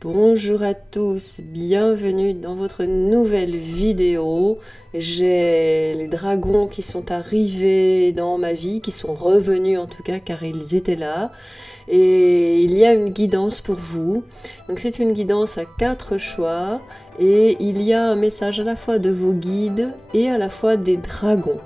Bonjour à tous, bienvenue dans votre nouvelle vidéo. J'ai les dragons qui sont arrivés dans ma vie, qui sont revenus en tout cas car ils étaient là. Et il y a une guidance pour vous. Donc c'est une guidance à 4 choix et il y a un message à la fois de vos guides et à la fois des dragons.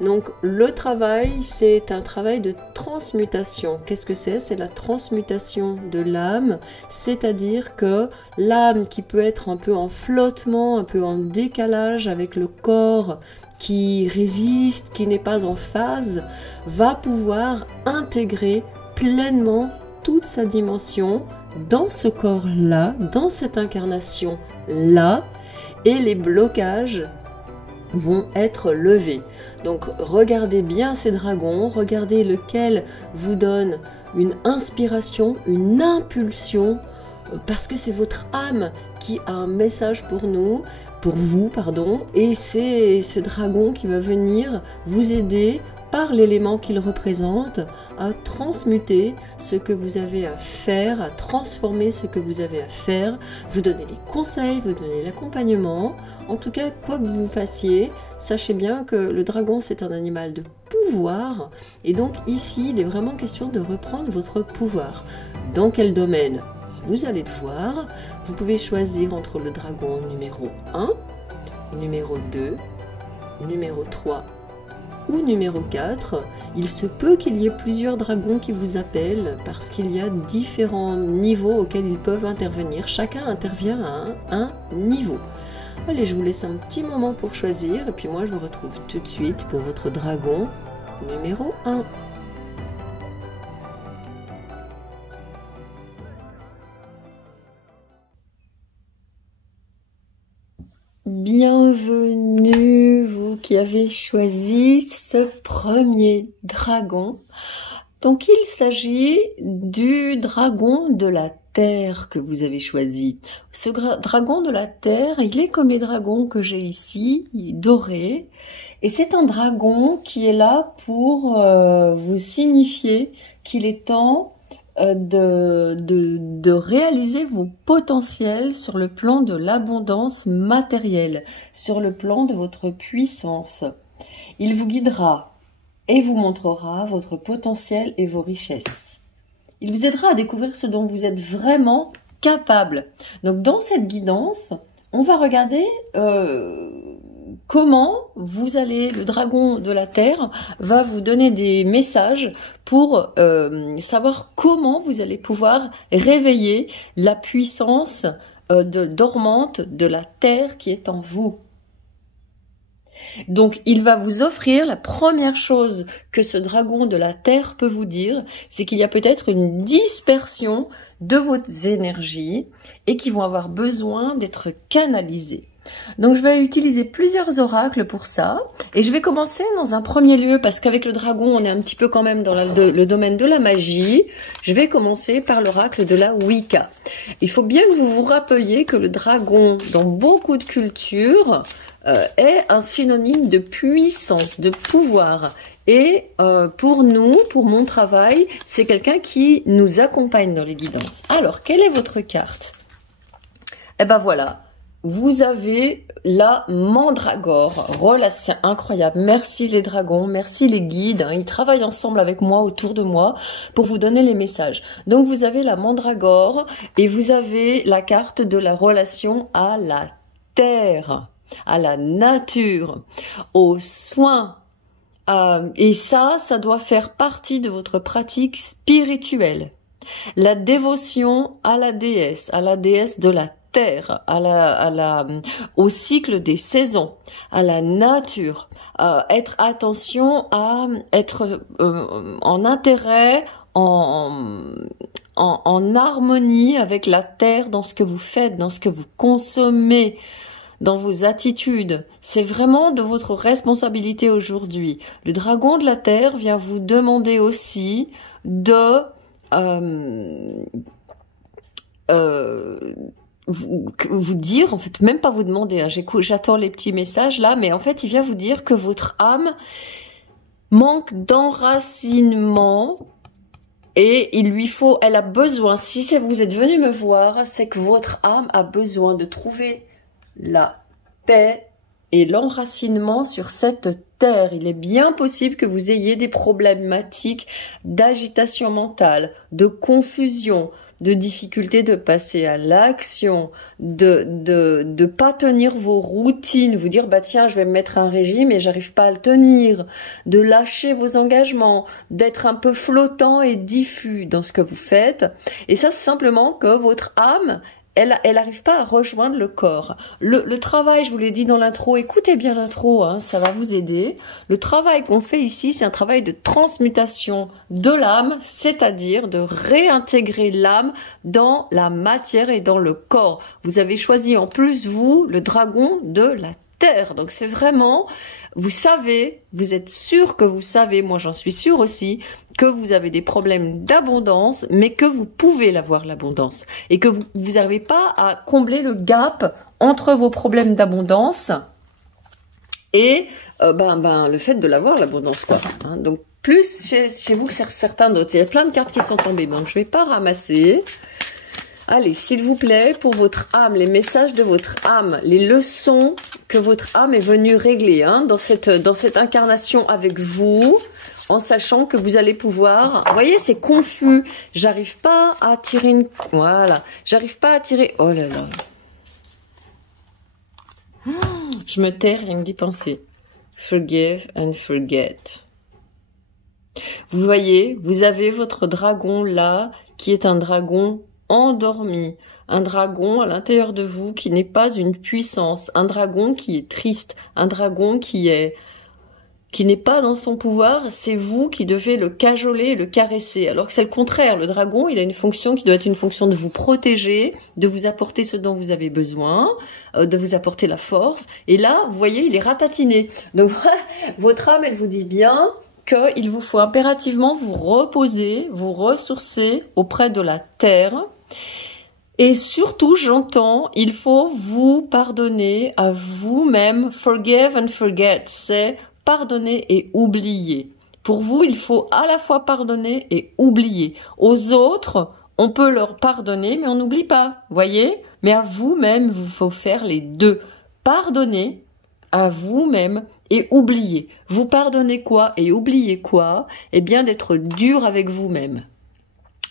Donc le travail, c'est un travail de transmutation. Qu'est-ce que c'est? C'est la transmutation de l'âme, c'est-à-dire que l'âme qui peut être un peu en flottement, un peu en décalage avec le corps qui résiste, qui n'est pas en phase, va pouvoir intégrer pleinement toute sa dimension dans ce corps-là, dans cette incarnation-là, et les blocages vont être levés. Donc regardez bien ces dragons, regardez lequel vous donne une inspiration, une impulsion, parce que c'est votre âme qui a un message pour nous, pour vous, pardon, et c'est ce dragon qui va venir vous aider par l'élément qu'il représente, à transmuter ce que vous avez à faire, à transformer ce que vous avez à faire, vous donner les conseils, vous donner l'accompagnement. En tout cas, quoi que vous fassiez, sachez bien que le dragon, c'est un animal de pouvoir. Et donc ici, il est vraiment question de reprendre votre pouvoir. Dans quel domaine? Vous allez le voir. Vous pouvez choisir entre le dragon numéro 1, numéro 2, numéro 3, ou numéro 4, il se peut qu'il y ait plusieurs dragons qui vous appellent parce qu'il y a différents niveaux auxquels ils peuvent intervenir. Chacun intervient à un niveau. Allez, je vous laisse un petit moment pour choisir et puis moi je vous retrouve tout de suite pour votre dragon numéro 1. Bienvenue, vous qui avez choisi ce premier dragon. Donc il s'agit du dragon de la terre que vous avez choisi. Ce dragon de la terre, il est comme les dragons que j'ai ici, doré. Et c'est un dragon qui est là pour vous signifier qu'il est temps de réaliser vos potentiels sur le plan de l'abondance matérielle, sur le plan de votre puissance. Il vous guidera et vous montrera votre potentiel et vos richesses. Il vous aidera à découvrir ce dont vous êtes vraiment capable. Donc dans cette guidance, on va regarder comment vous allez, le dragon de la terre va vous donner des messages pour savoir comment vous allez pouvoir réveiller la puissance dormante de la terre qui est en vous. Donc il va vous offrir, la première chose que ce dragon de la terre peut vous dire, c'est qu'il y a peut-être une dispersion de vos énergies et qui vont avoir besoin d'être canalisées. Donc je vais utiliser plusieurs oracles pour ça et je vais commencer dans un premier lieu parce qu'avec le dragon on est un petit peu quand même dans le domaine de la magie. Je vais commencer par l'oracle de la Wicca. Il faut bien que vous vous rappeliez que le dragon dans beaucoup de cultures est un synonyme de puissance, de pouvoir. Et pour nous, pour mon travail, c'est quelqu'un qui nous accompagne dans les guidances. Alors, quelle est votre carte? Eh ben voilà. Vous avez la mandragore. Relation incroyable. Merci les dragons, merci les guides. Ils travaillent ensemble avec moi, autour de moi, pour vous donner les messages. Donc vous avez la mandragore et vous avez la carte de la relation à la terre, à la nature, aux soins. Et ça doit faire partie de votre pratique spirituelle. La dévotion à la déesse de la terre, au cycle des saisons, à la nature, être attention à être en intérêt, en harmonie avec la terre dans ce que vous faites, dans ce que vous consommez, dans vos attitudes. C'est vraiment de votre responsabilité aujourd'hui. Le dragon de la terre vient vous demander aussi de vous dire, en fait, même pas vous demander, hein, j'attends les petits messages là, mais en fait, il vient vous dire que votre âme manque d'enracinement Et elle a besoin, si vous êtes venu me voir, c'est que votre âme a besoin de trouver la paix et l'enracinement sur cette terre. Il est bien possible que vous ayez des problématiques d'agitation mentale, de confusion, de difficulté de passer à l'action, de pas tenir vos routines, vous dire bah tiens je vais me mettre un régime et j'arrive pas à le tenir, de lâcher vos engagements, d'être un peu flottant et diffus dans ce que vous faites. Et ça c'est simplement que votre âme elle arrive pas à rejoindre le corps. Le travail, je vous l'ai dit dans l'intro, écoutez bien l'intro, hein, ça va vous aider. Le travail qu'on fait ici, c'est un travail de transmutation de l'âme, c'est-à-dire de réintégrer l'âme dans la matière et dans le corps. Vous avez choisi en plus, vous, le dragon de la terre. Donc c'est vraiment, vous savez, vous êtes sûr que vous savez, moi j'en suis sûre aussi, que vous avez des problèmes d'abondance, mais que vous pouvez l'avoir l'abondance. Et que vous n'arrivez pas à combler le gap entre vos problèmes d'abondance et le fait de l'avoir l'abondance, quoi. Hein, donc plus chez vous que certains d'autres. Il y a plein de cartes qui sont tombées, donc je vais pas ramasser. Allez, s'il vous plaît, pour votre âme, les messages de votre âme, les leçons que votre âme est venue régler, hein, dans cette incarnation avec vous, en sachant que vous allez pouvoir... Vous voyez, c'est confus. J'arrive pas à tirer une... Voilà. J'arrive pas à tirer... Oh là là. Je me tais rien que d'y penser. Forgive and forget. Vous voyez, vous avez votre dragon là, qui est un dragon endormi, un dragon à l'intérieur de vous qui n'est pas une puissance, un dragon qui est triste, un dragon qui n'est pas dans son pouvoir, c'est vous qui devez le cajoler et le caresser. Alors que c'est le contraire, le dragon, il a une fonction qui doit être une fonction de vous protéger, de vous apporter ce dont vous avez besoin, de vous apporter la force. Et là, vous voyez, il est ratatiné. Donc votre âme, elle vous dit bien qu'il vous faut impérativement vous reposer, vous ressourcer auprès de la terre. Et surtout, j'entends, il faut vous pardonner à vous-même. Forgive and forget, c'est pardonner et oublier. Pour vous, il faut à la fois pardonner et oublier. Aux autres, on peut leur pardonner, mais on n'oublie pas, voyez? Mais à vous-même, il faut faire les deux. Pardonner à vous-même et oublier. Vous pardonnez quoi et oubliez quoi? Eh bien, d'être dur avec vous-même.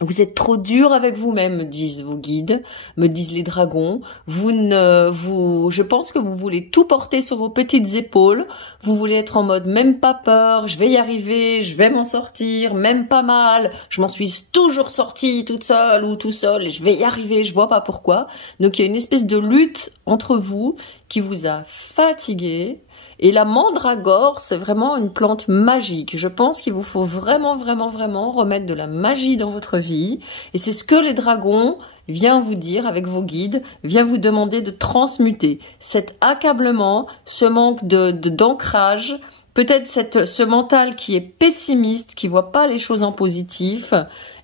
Vous êtes trop dur avec vous-même, me disent vos guides, me disent les dragons. Je pense que vous voulez tout porter sur vos petites épaules. Vous voulez être en mode même pas peur, je vais y arriver, je vais m'en sortir, même pas mal. Je m'en suis toujours sortie toute seule ou tout seul et je vais y arriver, je vois pas pourquoi. Donc il y a une espèce de lutte entre vous qui vous a fatigué. Et la mandragore, c'est vraiment une plante magique. Je pense qu'il vous faut vraiment, vraiment, vraiment remettre de la magie dans votre vie. Et c'est ce que les dragons viennent vous dire avec vos guides, viennent vous demander de transmuter. Cet accablement, ce manque d'ancrage, peut-être ce mental qui est pessimiste, qui voit pas les choses en positif,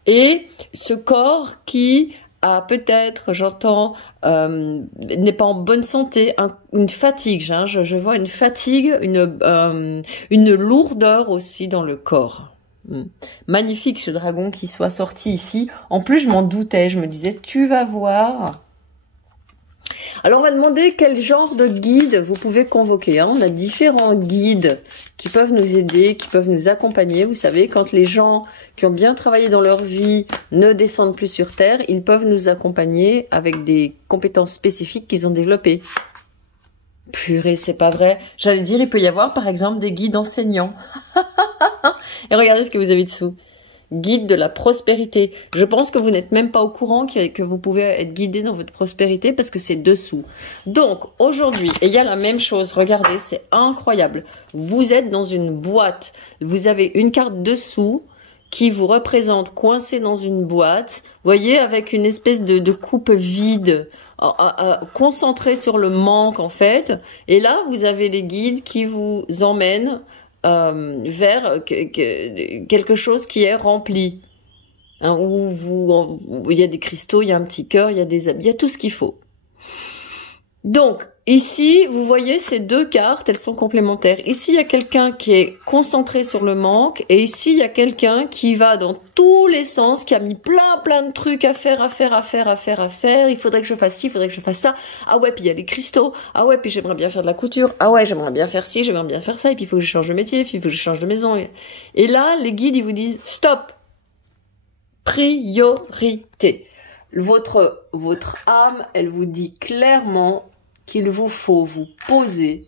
et ce corps qui... peut-être, j'entends, n'est pas en bonne santé, une fatigue, hein, je vois une fatigue, une lourdeur aussi dans le corps. Magnifique ce dragon qui soit sorti ici. En plus, je m'en doutais, je me disais, tu vas voir. Alors, on va demander quel genre de guide vous pouvez convoquer. Hein. On a différents guides qui peuvent nous aider, qui peuvent nous accompagner. Vous savez, quand les gens qui ont bien travaillé dans leur vie ne descendent plus sur Terre, ils peuvent nous accompagner avec des compétences spécifiques qu'ils ont développées. Purée, c'est pas vrai. J'allais dire, il peut y avoir, par exemple, des guides enseignants. Et regardez ce que vous avez dessous. Guide de la prospérité. Je pense que vous n'êtes même pas au courant que vous pouvez être guidé dans votre prospérité parce que c'est dessous. Donc, aujourd'hui, et il y a la même chose. Regardez, c'est incroyable. Vous êtes dans une boîte. Vous avez une carte dessous qui vous représente coincé dans une boîte. Vous voyez, avec une espèce de coupe vide, concentrée sur le manque, en fait. Et là, vous avez des guides qui vous emmènent vers quelque chose qui est rempli, hein, où il y a des cristaux, il y a un petit cœur, il y a des habits, il y a tout ce qu'il faut. Donc, Ici, vous voyez ces deux cartes, elles sont complémentaires. Ici, il y a quelqu'un qui est concentré sur le manque, et ici, il y a quelqu'un qui va dans tous les sens, qui a mis plein de trucs à faire. Il faudrait que je fasse ci, il faudrait que je fasse ça. Ah ouais, puis il y a les cristaux. Ah ouais, puis j'aimerais bien faire de la couture. Ah ouais, j'aimerais bien faire ci, j'aimerais bien faire ça, et puis il faut que je change de métier, puis il faut que je change de maison. Et là, les guides, ils vous disent, stop! Priorité. Votre âme, elle vous dit clairement qu'il vous faut vous poser.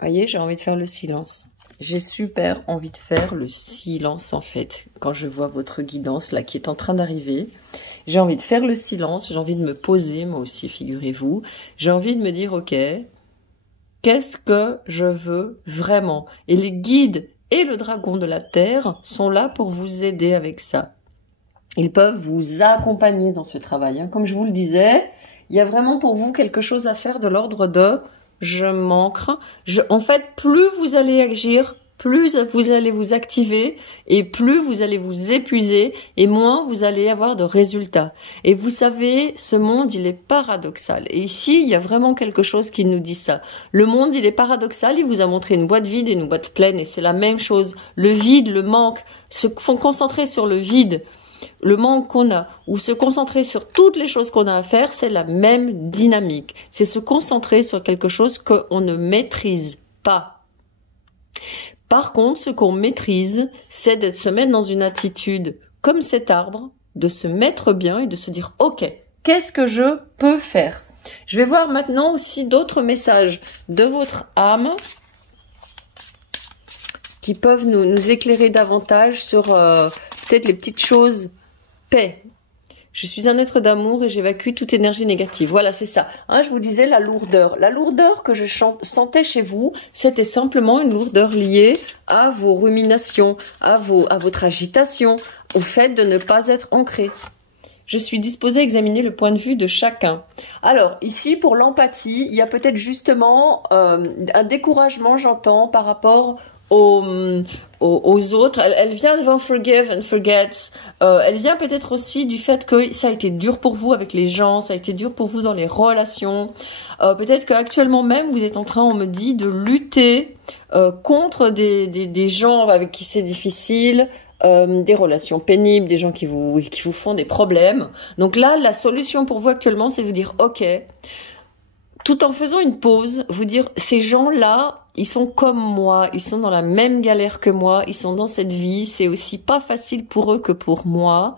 Voyez, j'ai envie de faire le silence. J'ai super envie de faire le silence, en fait, quand je vois votre guidance, là, qui est en train d'arriver. J'ai envie de faire le silence, j'ai envie de me poser, moi aussi, figurez-vous. J'ai envie de me dire, ok, qu'est-ce que je veux vraiment? Et les guides et le dragon de la terre sont là pour vous aider avec ça. Ils peuvent vous accompagner dans ce travail. Comme je vous le disais, il y a vraiment pour vous quelque chose à faire de l'ordre de « je m'ancre ». En fait, plus vous allez agir, plus vous allez vous activer et plus vous allez vous épuiser et moins vous allez avoir de résultats. Et vous savez, ce monde, il est paradoxal. Et ici, il y a vraiment quelque chose qui nous dit ça. Le monde, il est paradoxal. Il vous a montré une boîte vide et une boîte pleine et c'est la même chose. Le vide, le manque, se concentrer sur le vide, le manque qu'on a, ou se concentrer sur toutes les choses qu'on a à faire, c'est la même dynamique. C'est se concentrer sur quelque chose qu'on ne maîtrise pas. Par contre, ce qu'on maîtrise, c'est de se mettre dans une attitude comme cet arbre, de se mettre bien et de se dire « Ok, qu'est-ce que je peux faire ?» Je vais voir maintenant aussi d'autres messages de votre âme qui peuvent nous éclairer davantage sur peut-être les petites choses. Paix. Je suis un être d'amour et j'évacue toute énergie négative. Voilà, c'est ça. Hein, je vous disais la lourdeur. La lourdeur que je sentais chez vous, c'était simplement une lourdeur liée à vos ruminations, à votre agitation, au fait de ne pas être ancré. Je suis disposée à examiner le point de vue de chacun. Alors, ici, pour l'empathie, il y a peut-être justement un découragement, j'entends, par rapport aux autres. Elle vient devant forgive and forget. Elle vient peut-être aussi du fait que ça a été dur pour vous avec les gens, ça a été dur pour vous dans les relations. Peut-être qu'actuellement même, vous êtes en train, on me dit, de lutter contre des gens avec qui c'est difficile, des relations pénibles, des gens qui vous font des problèmes. Donc là, la solution pour vous actuellement, c'est de vous dire, ok, tout en faisant une pause, vous dire, ces gens-là, ils sont comme moi, ils sont dans la même galère que moi, ils sont dans cette vie, c'est aussi pas facile pour eux que pour moi.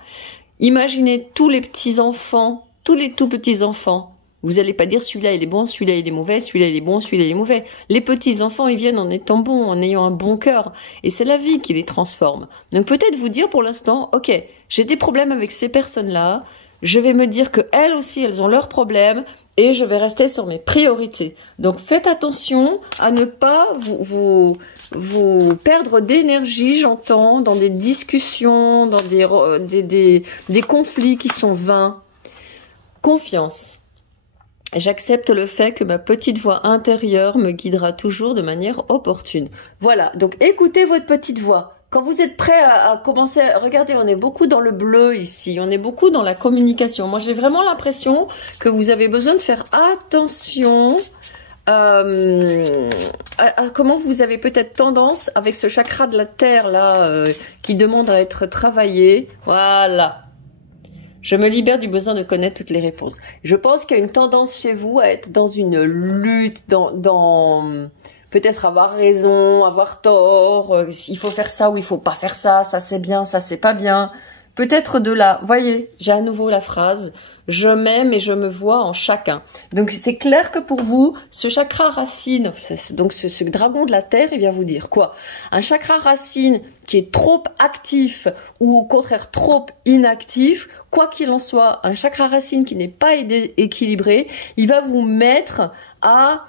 Imaginez tous les petits-enfants, tous les tout petits-enfants. Vous allez pas dire celui-là il est bon, celui-là il est mauvais, celui-là il est bon, celui-là il est mauvais. Les petits-enfants, ils viennent en étant bons, en ayant un bon cœur. Et c'est la vie qui les transforme. Donc peut-être vous dire pour l'instant, ok, j'ai des problèmes avec ces personnes-là, je vais me dire que elles aussi, elles ont leurs problèmes, et je vais rester sur mes priorités. Donc faites attention à ne pas vous perdre d'énergie, j'entends, dans des discussions, dans des conflits qui sont vains. Confiance. J'accepte le fait que ma petite voix intérieure me guidera toujours de manière opportune. Voilà, donc écoutez votre petite voix. Quand vous êtes prêt à commencer, regardez, on est beaucoup dans le bleu ici, on est beaucoup dans la communication. Moi, j'ai vraiment l'impression que vous avez besoin de faire attention à comment vous avez peut-être tendance avec ce chakra de la terre là qui demande à être travaillé. Voilà. Je me libère du besoin de connaître toutes les réponses. Je pense qu'il y a une tendance chez vous à être dans une lutte, dans peut-être avoir raison, avoir tort, il faut faire ça ou il faut pas faire ça, ça c'est bien, ça c'est pas bien. Peut-être de là, voyez, j'ai à nouveau la phrase, je m'aime et je me vois en chacun. Donc c'est clair que pour vous, ce chakra racine, donc ce dragon de la terre, il vient vous dire quoi? Un chakra racine qui est trop actif ou au contraire trop inactif, quoi qu'il en soit, un chakra racine qui n'est pas équilibré, il va vous mettre à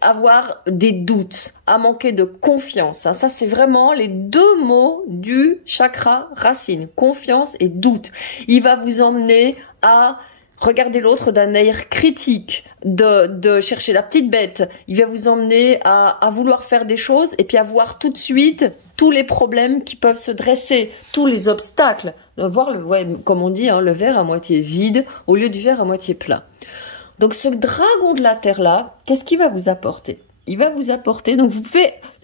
avoir des doutes, à manquer de confiance. Ça, c'est vraiment les deux mots du chakra racine, confiance et doute. Il va vous emmener à regarder l'autre d'un œil critique, de chercher la petite bête. Il va vous emmener à vouloir faire des choses et puis à voir tout de suite tous les problèmes qui peuvent se dresser, tous les obstacles. Voir comme on dit, hein, le verre à moitié vide au lieu du verre à moitié plein. Donc ce dragon de la terre là, qu'est-ce qu'il va vous apporter? Il va vous apporter, donc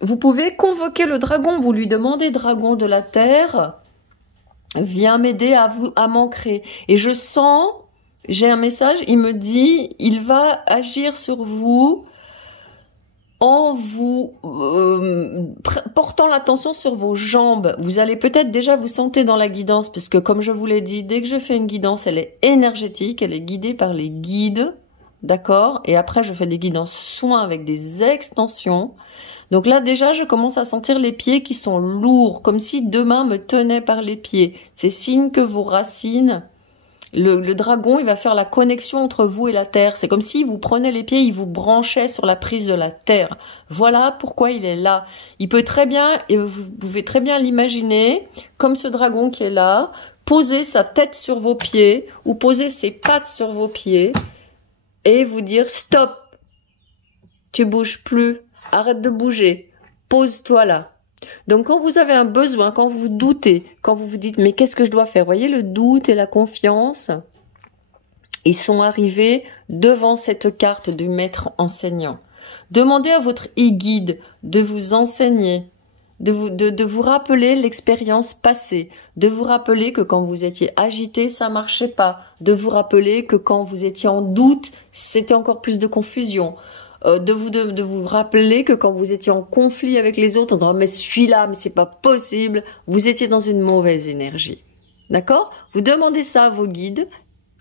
vous pouvez convoquer le dragon, vous lui demandez, dragon de la terre, viens m'aider à m'ancrer. Et je sens, j'ai un message, il me dit, il va agir sur vous en vous portant l'attention sur vos jambes. Vous allez peut-être déjà vous sentir dans la guidance, parce que comme je vous l'ai dit, dès que je fais une guidance, elle est énergétique, elle est guidée par les guides, d'accord? Et après, je fais des guidances soins avec des extensions. Donc là, déjà, je commence à sentir les pieds qui sont lourds, comme si deux mains me tenaient par les pieds. C'est signe que vos racines... Le dragon, il va faire la connexion entre vous et la terre. C'est comme s'il vous prenait les pieds, il vous branchait sur la prise de la terre. Voilà pourquoi il est là. Il peut très bien, et vous pouvez très bien l'imaginer, comme ce dragon qui est là, poser sa tête sur vos pieds ou poser ses pattes sur vos pieds et vous dire stop, tu bouges plus, arrête de bouger, pose-toi là. Donc quand vous avez un besoin, quand vous doutez, quand vous vous dites mais qu'est-ce que je dois faire, voyez le doute et la confiance, ils sont arrivés devant cette carte du maître enseignant. Demandez à votre e-guide de vous enseigner, de vous rappeler l'expérience passée, de vous rappeler que quand vous étiez agité, ça marchait pas, de vous rappeler que quand vous étiez en doute, c'était encore plus de confusion. De vous rappeler que quand vous étiez en conflit avec les autres, en disant mais celui-là, mais c'est pas possible, vous étiez dans une mauvaise énergie. D'accord? Vous demandez ça à vos guides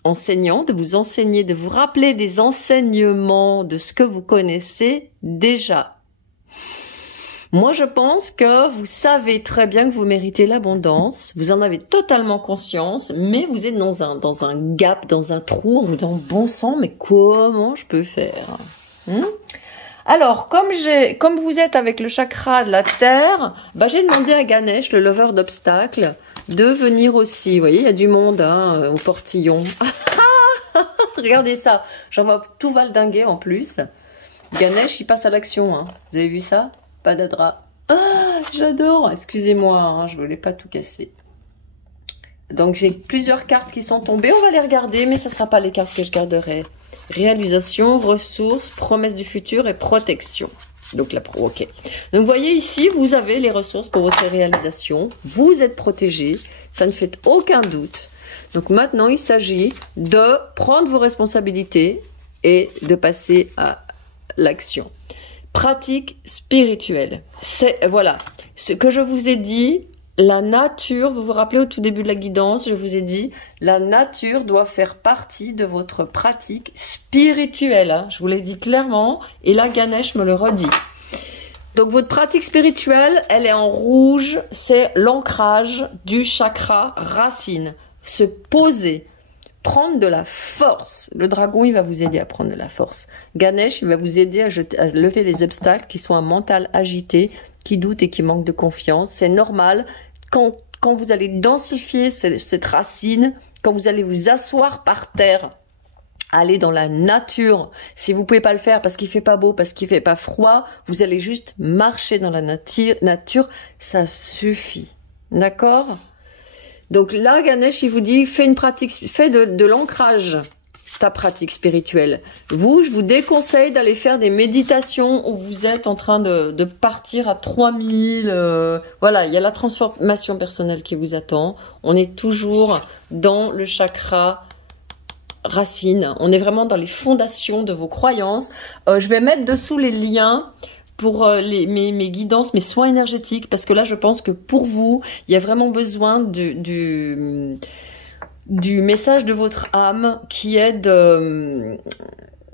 enseignants, de vous enseigner, de vous rappeler des enseignements de ce que vous connaissez déjà. Moi, je pense que vous savez très bien que vous méritez l'abondance, vous en avez totalement conscience, mais vous êtes dans un gap, dans un trou, en vous disant bon sang, mais comment je peux faire? Alors, comme vous êtes avec le chakra de la terre, bah, j'ai demandé à Ganesh, le lover d'obstacles, de venir aussi. Vous voyez, il y a du monde hein, au portillon. Regardez ça, j'en vois tout valdinguer en plus. Ganesh, il passe à l'action. Hein. Vous avez vu ça? Padadra. Ah, j'adore. Excusez-moi, hein, je voulais pas tout casser. Donc, j'ai plusieurs cartes qui sont tombées. On va les regarder, mais ce ne sera pas les cartes que je garderai. Réalisation, ressources, promesses du futur et protection. Donc là, ok. Donc vous voyez ici, vous avez les ressources pour votre réalisation. Vous êtes protégé, ça ne fait aucun doute. Donc maintenant, il s'agit de prendre vos responsabilités et de passer à l'action. Pratique spirituelle. C'est voilà, ce que je vous ai dit. La nature, vous vous rappelez au tout début de la guidance, je vous ai dit, la nature doit faire partie de votre pratique spirituelle. Hein, je vous l'ai dit clairement, et là Ganesh me le redit. Donc votre pratique spirituelle, elle est en rouge, c'est l'ancrage du chakra racine. Se poser, prendre de la force. Le dragon, il va vous aider à prendre de la force. Ganesh, il va vous aider à lever les obstacles qui sont un mental agité, qui doute et qui manque de confiance. C'est normal. Quand vous allez densifier cette racine, quand vous allez vous asseoir par terre, aller dans la nature. Si vous pouvez pas le faire parce qu'il fait pas beau, parce qu'il fait pas froid, vous allez juste marcher dans la nature. Ça suffit. D'accord? Donc là, Ganesh, il vous dit, fais une pratique, fais de l'ancrage, ta pratique spirituelle. Vous, je vous déconseille d'aller faire des méditations où vous êtes en train de partir à 3000. Voilà, il y a la transformation personnelle qui vous attend. On est toujours dans le chakra racine. On est vraiment dans les fondations de vos croyances. Je vais mettre dessous les liens pour mes guidances, mes soins énergétiques, parce que là, je pense que pour vous, il y a vraiment besoin du message de votre âme qui est de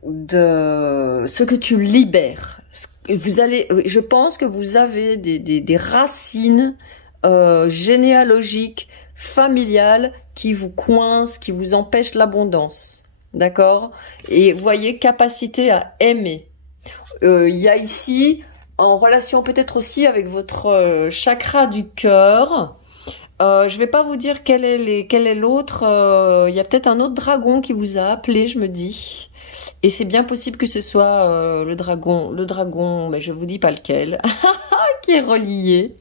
ce que tu libères. Je pense que vous avez des racines généalogiques, familiales, qui vous coincent, qui vous empêchent l'abondance. D'accord? Et vous voyez, capacité à aimer. Il y a ici, en relation peut-être aussi avec votre chakra du cœur, je vais pas vous dire quel est l'autre, il y a peut-être un autre dragon qui vous a appelé, je me dis. Et c'est bien possible que ce soit le dragon, mais je vous dis pas lequel, qui est relié.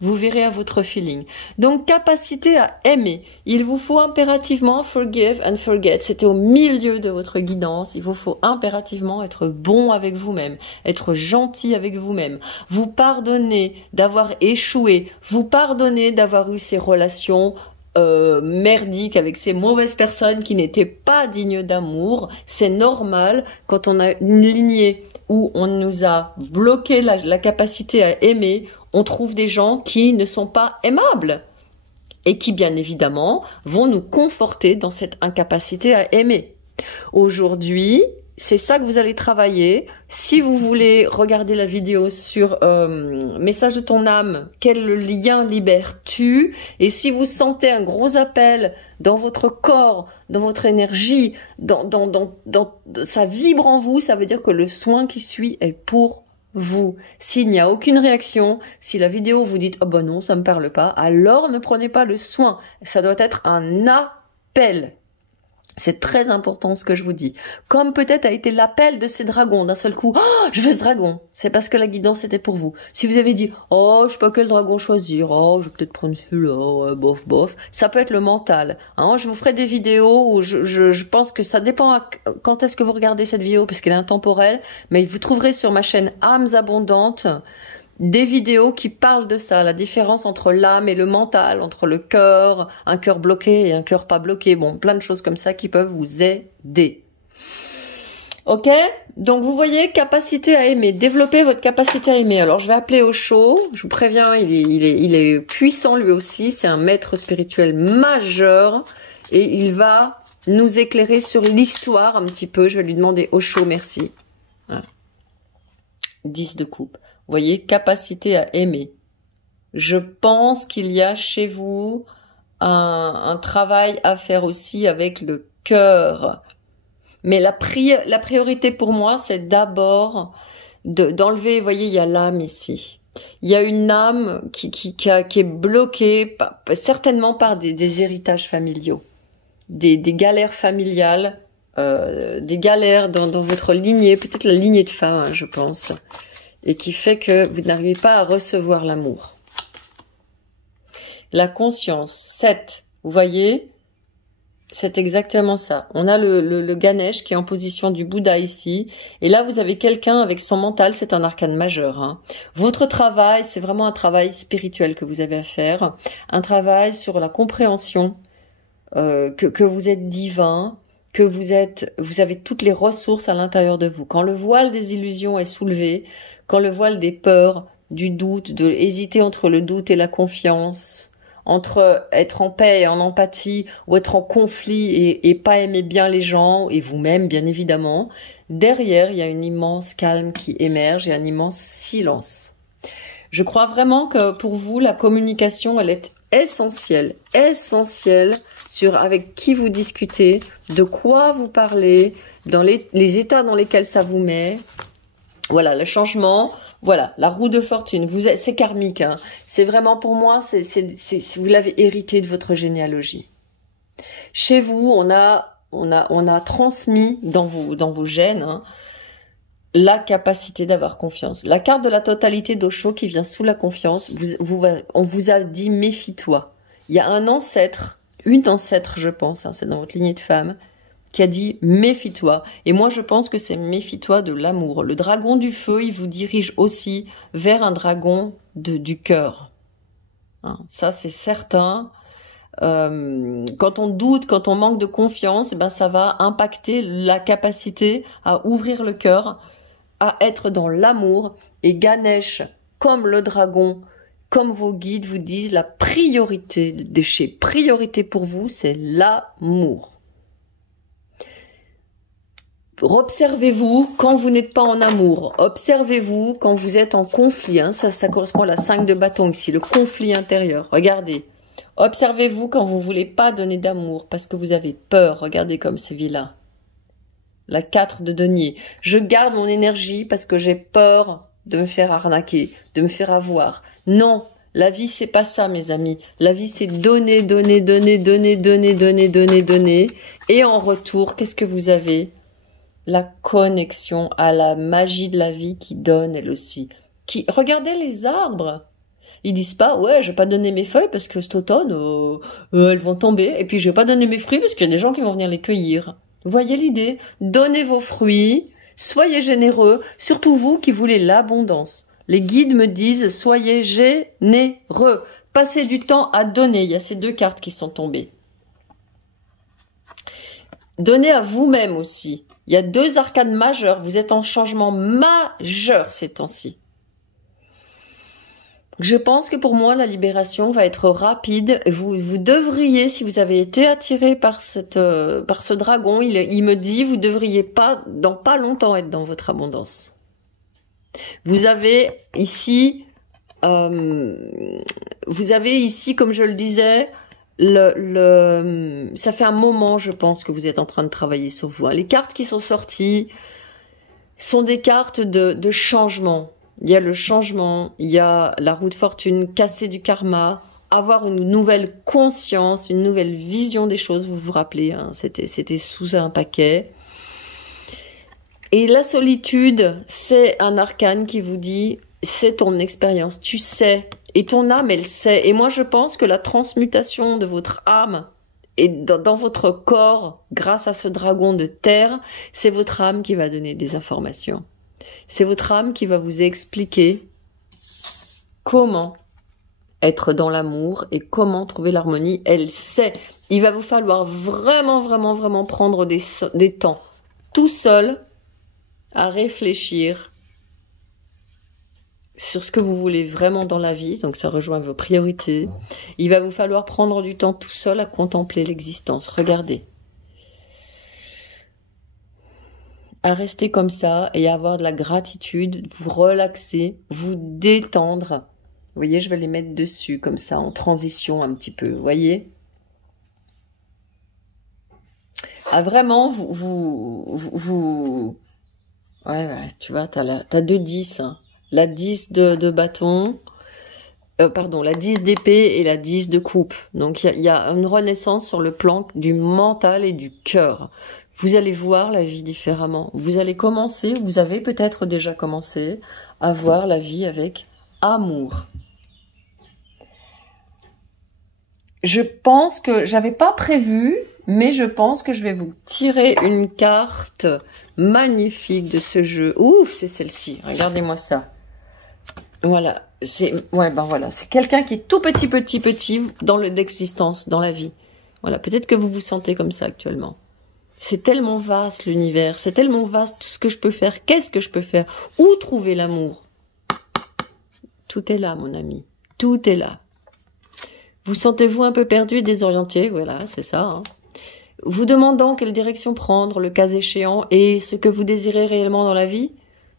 Vous verrez à votre feeling. Donc, capacité à aimer. Il vous faut impérativement forgive and forget. C'était au milieu de votre guidance. Il vous faut impérativement être bon avec vous-même, être gentil avec vous-même, vous pardonner d'avoir échoué, vous pardonner d'avoir eu ces relations merdiques avec ces mauvaises personnes qui n'étaient pas dignes d'amour. C'est normal quand on a une lignée où on nous a bloqué la capacité à aimer, on trouve des gens qui ne sont pas aimables et qui, bien évidemment, vont nous conforter dans cette incapacité à aimer. Aujourd'hui, c'est ça que vous allez travailler. Si vous voulez regarder la vidéo sur Message de ton âme, quel lien libères-tu? Et si vous sentez un gros appel dans votre corps, dans votre énergie, ça vibre en vous, ça veut dire que le soin qui suit est pour vous. S'il n'y a aucune réaction, si la vidéo vous dit « Oh ben non, ça me parle pas », alors ne prenez pas le soin. Ça doit être un appel. C'est très important ce que je vous dis. Comme peut-être a été l'appel de ces dragons d'un seul coup. Oh, je veux ce dragon. C'est parce que la guidance était pour vous. Si vous avez dit, oh, je sais pas quel dragon choisir. Oh, je vais peut-être prendre celui-là. Bof, bof. Ça peut être le mental. Hein, je vous ferai des vidéos où je pense que ça dépend quand est-ce que vous regardez cette vidéo parce qu'elle est intemporelle. Mais vous trouverez sur ma chaîne Âmes Abondantes des vidéos qui parlent de ça, la différence entre l'âme et le mental, entre le cœur, un cœur bloqué et un cœur pas bloqué. Bon, plein de choses comme ça qui peuvent vous aider. Ok? Donc, vous voyez, capacité à aimer. Développez votre capacité à aimer. Alors, je vais appeler Osho. Je vous préviens, il est puissant lui aussi. C'est un maître spirituel majeur. Et il va nous éclairer sur l'histoire un petit peu. Je vais lui demander Osho, merci. Voilà. 10 de coupe. Vous voyez, capacité à aimer. Je pense qu'il y a chez vous un travail à faire aussi avec le cœur. Mais la priorité pour moi, c'est d'abord d'enlever, vous voyez, il y a l'âme ici. Il y a une âme qui est bloquée, certainement par des héritages familiaux, des galères familiales, des galères dans votre lignée, peut-être la lignée de femme, hein, je pense. Et qui fait que vous n'arrivez pas à recevoir l'amour. La conscience, 7, vous voyez, c'est exactement ça. On a le Ganesh qui est en position du Bouddha ici. Et là, vous avez quelqu'un avec son mental, c'est un arcane majeur. Hein. Votre travail, c'est vraiment un travail spirituel que vous avez à faire. Un travail sur la compréhension que vous êtes divin, que vous avez toutes les ressources à l'intérieur de vous. Quand le voile des illusions est soulevé, quand le voile des peurs, du doute, de hésiter entre le doute et la confiance, entre être en paix et en empathie, ou être en conflit et pas aimer bien les gens, et vous-même bien évidemment, derrière il y a une immense calme qui émerge et un immense silence. Je crois vraiment que pour vous, la communication, elle est essentielle sur avec qui vous discutez, de quoi vous parlez, dans les états dans lesquels ça vous met. Voilà, le changement, voilà, la roue de fortune, c'est karmique, hein. C'est vraiment pour moi, vous l'avez hérité de votre généalogie. Chez vous, on a transmis dans vos gènes, hein, la capacité d'avoir confiance. La carte de la totalité d'Osho qui vient sous la confiance, on vous a dit méfie-toi. Il y a un ancêtre, une ancêtre je pense, hein, c'est dans votre lignée de femme, qui a dit méfie-toi. Et moi je pense que c'est méfie-toi de l'amour. Le dragon du feu, il vous dirige aussi vers un dragon du cœur. Hein, ça c'est certain. Quand on doute, quand on manque de confiance, ben ça va impacter la capacité à ouvrir le cœur, à être dans l'amour. Et Ganesh, comme le dragon, comme vos guides vous disent, la priorité pour vous, c'est l'amour. Observez-vous quand vous n'êtes pas en amour. Observez-vous quand vous êtes en conflit. Hein. Ça correspond à la 5 de bâton ici, le conflit intérieur. Regardez. Observez-vous quand vous ne voulez pas donner d'amour parce que vous avez peur. Regardez comme c'est vilain. La 4 de denier. Je garde mon énergie parce que j'ai peur de me faire arnaquer, de me faire avoir. Non, la vie c'est pas ça mes amis. La vie c'est donner, donner, donner, donner, donner, donner, donner, donner. Et en retour, qu'est-ce que vous avez ? La connexion à la magie de la vie qui donne elle aussi. Regardez les arbres. Ils disent pas, ouais, je vais pas donner mes feuilles parce que cet automne, elles vont tomber. Et puis, je vais pas donner mes fruits parce qu'il y a des gens qui vont venir les cueillir. Vous voyez l'idée? Donnez vos fruits, soyez généreux, surtout vous qui voulez l'abondance. Les guides me disent, soyez généreux. Passez du temps à donner. Il y a ces deux cartes qui sont tombées. Donnez à vous-même aussi. Il y a deux arcanes majeures. Vous êtes en changement majeur ces temps-ci. Je pense que pour moi, la libération va être rapide. Vous devriez, si vous avez été attiré par ce dragon, il me dit, vous devriez pas, dans pas longtemps, être dans votre abondance. Vous avez ici, comme je le disais, ça fait un moment, je pense, que vous êtes en train de travailler sur vous. Les cartes qui sont sorties sont des cartes de changement. Il y a le changement, il y a la roue de fortune, casser du karma, avoir une nouvelle conscience, une nouvelle vision des choses. Vous vous rappelez, hein, c'était sous un paquet. Et la solitude, c'est un arcane qui vous dit, c'est ton expérience, tu sais. Et ton âme, elle sait. Et moi, je pense que la transmutation de votre âme et dans votre corps, grâce à ce dragon de terre, c'est votre âme qui va donner des informations. C'est votre âme qui va vous expliquer comment être dans l'amour et comment trouver l'harmonie. Elle sait. Il va vous falloir vraiment, vraiment, vraiment prendre des temps tout seul à réfléchir sur ce que vous voulez vraiment dans la vie. Donc ça rejoint vos priorités. Il va vous falloir prendre du temps tout seul à contempler l'existence. Regardez. À rester comme ça et à avoir de la gratitude, vous relaxer, vous détendre. Vous voyez, je vais les mettre dessus comme ça, en transition un petit peu, vous voyez. Ah, vraiment, ouais, tu vois, t'as deux 10, hein. La 10 de bâton, pardon, la 10 d'épée et la 10 de coupe. Donc, il y a une renaissance sur le plan du mental et du cœur. Vous allez voir la vie différemment. Vous allez commencer, vous avez peut-être déjà commencé à voir la vie avec amour. Je pense que j'avais pas prévu, mais je pense que je vais vous tirer une carte magnifique de ce jeu. Ouf, c'est celle-ci. Regardez-moi ça. Voilà, voilà, c'est quelqu'un qui est tout petit dans l'existence, dans la vie. Voilà, peut-être que vous vous sentez comme ça actuellement. C'est tellement vaste l'univers, c'est tellement vaste tout ce que je peux faire. Qu'est-ce que je peux faire? Où trouver l'amour? Tout est là, mon ami. Tout est là. Vous sentez-vous un peu perdu et désorienté? Voilà, c'est ça. Hein. Vous demandant quelle direction prendre, le cas échéant, et ce que vous désirez réellement dans la vie?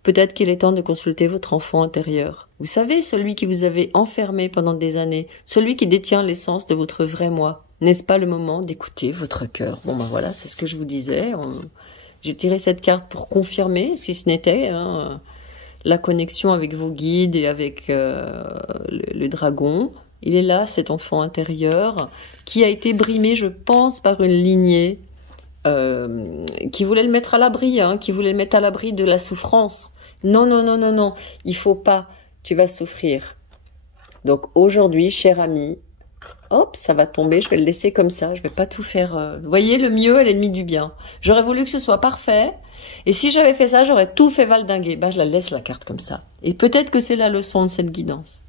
Peut-être qu'il est temps de consulter votre enfant intérieur. Vous savez, celui qui vous avait enfermé pendant des années, celui qui détient l'essence de votre vrai moi. N'est-ce pas le moment d'écouter votre cœur? Bon ben voilà, c'est ce que je vous disais. J'ai tiré cette carte pour confirmer, si ce n'était, la connexion avec vos guides et avec le dragon. Il est là, cet enfant intérieur, qui a été brimé, je pense, par une lignée qui voulait le mettre à l'abri, qui voulait le mettre à l'abri de la souffrance. Non, non, non, non, non, il faut pas, tu vas souffrir. Donc aujourd'hui, cher ami, hop, ça va tomber, je vais le laisser comme ça, je vais pas tout faire. Vous voyez, le mieux est l'ennemi du bien. J'aurais voulu que ce soit parfait, et si j'avais fait ça, j'aurais tout fait valdinguer. Bah, je la laisse la carte comme ça. Et peut-être que c'est la leçon de cette guidance.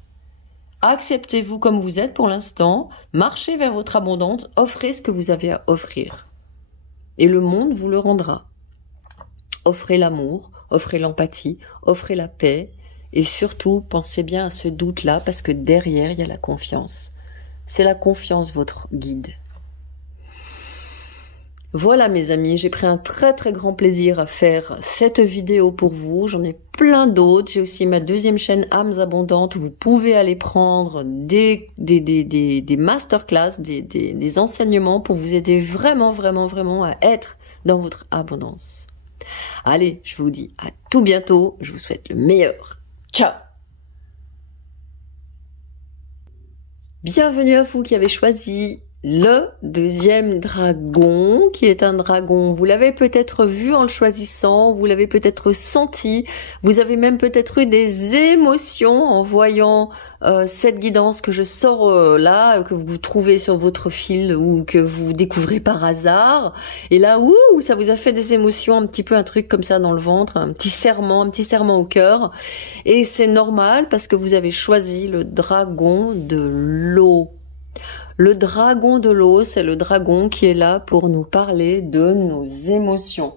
Acceptez-vous comme vous êtes pour l'instant, marchez vers votre abondance, offrez ce que vous avez à offrir. Et le monde vous le rendra. Offrez l'amour, offrez l'empathie, offrez la paix, et surtout, pensez bien à ce doute-là, parce que derrière, il y a la confiance. C'est la confiance, votre guide. Voilà mes amis, j'ai pris un très très grand plaisir à faire cette vidéo pour vous. J'en ai plein d'autres. J'ai aussi ma deuxième chaîne Âmes Abondantes où vous pouvez aller prendre des masterclass, des enseignements pour vous aider vraiment, vraiment, vraiment à être dans votre abondance. Allez, je vous dis à tout bientôt. Je vous souhaite le meilleur. Ciao! Bienvenue à vous qui avez choisi le deuxième dragon, qui est un dragon, vous l'avez peut-être vu en le choisissant, vous l'avez peut-être senti, vous avez même peut-être eu des émotions en voyant cette guidance que je sors là, que vous trouvez sur votre fil ou que vous découvrez par hasard. Et là, ouh, ça vous a fait des émotions, un petit peu un truc comme ça dans le ventre, un petit serment au cœur. Et c'est normal parce que vous avez choisi le dragon de l'eau. Le dragon de l'eau, c'est le dragon qui est là pour nous parler de nos émotions.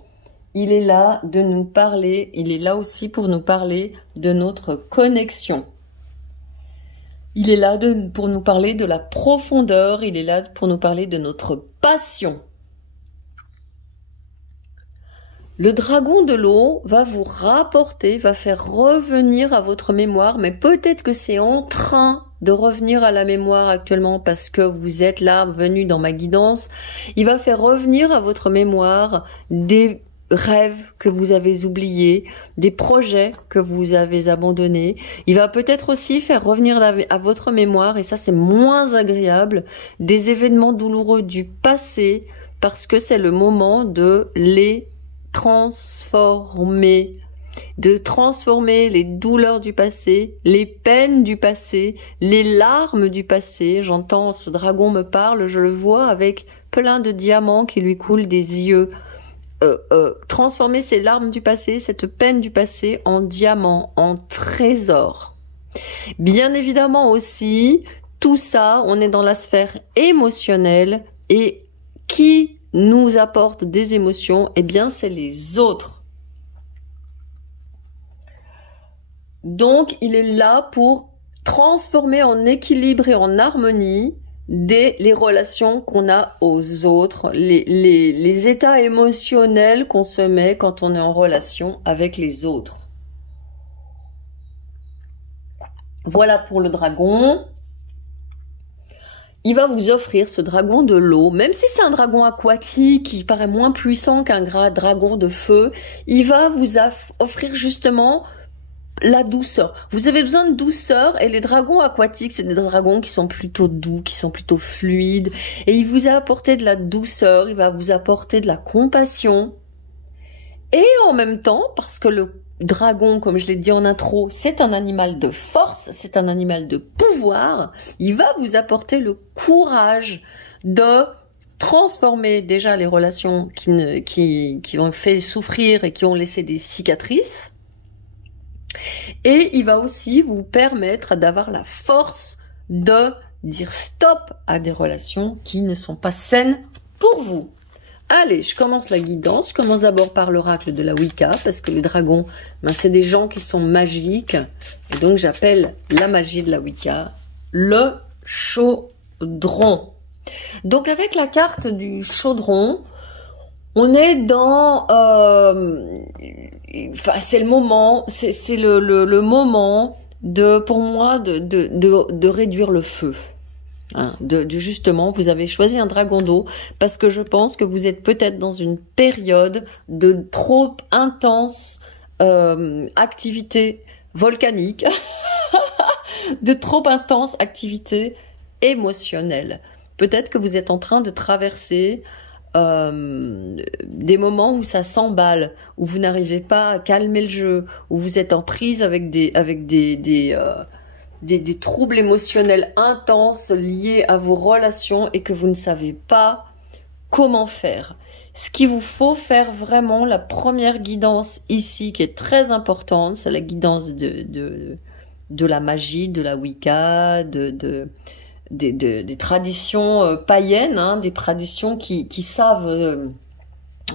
Il est là de nous parler, il est là aussi pour nous parler de notre connexion. Il est là pour nous parler de la profondeur, il est là pour nous parler de notre passion. Le dragon de l'eau va vous rapporter, va faire revenir à votre mémoire, mais peut-être que c'est en train de revenir à la mémoire actuellement parce que vous êtes là, venu dans ma guidance. Il va faire revenir à votre mémoire des rêves que vous avez oubliés, des projets que vous avez abandonnés. Il va peut-être aussi faire revenir à votre mémoire, et ça c'est moins agréable, des événements douloureux du passé, parce que c'est le moment de les transformer, de transformer les douleurs du passé, les peines du passé, les larmes du passé. J'entends ce dragon me parle, je le vois avec plein de diamants qui lui coulent des yeux. Transformer ces larmes du passé, cette peine du passé en diamants, en trésors. Bien évidemment aussi, tout ça, on est dans la sphère émotionnelle, et qui nous apporte des émotions, eh bien c'est les autres. Donc il est là pour transformer en équilibre et en harmonie les relations qu'on a aux autres, les états émotionnels qu'on se met quand on est en relation avec les autres. Voilà pour le dragon. Il va vous offrir ce dragon de l'eau, même si c'est un dragon aquatique qui paraît moins puissant qu'un dragon de feu, il va vous offrir justement la douceur. Vous avez besoin de douceur, et les dragons aquatiques, c'est des dragons qui sont plutôt doux, qui sont plutôt fluides, et il vous a apporté de la douceur, il va vous apporter de la compassion, et en même temps, parce que le dragon, comme je l'ai dit en intro, c'est un animal de force, c'est un animal de pouvoir, il va vous apporter le courage de transformer déjà les relations qui ont fait souffrir et qui ont laissé des cicatrices. Et il va aussi vous permettre d'avoir la force de dire stop à des relations qui ne sont pas saines pour vous. Allez, je commence la guidance. Je commence d'abord par l'oracle de la Wicca, parce que les dragons, ben, c'est des gens qui sont magiques. Et donc j'appelle la magie de la Wicca le chaudron. Donc avec la carte du chaudron, on est dans... enfin, c'est le moment, c'est le moment pour moi de réduire le feu. Hein, justement, vous avez choisi un dragon d'eau parce que je pense que vous êtes peut-être dans une période de trop intense activité volcanique, de trop intense activité émotionnelle. Peut-être que vous êtes en train de traverser des moments où ça s'emballe, où vous n'arrivez pas à calmer le jeu, où vous êtes en prise avec des troubles émotionnels intenses liés à vos relations et que vous ne savez pas comment faire. Ce qu'il vous faut faire vraiment, la première guidance ici qui est très importante, c'est la guidance de la magie, de la Wicca, des traditions païennes, hein, des traditions qui savent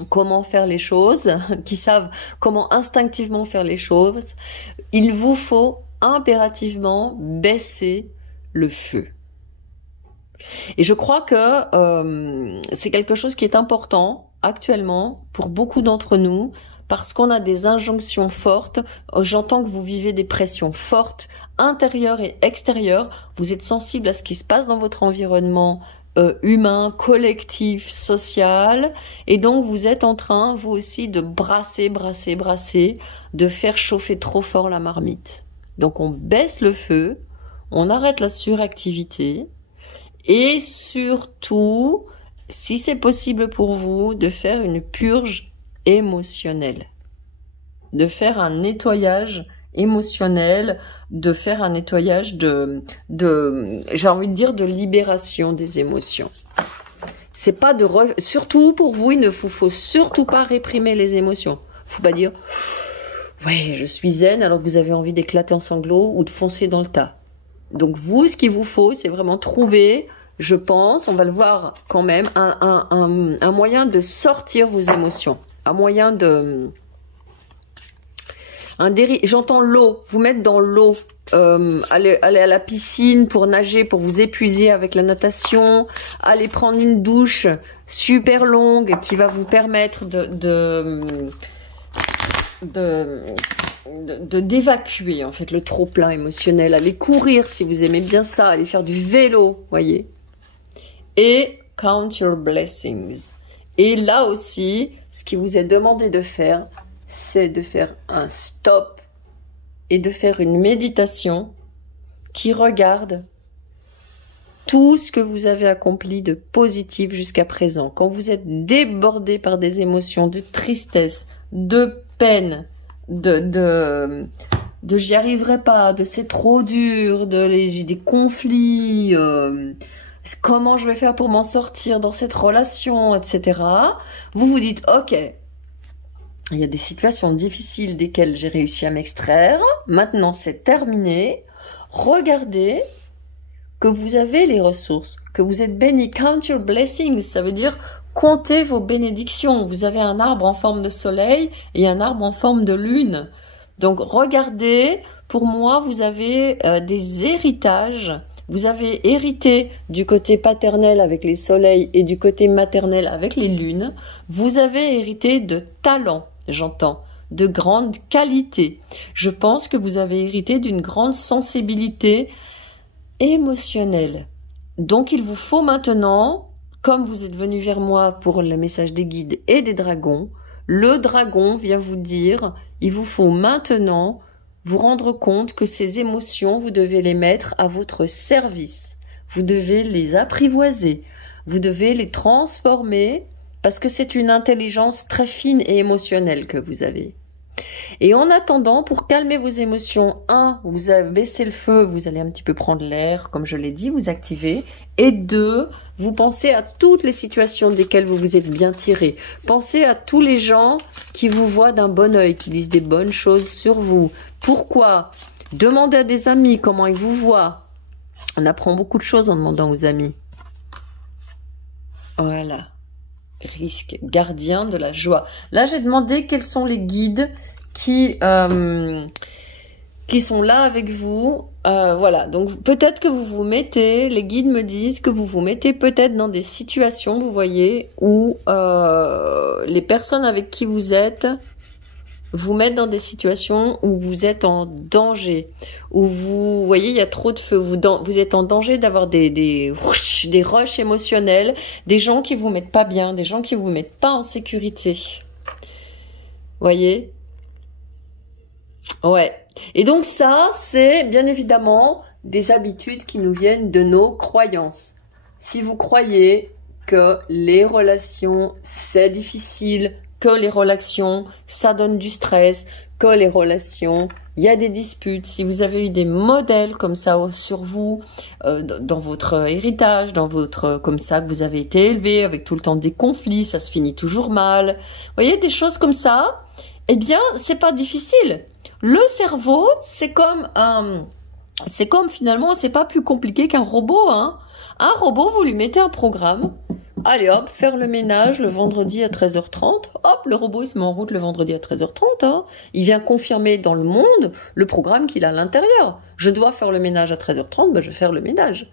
comment faire les choses, qui savent comment instinctivement faire les choses. Il vous faut impérativement baisser le feu. Et je crois que c'est quelque chose qui est important actuellement pour beaucoup d'entre nous, parce qu'on a des injonctions fortes. J'entends que vous vivez des pressions fortes, intérieures et extérieures. Vous êtes sensible à ce qui se passe dans votre environnement humain, collectif, social. Et donc, vous êtes en train, vous aussi, de brasser, de faire chauffer trop fort la marmite. Donc, on baisse le feu, on arrête la suractivité. Et surtout, si c'est possible pour vous, de faire une purge émotionnelle. De faire un nettoyage émotionnel, de faire un nettoyage j'ai envie de dire, de libération des émotions. C'est pas surtout pour vous, il ne faut surtout pas réprimer les émotions. Faut pas dire, ouais, je suis zen, alors que vous avez envie d'éclater en sanglots ou de foncer dans le tas. Donc vous, ce qu'il vous faut, c'est vraiment trouver, je pense, on va le voir quand même, un moyen de sortir vos émotions. Un moyen de... J'entends l'eau, vous mettre dans l'eau, aller à la piscine pour nager, pour vous épuiser avec la natation, aller prendre une douche super longue qui va vous permettre d'évacuer en fait le trop-plein émotionnel, aller courir si vous aimez bien ça, aller faire du vélo, voyez. Et count your blessings. Et là aussi, ce qui vous est demandé de faire, c'est de faire un stop et de faire une méditation qui regarde tout ce que vous avez accompli de positif jusqu'à présent. Quand vous êtes débordé par des émotions de tristesse, de peine, de j'y arriverai pas, de c'est trop dur, j'ai des conflits, comment je vais faire pour m'en sortir dans cette relation, etc. Vous vous dites, ok, il y a des situations difficiles desquelles j'ai réussi à m'extraire. Maintenant, c'est terminé. Regardez que vous avez les ressources, que vous êtes béni. Count your blessings, ça veut dire comptez vos bénédictions. Vous avez un arbre en forme de soleil et un arbre en forme de lune. Donc, regardez, pour moi, vous avez des héritages. Vous avez hérité du côté paternel avec les soleils et du côté maternel avec les lunes. Vous avez hérité de talents. J'entends, de grande qualité. Je pense que vous avez hérité d'une grande sensibilité émotionnelle. Donc, il vous faut maintenant, comme vous êtes venu vers moi pour le message des guides et des dragons, le dragon vient vous dire, il vous faut maintenant vous rendre compte que ces émotions, vous devez les mettre à votre service. Vous devez les apprivoiser. Vous devez les transformer parce que c'est une intelligence très fine et émotionnelle que vous avez. Et en attendant, pour calmer vos émotions, vous baissez le feu, vous allez un petit peu prendre l'air, comme je l'ai dit, vous activez. Et 2, vous pensez à toutes les situations desquelles vous vous êtes bien tiré. Pensez à tous les gens qui vous voient d'un bon œil, qui disent des bonnes choses sur vous. Pourquoi? Demandez à des amis comment ils vous voient. On apprend beaucoup de choses en demandant aux amis. Voilà. Risque, gardien de la joie. Là, j'ai demandé quels sont les guides qui sont là avec vous. Voilà, donc peut-être que vous vous mettez, les guides me disent que vous vous mettez peut-être dans des situations, vous voyez, où les personnes avec qui vous êtes vous mettent dans des situations où vous êtes en danger, où vous voyez, il y a trop de feu, vous êtes en danger d'avoir des rushs émotionnels, des gens qui vous mettent pas bien, des gens qui vous mettent pas en sécurité. Voyez? Ouais. Et donc ça, c'est bien évidemment des habitudes qui nous viennent de nos croyances. Si vous croyez que les relations, c'est difficile, que les relations, ça donne du stress, que les relations, il y a des disputes. Si vous avez eu des modèles comme ça sur vous, dans votre héritage, comme ça que vous avez été élevé, avec tout le temps des conflits, ça se finit toujours mal. Vous voyez, des choses comme ça, eh bien, c'est pas difficile. Le cerveau, c'est comme finalement, c'est pas plus compliqué qu'un robot, hein. Un robot, vous lui mettez un programme. Allez hop, faire le ménage le vendredi à 13h30. Hop, le robot il se met en route le vendredi à 13h30. Hein. Il vient confirmer dans le monde le programme qu'il a à l'intérieur. Je dois faire le ménage à 13h30, ben je vais faire le ménage.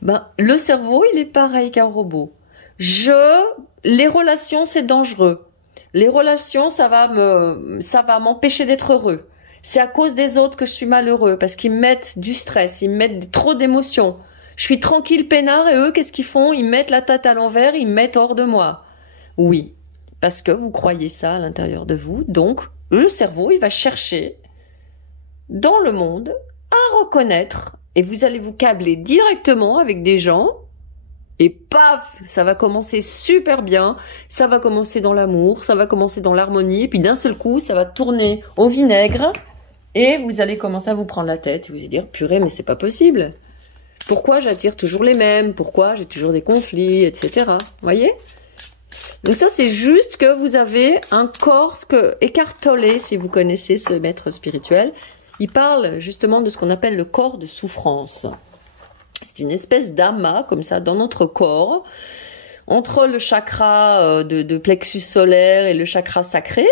Ben, le cerveau, il est pareil qu'un robot. Les relations, c'est dangereux. Les relations, ça va m'empêcher d'être heureux. C'est à cause des autres que je suis malheureux parce qu'ils me mettent du stress, ils me mettent trop d'émotions. Je suis tranquille, peinard, et eux, qu'est-ce qu'ils font? Ils mettent la tête à l'envers, ils me mettent hors de moi. Oui, parce que vous croyez ça à l'intérieur de vous. Donc, le cerveau, il va chercher dans le monde à reconnaître, et vous allez vous câbler directement avec des gens Et paf, ça va commencer super bien, ça va commencer dans l'amour, ça va commencer dans l'harmonie, et puis d'un seul coup, ça va tourner au vinaigre, et vous allez commencer à vous prendre la tête, et vous allez dire, purée, mais c'est pas possible. Pourquoi j'attire toujours les mêmes? Pourquoi j'ai toujours des conflits, etc. Voyez? Donc ça, c'est juste que vous avez un corps, Eckhart Tolle, si vous connaissez ce maître spirituel, il parle justement de ce qu'on appelle le corps de souffrance. C'est une espèce d'amas, comme ça, dans notre corps, entre le chakra de plexus solaire et le chakra sacré,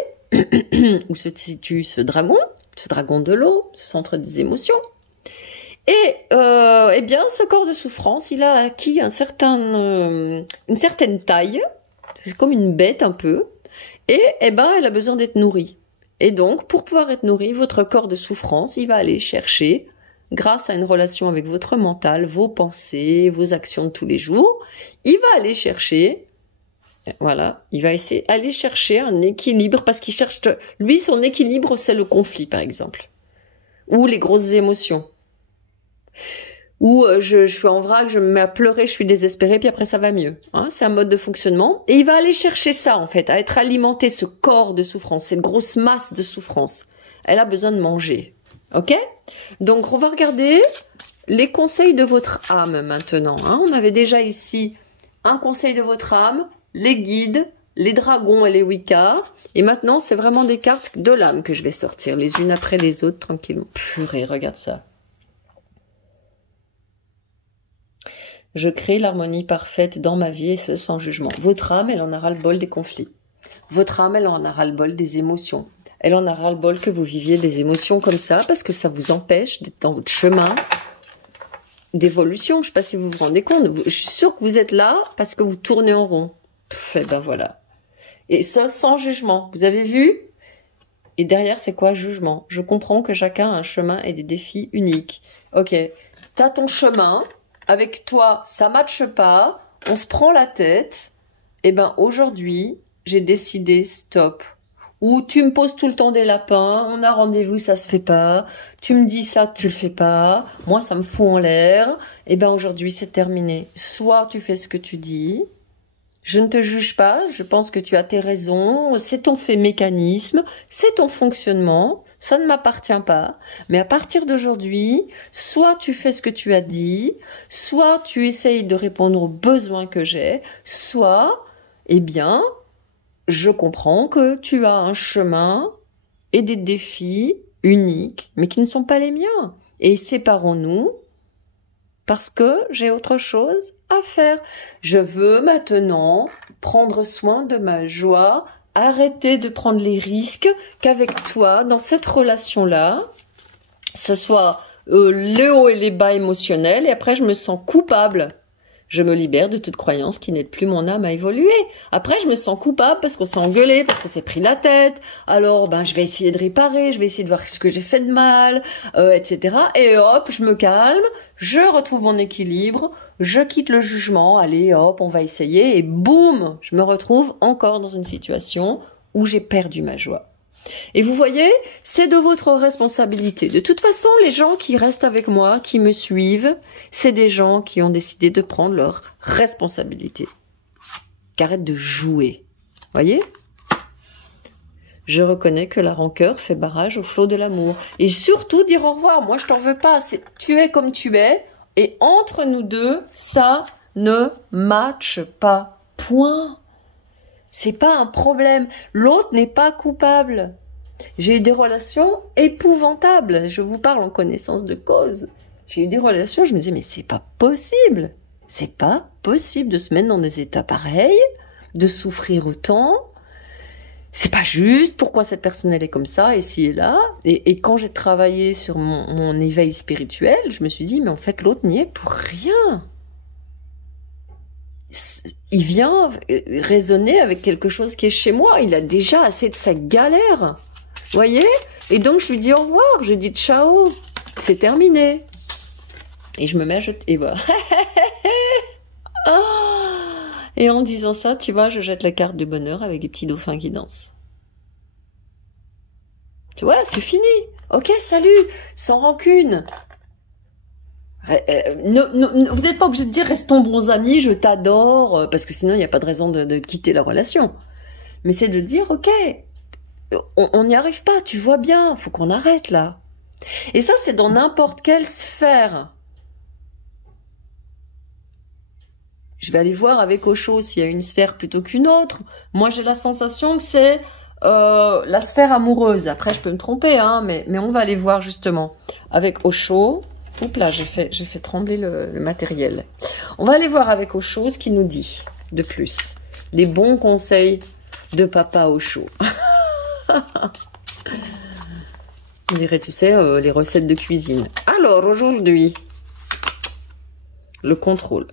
où se situe ce dragon de l'eau, ce centre des émotions. Et eh bien, ce corps de souffrance, il a acquis une certaine taille, c'est comme une bête un peu, et eh ben, elle a besoin d'être nourrie. Et donc, pour pouvoir être nourrie, votre corps de souffrance, il va aller chercher, grâce à une relation avec votre mental, vos pensées, vos actions de tous les jours, il va aller chercher, voilà, il va essayer aller chercher un équilibre, parce qu'il cherche, lui, son équilibre, c'est le conflit, par exemple, ou les grosses émotions. Ou je suis en vrac, je me mets à pleurer, je suis désespérée, puis après ça va mieux. Hein, c'est un mode de fonctionnement. Et il va aller chercher ça, en fait, à être alimenté, ce corps de souffrance, cette grosse masse de souffrance. Elle a besoin de manger. Ok? Donc, on va regarder les conseils de votre âme maintenant. Hein. On avait déjà ici un conseil de votre âme, les guides, les dragons et les Wicca. Et maintenant, c'est vraiment des cartes de l'âme que je vais sortir, les unes après les autres, tranquillement. Purée, regarde ça. Je crée l'harmonie parfaite dans ma vie et ce sans jugement. Votre âme, elle en a ras-le-bol des conflits. Votre âme, elle en a ration-le-bol des émotions. Elle en a ras-le-bol que vous viviez des émotions comme ça parce que ça vous empêche d'être dans votre chemin d'évolution. Je ne sais pas si vous vous rendez compte. Je suis sûre que vous êtes là parce que vous tournez en rond. Et ben voilà. Et ça sans jugement. Vous avez vu? Et derrière, c'est quoi jugement? Je comprends que chacun a un chemin et des défis uniques. Ok. T'as ton chemin. Avec toi, ça matche pas, on se prend la tête, et ben aujourd'hui, j'ai décidé stop. Ou tu me poses tout le temps des lapins, on a rendez-vous, ça se fait pas, tu me dis ça, tu le fais pas, moi ça me fout en l'air, et ben aujourd'hui c'est terminé. Soit tu fais ce que tu dis, je ne te juge pas, je pense que tu as tes raisons, c'est ton fait mécanisme, c'est ton fonctionnement, ça ne m'appartient pas, mais à partir d'aujourd'hui, soit tu fais ce que tu as dit, soit tu essayes de répondre aux besoins que j'ai, soit, eh bien, je comprends que tu as un chemin et des défis uniques, mais qui ne sont pas les miens. Et séparons-nous parce que j'ai autre chose à faire. Je veux maintenant prendre soin de ma joie, arrêter de prendre les risques qu'avec toi, dans cette relation-là, ce soit les hauts et les bas émotionnels, et après je me sens coupable. Je me libère de toute croyance qui n'aide plus mon âme à évoluer. Après, je me sens coupable parce qu'on s'est engueulé, parce qu'on s'est pris la tête. Alors, ben, je vais essayer de réparer, je vais essayer de voir ce que j'ai fait de mal, etc. Et hop, je me calme, je retrouve mon équilibre, je quitte le jugement, allez, hop, on va essayer, et boum, je me retrouve encore dans une situation où j'ai perdu ma joie. Et vous voyez, c'est de votre responsabilité. De toute façon, les gens qui restent avec moi, qui me suivent, c'est des gens qui ont décidé de prendre leur responsabilité. Qu'arrête de jouer. Voyez? Je reconnais que la rancœur fait barrage au flot de l'amour. Et surtout dire au revoir. Moi, je t'en veux pas. Tu es comme tu es. Et entre nous deux, ça ne matche pas. Point. C'est pas un problème. L'autre n'est pas coupable. J'ai eu des relations épouvantables. Je vous parle en connaissance de cause. J'ai eu des relations, je me disais, mais c'est pas possible. C'est pas possible de se mettre dans des états pareils, de souffrir autant. C'est pas juste. Pourquoi cette personne, elle est comme ça, ici et là? Et quand j'ai travaillé sur mon éveil spirituel, je me suis dit, mais en fait, l'autre n'y est pour rien. Il vient raisonner avec quelque chose qui est chez moi. Il a déjà assez de sa galère. Voyez? Et donc, je lui dis au revoir. Je dis ciao. C'est terminé. Et je me mets à jeter. Et voilà. Et en disant ça, tu vois, je jette la carte du bonheur avec des petits dauphins qui dansent. Tu vois, c'est fini. Ok, salut. Sans rancune. Vous n'êtes pas obligé de dire restons bons amis, je t'adore, parce que sinon il n'y a pas de raison de quitter la relation. Mais c'est de dire ok, on n'y arrive pas, tu vois bien, faut qu'on arrête là. Et ça c'est dans n'importe quelle sphère. Je vais aller voir avec Osho s'il y a une sphère plutôt qu'une autre. Moi j'ai la sensation que c'est la sphère amoureuse. Après je peux me tromper, hein, mais on va aller voir justement avec Osho. Oups là, j'ai fait trembler le matériel. On va aller voir avec Osho ce qu'il nous dit de plus. Les bons conseils de papa Osho. On dirait, tu sais, les recettes de cuisine. Alors, aujourd'hui, le contrôle.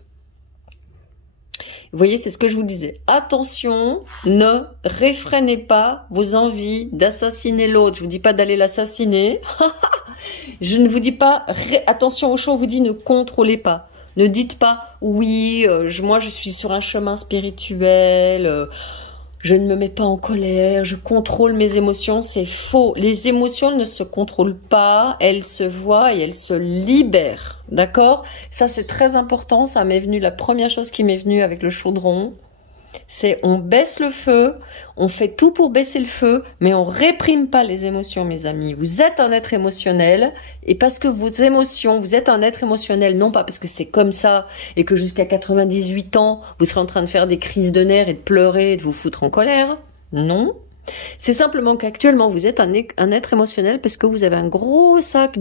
Vous voyez, c'est ce que je vous disais. Attention, ne réfrénez pas vos envies d'assassiner l'autre. Je vous dis pas d'aller l'assassiner. Je ne vous dis pas, attention au show, on vous dit ne contrôlez pas. Ne dites pas, oui, moi je suis sur un chemin spirituel, je ne me mets pas en colère, je contrôle mes émotions. C'est faux. Les émotions ne se contrôlent pas, elles se voient et elles se libèrent. D'accord? Ça c'est très important, ça m'est venu, la première chose qui m'est venue avec le chaudron. C'est on baisse le feu, on fait tout pour baisser le feu, mais on réprime pas les émotions, mes amis. Vous êtes un être émotionnel, et parce que vos émotions, vous êtes un être émotionnel, non pas parce que c'est comme ça, et que jusqu'à 98 ans, vous serez en train de faire des crises de nerfs et de pleurer et de vous foutre en colère. Non. C'est simplement qu'actuellement, vous êtes un être émotionnel parce que vous avez un gros sac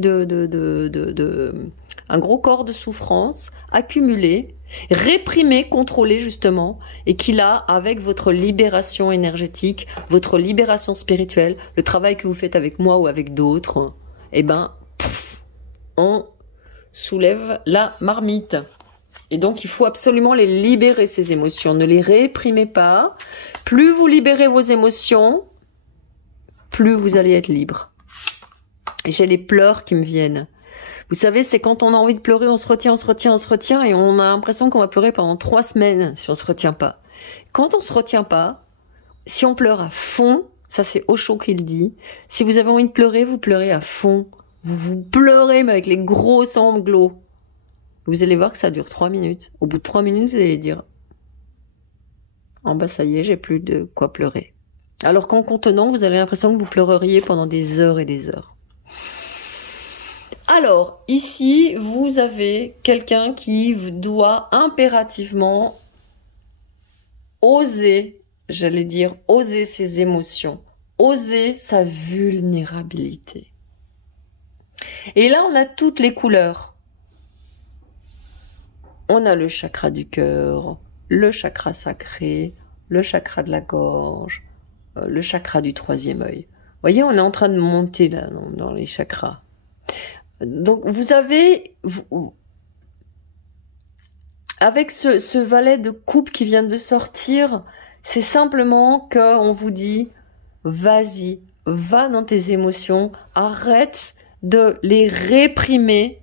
un gros corps de souffrance accumulé, réprimé, contrôlé justement, et qui là, avec votre libération énergétique, votre libération spirituelle, le travail que vous faites avec moi ou avec d'autres, eh ben, on soulève la marmite. Et donc, il faut absolument les libérer, ces émotions. Ne les réprimez pas. Plus vous libérez vos émotions, plus vous allez être libre. Et j'ai les pleurs qui me viennent. Vous savez, c'est quand on a envie de pleurer, on se retient, et on a l'impression qu'on va pleurer pendant 3 semaines si on se retient pas. Quand on se retient pas, si on pleure à fond, ça c'est Osho qui le dit, si vous avez envie de pleurer, vous pleurez à fond. Vous pleurez, mais avec les gros sanglots. Vous allez voir que ça dure 3 minutes. Au bout de 3 minutes, vous allez dire « Oh bah ça y est, j'ai plus de quoi pleurer ». Alors qu'en contenant, vous avez l'impression que vous pleureriez pendant des heures et des heures. Alors, ici, vous avez quelqu'un qui doit impérativement oser, j'allais dire, oser ses émotions, oser sa vulnérabilité. Et là, on a toutes les couleurs. On a le chakra du cœur, le chakra sacré, le chakra de la gorge, le chakra du 3e œil. Vous voyez, on est en train de monter là dans les chakras. Donc, vous avez, avec ce valet de coupe qui vient de sortir, c'est simplement qu'on vous dit, vas-y, va dans tes émotions, arrête de les réprimer,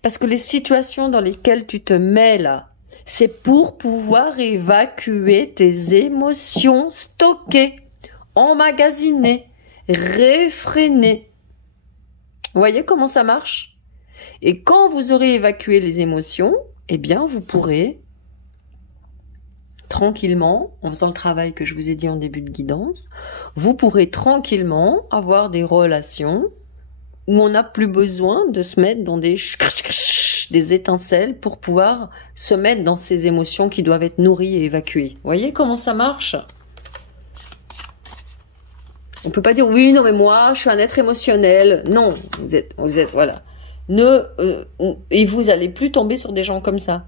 parce que les situations dans lesquelles tu te mets là, c'est pour pouvoir évacuer tes émotions stockées, emmagasinées, réfrénées. Vous voyez comment ça marche? Et quand vous aurez évacué les émotions, eh bien, vous pourrez tranquillement, en faisant le travail que je vous ai dit en début de guidance, vous pourrez tranquillement avoir des relations où on n'a plus besoin de se mettre dans des étincelles pour pouvoir se mettre dans ces émotions qui doivent être nourries et évacuées. Vous voyez comment ça marche? On peut pas dire oui, non mais moi je suis un être émotionnel. Non, vous êtes voilà. Et vous allez plus tomber sur des gens comme ça,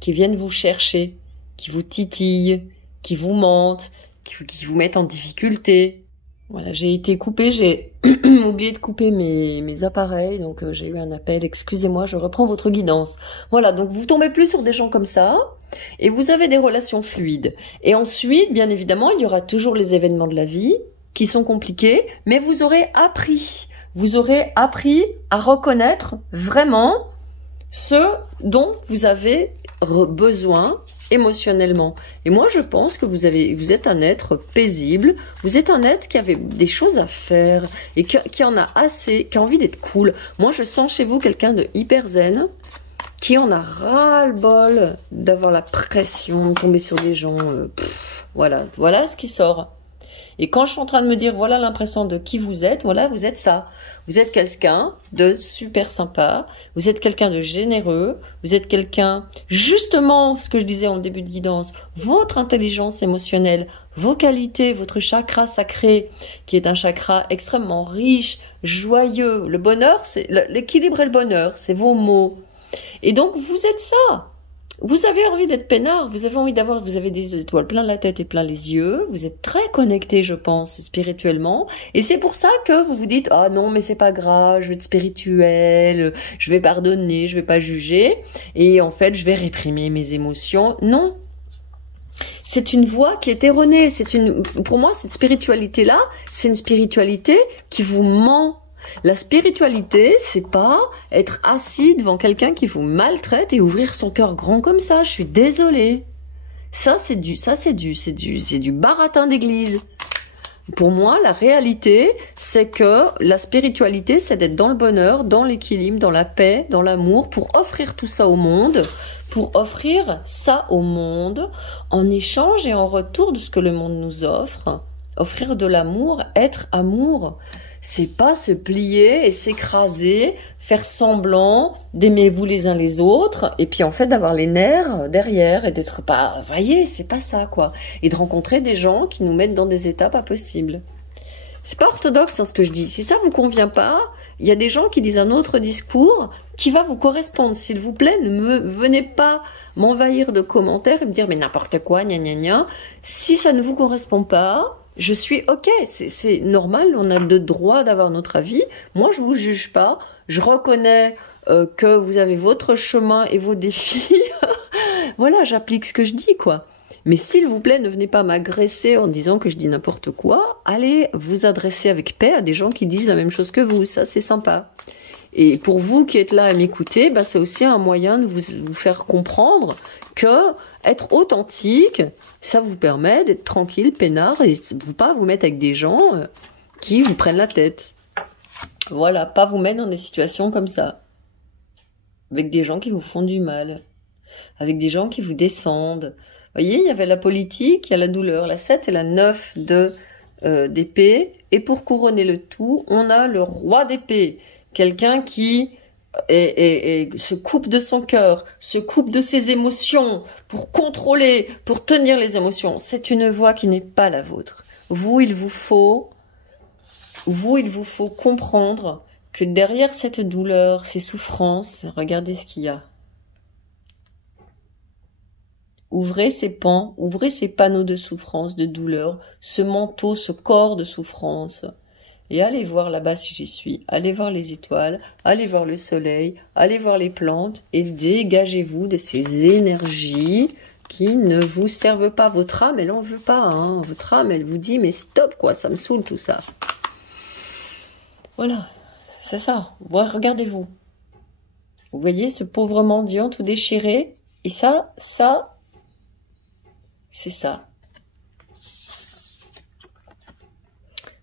qui viennent vous chercher, qui vous titillent, qui vous mentent, qui vous mettent en difficulté. Voilà, j'ai été coupée, j'ai oublié de couper mes appareils, donc j'ai eu un appel, excusez-moi, je reprends votre guidance. Voilà, donc vous tombez plus sur des gens comme ça, et vous avez des relations fluides. Et ensuite, bien évidemment, il y aura toujours les événements de la vie, qui sont compliqués, mais vous aurez appris à reconnaître vraiment ce dont vous avez besoin émotionnellement. Et moi, je pense que vous êtes un être paisible, vous êtes un être qui avait des choses à faire et qui en a assez, qui a envie d'être cool. Moi, je sens chez vous quelqu'un de hyper zen, qui en a ras-le-bol d'avoir la pression, de tomber sur des gens, voilà ce qui sort. Et quand je suis en train de me dire, voilà l'impression de qui vous êtes, voilà, vous êtes ça. Vous êtes quelqu'un de super sympa, vous êtes quelqu'un de généreux, vous êtes quelqu'un, justement, ce que je disais en début de guidance, votre intelligence émotionnelle, vos qualités, votre chakra sacré, qui est un chakra extrêmement riche, joyeux. Le bonheur, c'est l'équilibre et le bonheur, c'est vos mots. Et donc, vous êtes ça. Vous avez envie d'être peinard, vous avez des étoiles plein la tête et plein les yeux, vous êtes très connecté, je pense, spirituellement, et c'est pour ça que vous vous dites, ah non, mais c'est pas grave, je vais être spirituel, je vais pardonner, je vais pas juger, et en fait, je vais réprimer mes émotions. Non. C'est une voie qui est erronée, pour moi, cette spiritualité-là, c'est une spiritualité qui vous ment. La spiritualité, c'est pas être assis devant quelqu'un qui vous maltraite et ouvrir son cœur grand comme ça. Je suis désolée. Ça, c'est du baratin d'église. Pour moi, la réalité, c'est que la spiritualité, c'est d'être dans le bonheur, dans l'équilibre, dans la paix, dans l'amour, pour offrir tout ça au monde, pour offrir ça au monde en échange et en retour de ce que le monde nous offre. Offrir de l'amour, être amour. C'est pas se plier et s'écraser, faire semblant d'aimer vous les uns les autres, et puis en fait d'avoir les nerfs derrière et d'être pas, voyez, c'est pas ça quoi. Et de rencontrer des gens qui nous mettent dans des états pas possibles. C'est pas orthodoxe hein, ce que je dis. Si ça vous convient pas, il y a des gens qui disent un autre discours qui va vous correspondre. S'il vous plaît, venez pas m'envahir de commentaires et me dire mais n'importe quoi, gna gna gna. Si ça ne vous correspond pas, je suis ok, c'est normal, on a le droit d'avoir notre avis. Moi, je vous juge pas. Je reconnais que vous avez votre chemin et vos défis. Voilà, j'applique ce que je dis, quoi. Mais s'il vous plaît, ne venez pas m'agresser en disant que je dis n'importe quoi. Allez vous adresser avec paix à des gens qui disent la même chose que vous. Ça, c'est sympa. Et pour vous qui êtes là à m'écouter, bah, c'est aussi un moyen de vous faire comprendre que être authentique, ça vous permet d'être tranquille, peinard, et pas vous mettre avec des gens qui vous prennent la tête. Voilà, pas vous mettre dans des situations comme ça. Avec des gens qui vous font du mal. Avec des gens qui vous descendent. Vous voyez, il y avait la politique, il y a la douleur, la 7 et la 9 d'épée. Et pour couronner le tout, on a le roi d'épée. Quelqu'un qui se coupe de son cœur, se coupe de ses émotions pour contrôler, pour tenir les émotions. C'est une voie qui n'est pas la vôtre. Vous, il vous faut comprendre que derrière cette douleur, ces souffrances, regardez ce qu'il y a. Ouvrez ces pans, ouvrez ces panneaux de souffrance, de douleur, ce manteau, ce corps de souffrance. Et allez voir là-bas si j'y suis, allez voir les étoiles, allez voir le soleil, allez voir les plantes et dégagez-vous de ces énergies qui ne vous servent pas. Votre âme, elle en veut pas, hein. Votre âme, elle vous dit, mais stop quoi, ça me saoule tout ça. Voilà, c'est ça. Regardez-vous. Vous voyez ce pauvre mendiant tout déchiré, et ça, c'est ça.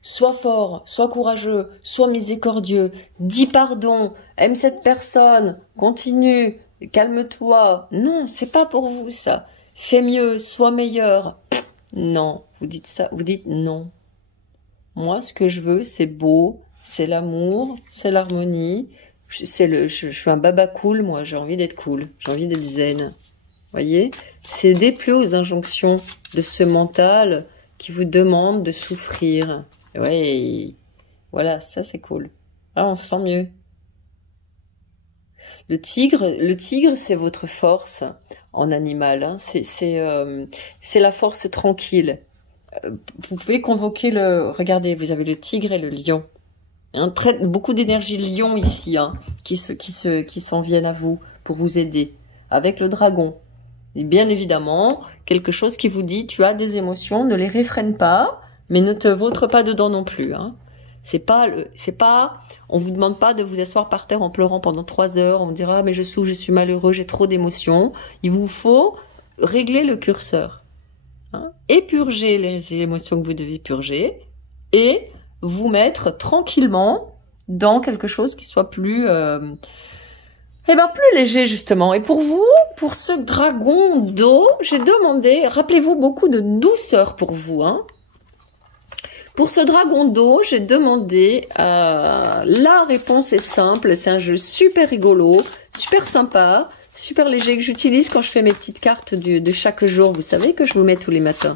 Sois fort, sois courageux, sois miséricordieux, dis pardon, aime cette personne, continue, calme-toi. Non, c'est pas pour vous ça. Fais mieux, sois meilleur. Non, vous dites ça, vous dites non. Moi, ce que je veux, c'est beau, c'est l'amour, c'est l'harmonie. Je suis un baba cool, moi, j'ai envie d'être cool, j'ai envie d'être zen. Voyez, cédez plus aux injonctions de ce mental qui vous demande de souffrir. Oui, voilà, ça c'est cool. Là, on se sent mieux. Le tigre, c'est votre force en animal. Hein. C'est la force tranquille. Vous pouvez convoquer regardez, vous avez le tigre et le lion. Hein, beaucoup d'énergie lion ici, hein, qui s'en viennent à vous pour vous aider. Avec le dragon. Et bien évidemment, quelque chose qui vous dit, tu as des émotions, ne les réfrène pas, mais ne te vautre pas dedans non plus. Hein. On vous demande pas de vous asseoir par terre en pleurant pendant 3 heures. On vous dira, mais je souffre, je suis malheureux, j'ai trop d'émotions. Il vous faut régler le curseur. Hein, épurger les émotions que vous devez purger et vous mettre tranquillement dans quelque chose qui soit plus Eh bien, plus léger, justement. Et pour vous, pour ce dragon d'eau, j'ai demandé, rappelez-vous, beaucoup de douceur pour vous, hein. Pour ce dragon d'eau, j'ai demandé, la réponse est simple, c'est un jeu super rigolo, super sympa, super léger que j'utilise quand je fais mes petites cartes de chaque jour. Vous savez que je vous mets tous les matins.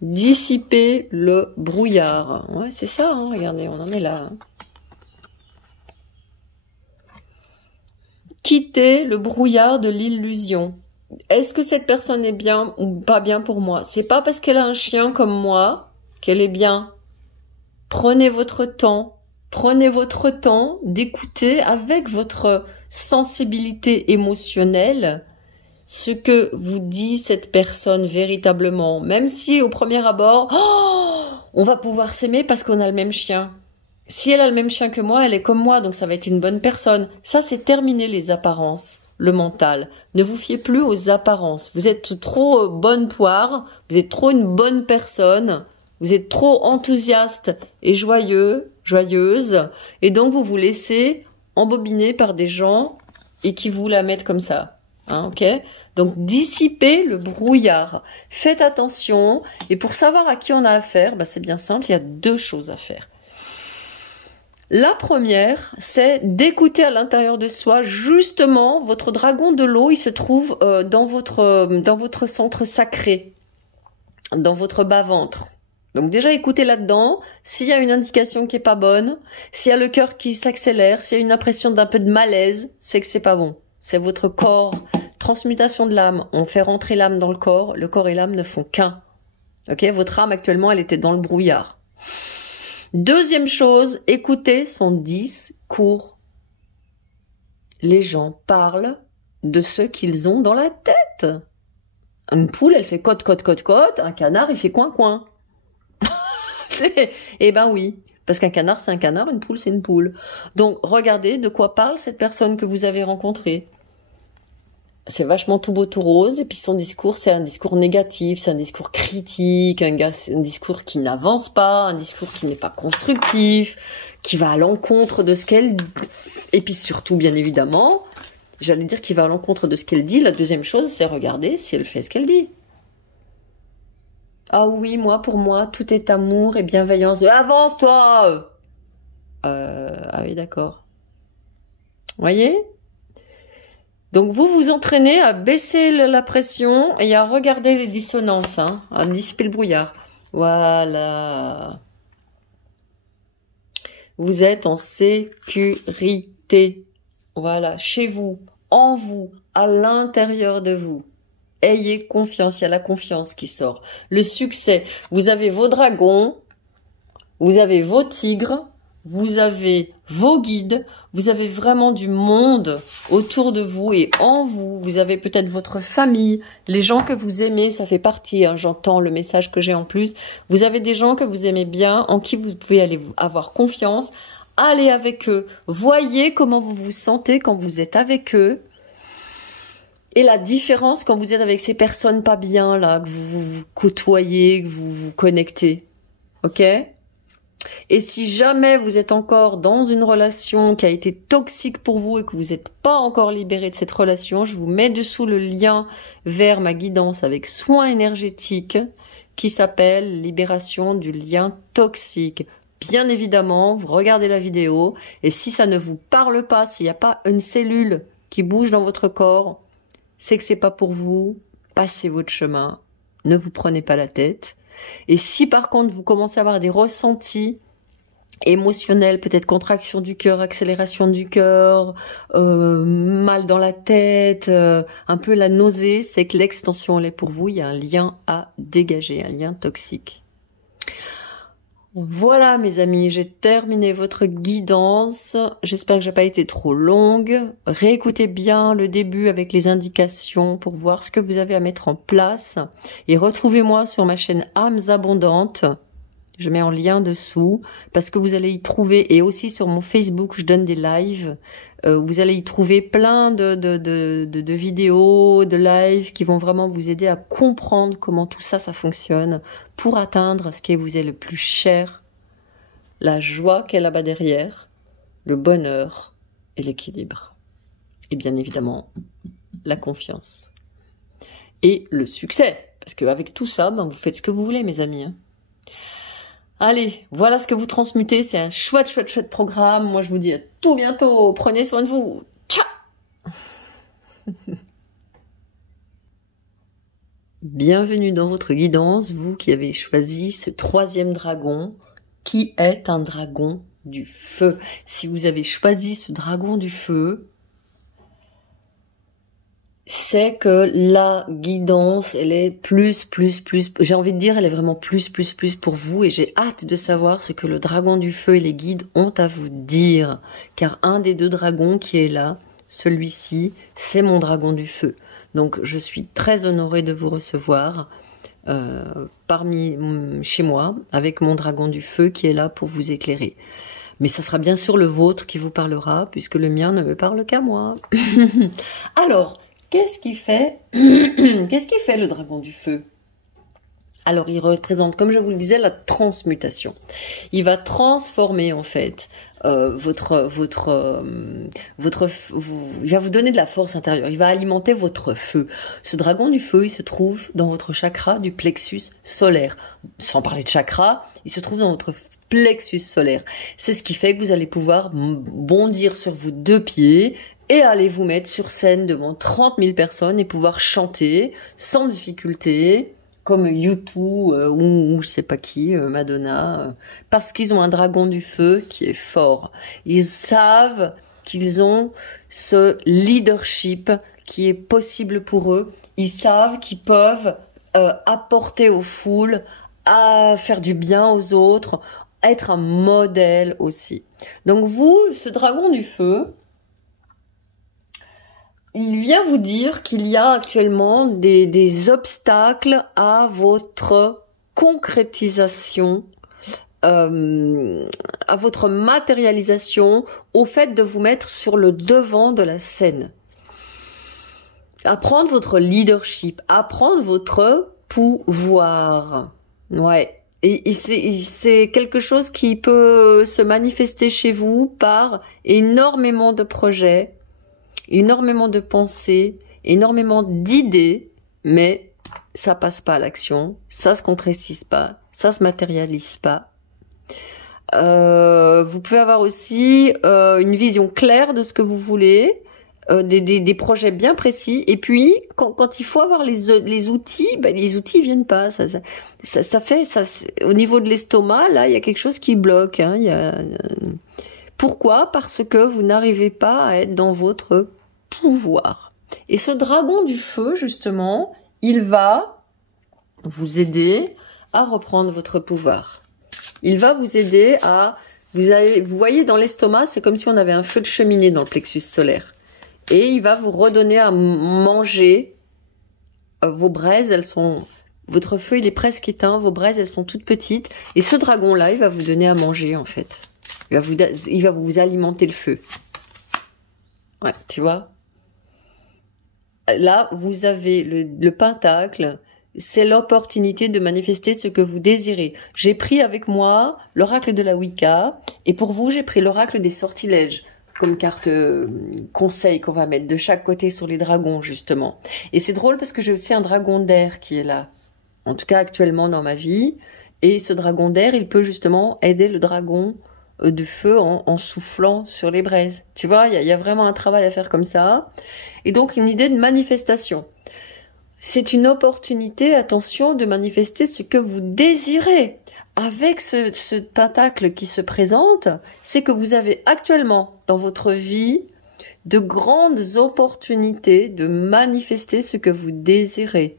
Dissiper le brouillard. Ouais, c'est ça, hein, regardez, on en est là. Hein. Quitter le brouillard de l'illusion. Est-ce que cette personne est bien ou pas bien pour moi? C'est pas parce qu'elle a un chien comme moi qu'elle est bien. Prenez votre temps d'écouter avec votre sensibilité émotionnelle ce que vous dit cette personne véritablement. Même si au premier abord, oh, on va pouvoir s'aimer parce qu'on a le même chien. Si elle a le même chien que moi, elle est comme moi, donc ça va être une bonne personne. Ça, c'est terminer les apparences, le mental. Ne vous fiez plus aux apparences. Vous êtes trop bonne poire, vous êtes trop une bonne personne. Vous êtes trop enthousiaste et joyeuse, et donc vous vous laissez embobiner par des gens et qui vous la mettent comme ça. Hein, ok? Donc dissipez le brouillard. Faites attention, et pour savoir à qui on a affaire, bah, c'est bien simple, il y a deux choses à faire. La première, c'est d'écouter à l'intérieur de soi, justement, votre dragon de l'eau, il se trouve dans votre centre sacré, dans votre bas-ventre. Donc déjà, écoutez là-dedans, s'il y a une indication qui est pas bonne, s'il y a le cœur qui s'accélère, s'il y a une impression d'un peu de malaise, c'est que c'est pas bon. C'est votre corps, transmutation de l'âme. On fait rentrer l'âme dans le corps et l'âme ne font qu'un. Ok, votre âme actuellement, elle était dans le brouillard. Deuxième chose, écoutez son discours. Les gens parlent de ce qu'ils ont dans la tête. Une poule, elle fait cote, cote, cote, cote. Un canard, il fait coin, coin. Eh ben oui, parce qu'un canard, c'est un canard, une poule, c'est une poule. Donc, regardez de quoi parle cette personne que vous avez rencontrée. C'est vachement tout beau, tout rose, et puis son discours, c'est un discours négatif, c'est un discours critique, un discours qui n'avance pas, un discours qui n'est pas constructif, qui va à l'encontre de ce qu'elle dit. Et puis surtout, bien évidemment, j'allais dire qu'il va à l'encontre de ce qu'elle dit. La deuxième chose, c'est regarder si elle fait ce qu'elle dit. Ah oui, pour moi, tout est amour et bienveillance. Avance-toi! Ah oui, d'accord. Voyez? Donc, vous vous entraînez à baisser la pression et à regarder les dissonances, hein, à dissiper le brouillard. Voilà. Vous êtes en sécurité. Voilà, chez vous, en vous, à l'intérieur de vous. Ayez confiance, il y a la confiance qui sort. Le succès, vous avez vos dragons, vous avez vos tigres, vous avez vos guides, vous avez vraiment du monde autour de vous et en vous. Vous avez peut-être votre famille, les gens que vous aimez, ça fait partie, hein, j'entends le message que j'ai en plus. Vous avez des gens que vous aimez bien, en qui vous pouvez aller avoir confiance. Allez avec eux, voyez comment vous vous sentez quand vous êtes avec eux. Et la différence quand vous êtes avec ces personnes pas bien, là, que vous côtoyez, que vous vous connectez. Ok? Et si jamais vous êtes encore dans une relation qui a été toxique pour vous et que vous n'êtes pas encore libéré de cette relation, je vous mets dessous le lien vers ma guidance avec soins énergétiques qui s'appelle Libération du lien toxique. Bien évidemment, vous regardez la vidéo et si ça ne vous parle pas, s'il n'y a pas une cellule qui bouge dans votre corps, c'est que c'est pas pour vous, passez votre chemin, ne vous prenez pas la tête. Et si par contre vous commencez à avoir des ressentis émotionnels, peut-être contraction du cœur, accélération du cœur, mal dans la tête, un peu la nausée, c'est que l'extension elle est pour vous, il y a un lien à dégager, un lien toxique. Voilà mes amis, j'ai terminé votre guidance. J'espère que j'ai pas été trop longue. Réécoutez bien le début avec les indications pour voir ce que vous avez à mettre en place. Et retrouvez-moi sur ma chaîne Âmes Abondantes. Je mets en lien dessous parce que vous allez y trouver, et aussi sur mon Facebook, je donne des lives. Vous allez y trouver plein de vidéos, de lives qui vont vraiment vous aider à comprendre comment tout ça, ça fonctionne pour atteindre ce qui vous est le plus cher, la joie qu'est là-bas derrière, le bonheur et l'équilibre. et bien évidemment la confiance. Et le succès, parce qu'avec tout ça, ben, vous faites ce que vous voulez, mes amis. Hein. Allez, voilà ce que vous transmutez, c'est un chouette, chouette, chouette programme. Moi, je vous dis à tout bientôt, prenez soin de vous. Ciao. Bienvenue dans votre guidance, vous qui avez choisi ce 3e dragon, qui est un dragon du feu. Si vous avez choisi ce dragon du feu, c'est que la guidance, elle est plus, j'ai envie de dire, elle est vraiment plus pour vous, et j'ai hâte de savoir ce que le dragon du feu et les guides ont à vous dire, car un des 2 dragons qui est là, celui-ci, c'est mon dragon du feu. Donc je suis très honorée de vous recevoir chez moi, avec mon dragon du feu qui est là pour vous éclairer. Mais ça sera bien sûr le vôtre qui vous parlera, puisque le mien ne me parle qu'à moi. Alors, qu'est-ce qui fait le dragon du feu? Alors, il représente, comme je vous le disais, la transmutation. Il va transformer, en fait, il va vous donner de la force intérieure. Il va alimenter votre feu. Ce dragon du feu, il se trouve dans votre chakra du plexus solaire. Sans parler de chakra, il se trouve dans votre plexus solaire. C'est ce qui fait que vous allez pouvoir bondir sur vos 2 pieds et aller vous mettre sur scène devant 30 000 personnes et pouvoir chanter sans difficulté, comme U2 ou je sais pas qui, Madonna, parce qu'ils ont un dragon du feu qui est fort. Ils savent qu'ils ont ce leadership qui est possible pour eux. Ils savent qu'ils peuvent apporter aux foules, à faire du bien aux autres, être un modèle aussi. Donc vous, ce dragon du feu, il vient vous dire qu'il y a actuellement des obstacles à votre concrétisation, à votre matérialisation, au fait de vous mettre sur le devant de la scène. À prendre votre leadership, à prendre votre pouvoir. Ouais. Et c'est quelque chose qui peut se manifester chez vous par énormément de projets, énormément de pensées, énormément d'idées, mais ça passe pas à l'action, ça se concrétise pas, ça se matérialise pas. Vous pouvez avoir aussi une vision claire de ce que vous voulez, des projets bien précis, et puis quand il faut avoir les outils, ben, les outils viennent pas. Ça fait au niveau de l'estomac, là, il y a quelque chose qui bloque. Hein, Pourquoi? Parce que vous n'arrivez pas à être dans votre pouvoir. Et ce dragon du feu, justement, il va vous aider à reprendre votre pouvoir. Il va vous aider à... Vous voyez, dans l'estomac, c'est comme si on avait un feu de cheminée dans le plexus solaire. Et il va vous redonner à manger. Vos braises, elles sont... Votre feu, il est presque éteint. Vos braises, elles sont toutes petites. Et ce dragon-là, il va vous donner à manger, en fait. Il va vous alimenter le feu. Ouais, tu vois? Là, vous avez le pentacle. C'est l'opportunité de manifester ce que vous désirez. J'ai pris avec moi l'oracle de la Wicca. Et pour vous, j'ai pris l'oracle des sortilèges. Comme carte conseil qu'on va mettre de chaque côté sur les dragons, justement. Et c'est drôle parce que j'ai aussi un dragon d'air qui est là. En tout cas, actuellement dans ma vie. Et ce dragon d'air, il peut justement aider le dragon de feu en soufflant sur les braises. Tu vois, il y a vraiment un travail à faire comme ça. Et donc, une idée de manifestation. C'est une opportunité, attention, de manifester ce que vous désirez. Avec ce pentacle qui se présente, c'est que vous avez actuellement dans votre vie de grandes opportunités de manifester ce que vous désirez,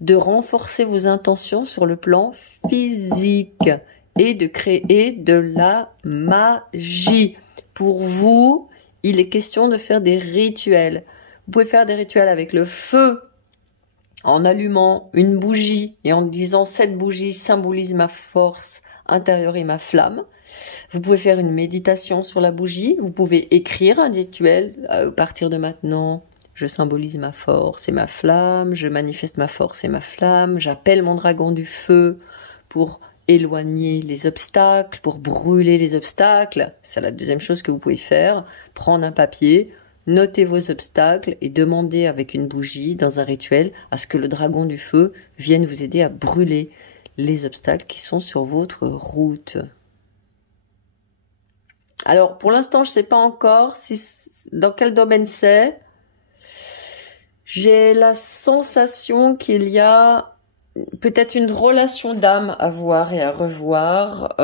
de renforcer vos intentions sur le plan physique et de créer de la magie. Pour vous, il est question de faire des rituels. Vous pouvez faire des rituels avec le feu, en allumant une bougie et en disant « cette bougie symbolise ma force intérieure et ma flamme ». Vous pouvez faire une méditation sur la bougie. Vous pouvez écrire un rituel à partir de maintenant. Je symbolise ma force et ma flamme. Je manifeste ma force et ma flamme. J'appelle mon dragon du feu pour éloigner les obstacles, pour brûler les obstacles. C'est la deuxième chose que vous pouvez faire. Prendre un papier, notez vos obstacles et demandez avec une bougie, dans un rituel, à ce que le dragon du feu vienne vous aider à brûler les obstacles qui sont sur votre route. Alors, pour l'instant, je ne sais pas encore dans quel domaine c'est. J'ai la sensation qu'il y a peut-être une relation d'âme à voir et à revoir.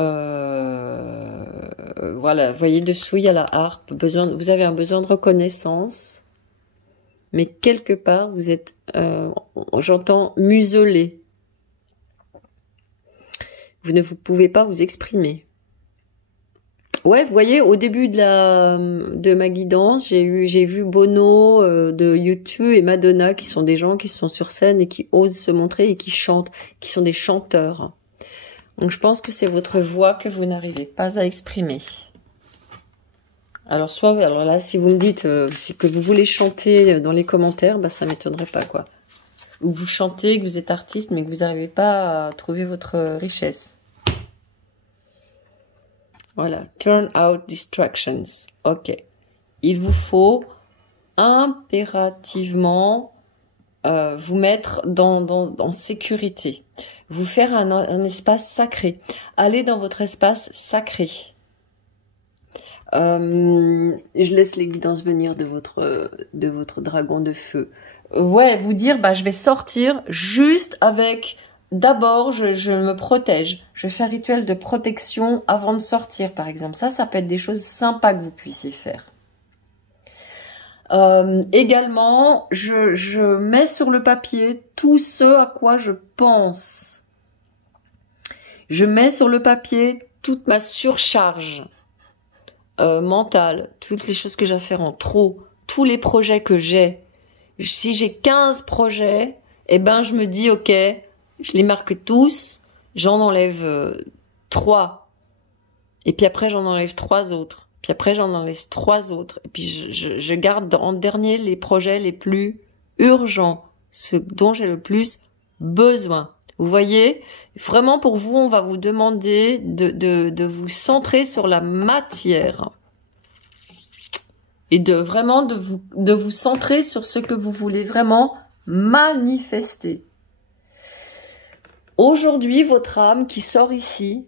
Voilà, vous voyez dessous, il y a la harpe. Vous avez un besoin de reconnaissance. Mais quelque part, vous êtes, j'entends, muselé. Vous ne pouvez pas vous exprimer. Ouais, vous voyez, au début de ma guidance, j'ai vu Bono de YouTube et Madonna, qui sont des gens qui sont sur scène et qui osent se montrer et qui chantent, qui sont des chanteurs. Donc je pense que c'est votre voix que vous n'arrivez pas à exprimer. Alors alors là, si vous me dites que vous voulez chanter dans les commentaires, bah ça m'étonnerait pas, quoi. Ou vous chantez, que vous êtes artiste, mais que vous n'arrivez pas à trouver votre richesse. Voilà, turn out distractions. Ok. Il vous faut impérativement vous mettre en sécurité. Vous faire un espace sacré. Allez dans votre espace sacré. Je laisse les guidances venir de votre dragon de feu. Ouais, vous dire, bah je vais sortir juste avec... D'abord, je me protège. Je fais un rituel de protection avant de sortir, par exemple. Ça peut être des choses sympas que vous puissiez faire. Également, je mets sur le papier tout ce à quoi je pense. Je mets sur le papier toute ma surcharge mentale, toutes les choses que j'ai à faire en trop, tous les projets que j'ai. Si j'ai 15 projets, eh ben je me dis, ok, je les marque tous, j'en enlève 3. Et puis après, j'en enlève 3 autres. Puis après, j'en enlève 3 autres. Et puis je garde en dernier les projets les plus urgents, ceux dont j'ai le plus besoin. Vous voyez, vraiment pour vous, on va vous demander de vous centrer sur la matière. Et de vous centrer sur ce que vous voulez vraiment manifester. Aujourd'hui, votre âme qui sort ici,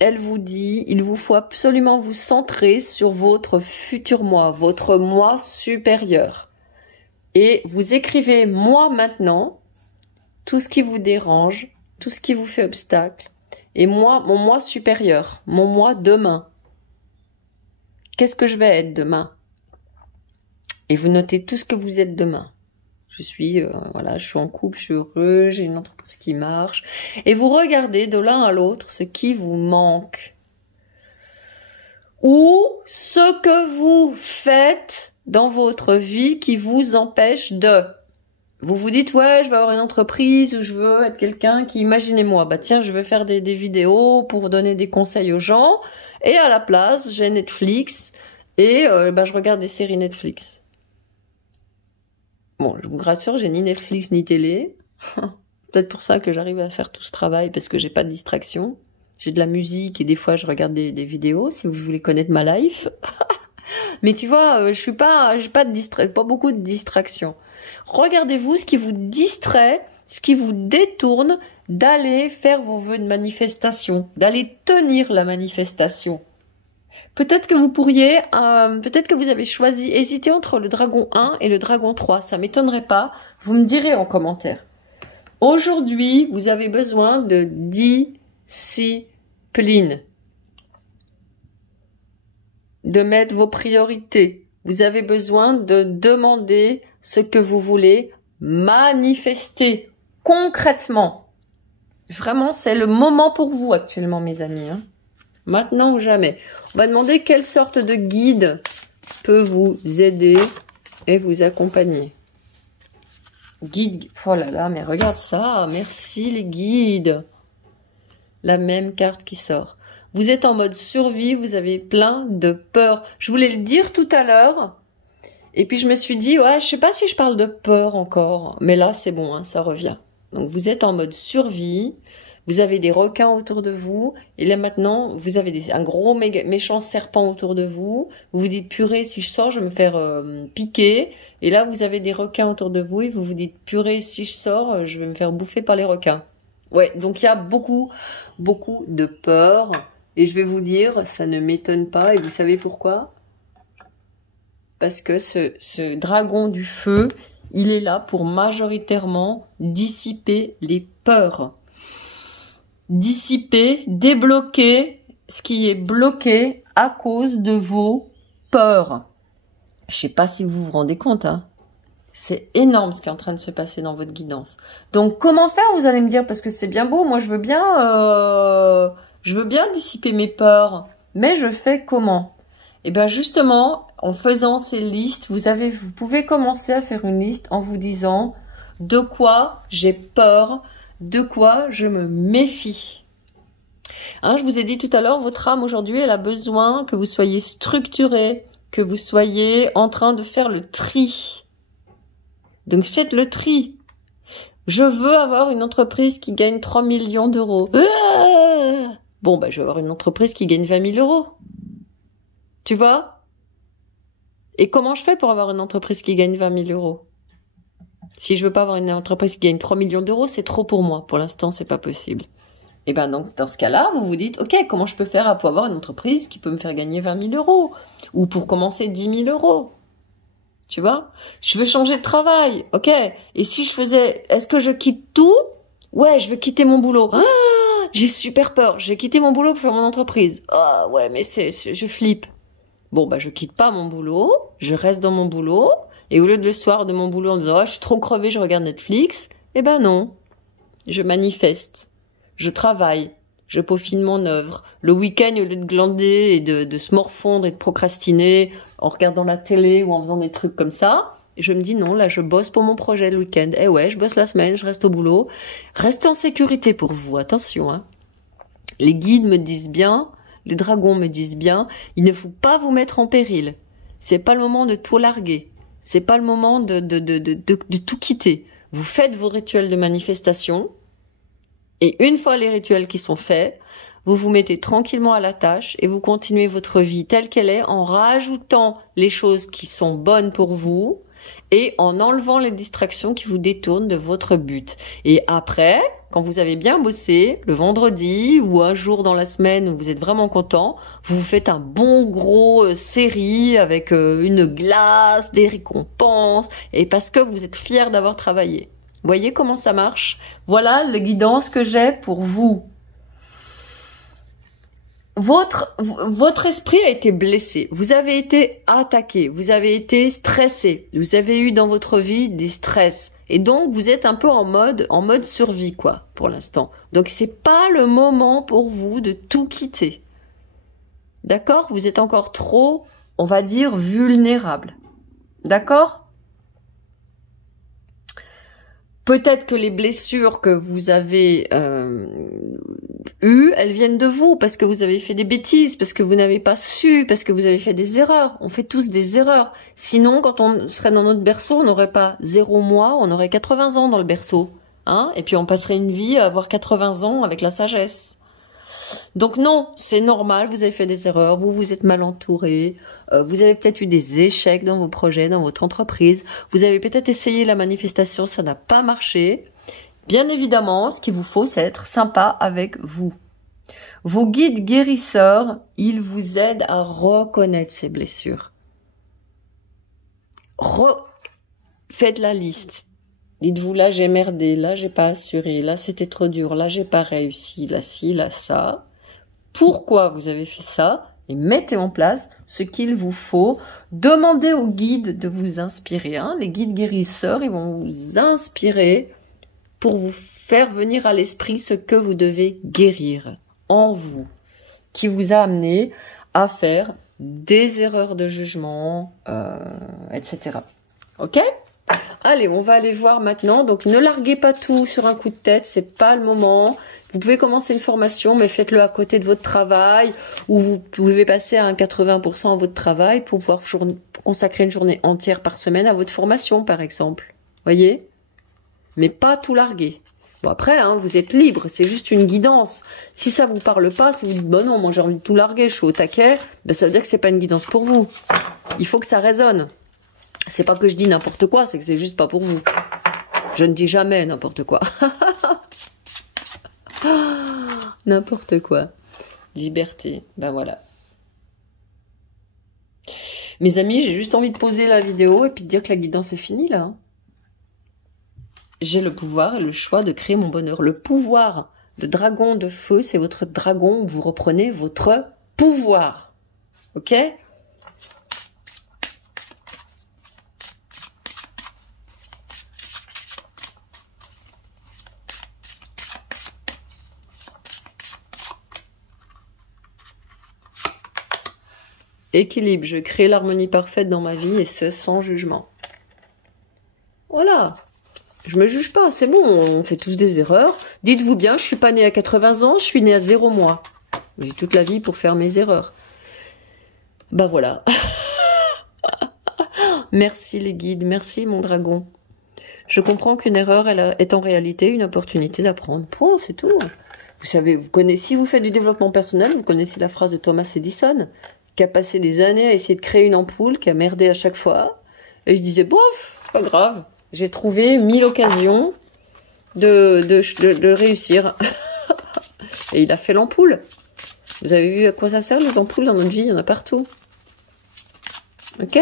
elle vous dit, il vous faut absolument vous centrer sur votre futur moi, votre moi supérieur. Et vous écrivez moi maintenant, tout ce qui vous dérange, tout ce qui vous fait obstacle, et moi, mon moi supérieur, mon moi demain. Qu'est-ce que je vais être demain? Et vous notez tout ce que vous êtes demain. Je suis en couple, je suis heureux, j'ai une entreprise qui marche. Et vous regardez de l'un à l'autre ce qui vous manque. Ou ce que vous faites dans votre vie qui vous empêche de. Vous vous dites, ouais, je veux avoir une entreprise, ou je veux être quelqu'un qui, imaginez-moi, bah tiens, je veux faire des vidéos pour donner des conseils aux gens. Et à la place, j'ai Netflix et je regarde des séries Netflix. Bon, je vous rassure, j'ai ni Netflix ni télé. Peut-être pour ça que j'arrive à faire tout ce travail, parce que j'ai pas de distraction. J'ai de la musique et des fois je regarde des vidéos, si vous voulez connaître ma life. Mais tu vois, j'ai pas beaucoup de distractions. Regardez-vous ce qui vous distrait, ce qui vous détourne d'aller faire vos vœux de manifestation, d'aller tenir la manifestation. Peut-être que vous pourriez, peut-être que vous avez hésité entre le dragon 1 et le dragon 3. Ça m'étonnerait pas. Vous me direz en commentaire. Aujourd'hui, vous avez besoin de discipline. De mettre vos priorités. Vous avez besoin de demander ce que vous voulez manifester concrètement. Vraiment, c'est le moment pour vous actuellement, mes amis. Maintenant ou jamais. On va demander quelle sorte de guide peut vous aider et vous accompagner. Guide, oh là là, mais regarde ça, merci les guides. La même carte qui sort. Vous êtes en mode survie, vous avez plein de peur. Je voulais le dire tout à l'heure, et puis je me suis dit, ouais, je sais pas si je parle de peur encore, mais là c'est bon, ça revient. Donc vous êtes en mode survie, Vous avez des requins autour de vous. Et là maintenant, vous avez un gros méchant serpent autour de vous. Vous vous dites, purée, si je sors, je vais me faire piquer. Et là, vous avez des requins autour de vous. Et vous vous dites, purée, si je sors, je vais me faire bouffer par les requins. Ouais, donc il y a beaucoup, beaucoup de peur. Et je vais vous dire, ça ne m'étonne pas. Et vous savez pourquoi? Parce que ce dragon du feu, il est là pour majoritairement dissiper les peurs. Dissiper, débloquer ce qui est bloqué à cause de vos peurs. Je sais pas si vous vous rendez compte, hein. C'est énorme ce qui est en train de se passer dans votre guidance. Donc comment faire, vous allez me dire, parce que c'est bien beau, moi je veux bien dissiper mes peurs, mais je fais comment? Et bien justement, en faisant ces listes, vous pouvez commencer à faire une liste en vous disant de quoi j'ai peur, de quoi je me méfie. Hein, je vous ai dit tout à l'heure, votre âme aujourd'hui, elle a besoin que vous soyez structuré, que vous soyez en train de faire le tri. Donc faites le tri. Je veux avoir une entreprise qui gagne 3 millions d'euros. Bon, ben je vais avoir une entreprise qui gagne 20 000 euros. Tu vois? Et comment je fais pour avoir une entreprise qui gagne 20 000 euros? Si je veux pas avoir une entreprise qui gagne 3 millions d'euros, c'est trop pour moi. Pour l'instant, c'est pas possible. Et ben donc, dans ce cas-là, vous vous dites, ok, comment je peux faire pour avoir une entreprise qui peut me faire gagner 20 000 euros? Ou pour commencer 10 000 euros? Tu vois? Je veux changer de travail, ok. Et si je faisais, est-ce que je quitte tout? Ouais, je veux quitter mon boulot. Ah, j'ai super peur. J'ai quitté mon boulot pour faire mon entreprise. Ah ouais, mais je flippe. Bon, bah, je quitte pas mon boulot, je reste dans mon boulot, et au lieu de le soir de mon boulot en disant, oh, je suis trop crevée, je regarde Netflix, eh ben non. Je manifeste. Je travaille. Je peaufine mon œuvre. Le week-end, au lieu de glander et de se morfondre et de procrastiner en regardant la télé ou en faisant des trucs comme ça, je me dis non, là, je bosse pour mon projet le week-end. Eh ouais, je bosse la semaine, je reste au boulot. Restez en sécurité pour vous, attention, hein. Les guides me disent bien, les dragons me disent bien, il ne faut pas vous mettre en péril. C'est pas le moment de tout larguer. C'est pas le moment de tout quitter. Vous faites vos rituels de manifestation. Et une fois les rituels qui sont faits, vous vous mettez tranquillement à la tâche et vous continuez votre vie telle qu'elle est en rajoutant les choses qui sont bonnes pour vous et en enlevant les distractions qui vous détournent de votre but. Et après, quand vous avez bien bossé, le vendredi ou un jour dans la semaine où vous êtes vraiment content, vous vous faites un bon gros série avec une glace, des récompenses, et parce que vous êtes fiers d'avoir travaillé. Voyez comment ça marche? Voilà les guidances que j'ai pour vous. Votre esprit a été blessé, vous avez été attaqué, vous avez été stressé, vous avez eu dans votre vie des stress. Et donc, vous êtes un peu en mode survie, quoi, pour l'instant. Donc, c'est pas le moment pour vous de tout quitter. D'accord? Vous êtes encore trop, on va dire, vulnérable. D'accord? Peut-être que les blessures que vous avez eues, elles viennent de vous, parce que vous avez fait des bêtises, parce que vous n'avez pas su, parce que vous avez fait des erreurs. On fait tous des erreurs. Sinon, quand on serait dans notre berceau, on n'aurait pas 0 mois, on aurait 80 ans dans le berceau. Hein? Et puis on passerait une vie à avoir 80 ans avec la sagesse. Donc non, c'est normal, vous avez fait des erreurs, vous êtes mal entouré, vous avez peut-être eu des échecs dans vos projets, dans votre entreprise, vous avez peut-être essayé la manifestation, ça n'a pas marché. Bien évidemment, ce qu'il vous faut, c'est être sympa avec vous. Vos guides guérisseurs, ils vous aident à reconnaître ces blessures. Faites la liste. Dites-vous, là, j'ai merdé, là, j'ai pas assuré, là, c'était trop dur, là, j'ai pas réussi, là, ci, là, ça. Pourquoi vous avez fait ça? Et mettez en place ce qu'il vous faut. Demandez aux guides de vous inspirer. Hein. Les guides guérisseurs, ils vont vous inspirer pour vous faire venir à l'esprit ce que vous devez guérir en vous, qui vous a amené à faire des erreurs de jugement, etc. Ok? Allez, on va aller voir maintenant. Donc, ne larguez pas tout sur un coup de tête, c'est pas le moment. Vous pouvez commencer une formation, mais faites-le à côté de votre travail, ou vous pouvez passer à un 80% à votre travail pour pouvoir consacrer une journée entière par semaine à votre formation, par exemple. Voyez? Mais pas tout larguer. Bon après, hein, vous êtes libre, c'est juste une guidance. Si ça vous parle pas, si vous dites, bon non, moi j'ai envie de tout larguer, je suis au taquet, ben ça veut dire que c'est pas une guidance pour vous. Il faut que ça résonne. C'est pas que je dis n'importe quoi, c'est que c'est juste pas pour vous. Je ne dis jamais n'importe quoi. N'importe quoi. Liberté, ben voilà. Mes amis, j'ai juste envie de poser la vidéo et puis de dire que la guidance est finie là. J'ai le pouvoir et le choix de créer mon bonheur. Le pouvoir de dragon de feu, c'est votre dragon où vous reprenez votre pouvoir. Ok ? Équilibre, je crée l'harmonie parfaite dans ma vie et ce sans jugement. Voilà. Je me juge pas, c'est bon, on fait tous des erreurs. Dites-vous bien, je suis pas née à 80 ans, je suis née à 0 mois. J'ai toute la vie pour faire mes erreurs. Bah voilà. Merci les guides, merci mon dragon. Je comprends qu'une erreur est en réalité une opportunité d'apprendre. Point, c'est tout. Vous savez, vous connaissez, si vous faites du développement personnel, vous connaissez la phrase de Thomas Edison, qui a passé des années à essayer de créer une ampoule, qui a merdé à chaque fois. Et il se disait, bof, c'est pas grave. J'ai trouvé 1000 occasions de réussir. Et il a fait l'ampoule. Vous avez vu à quoi ça sert les ampoules dans notre vie? Il y en a partout. Ok?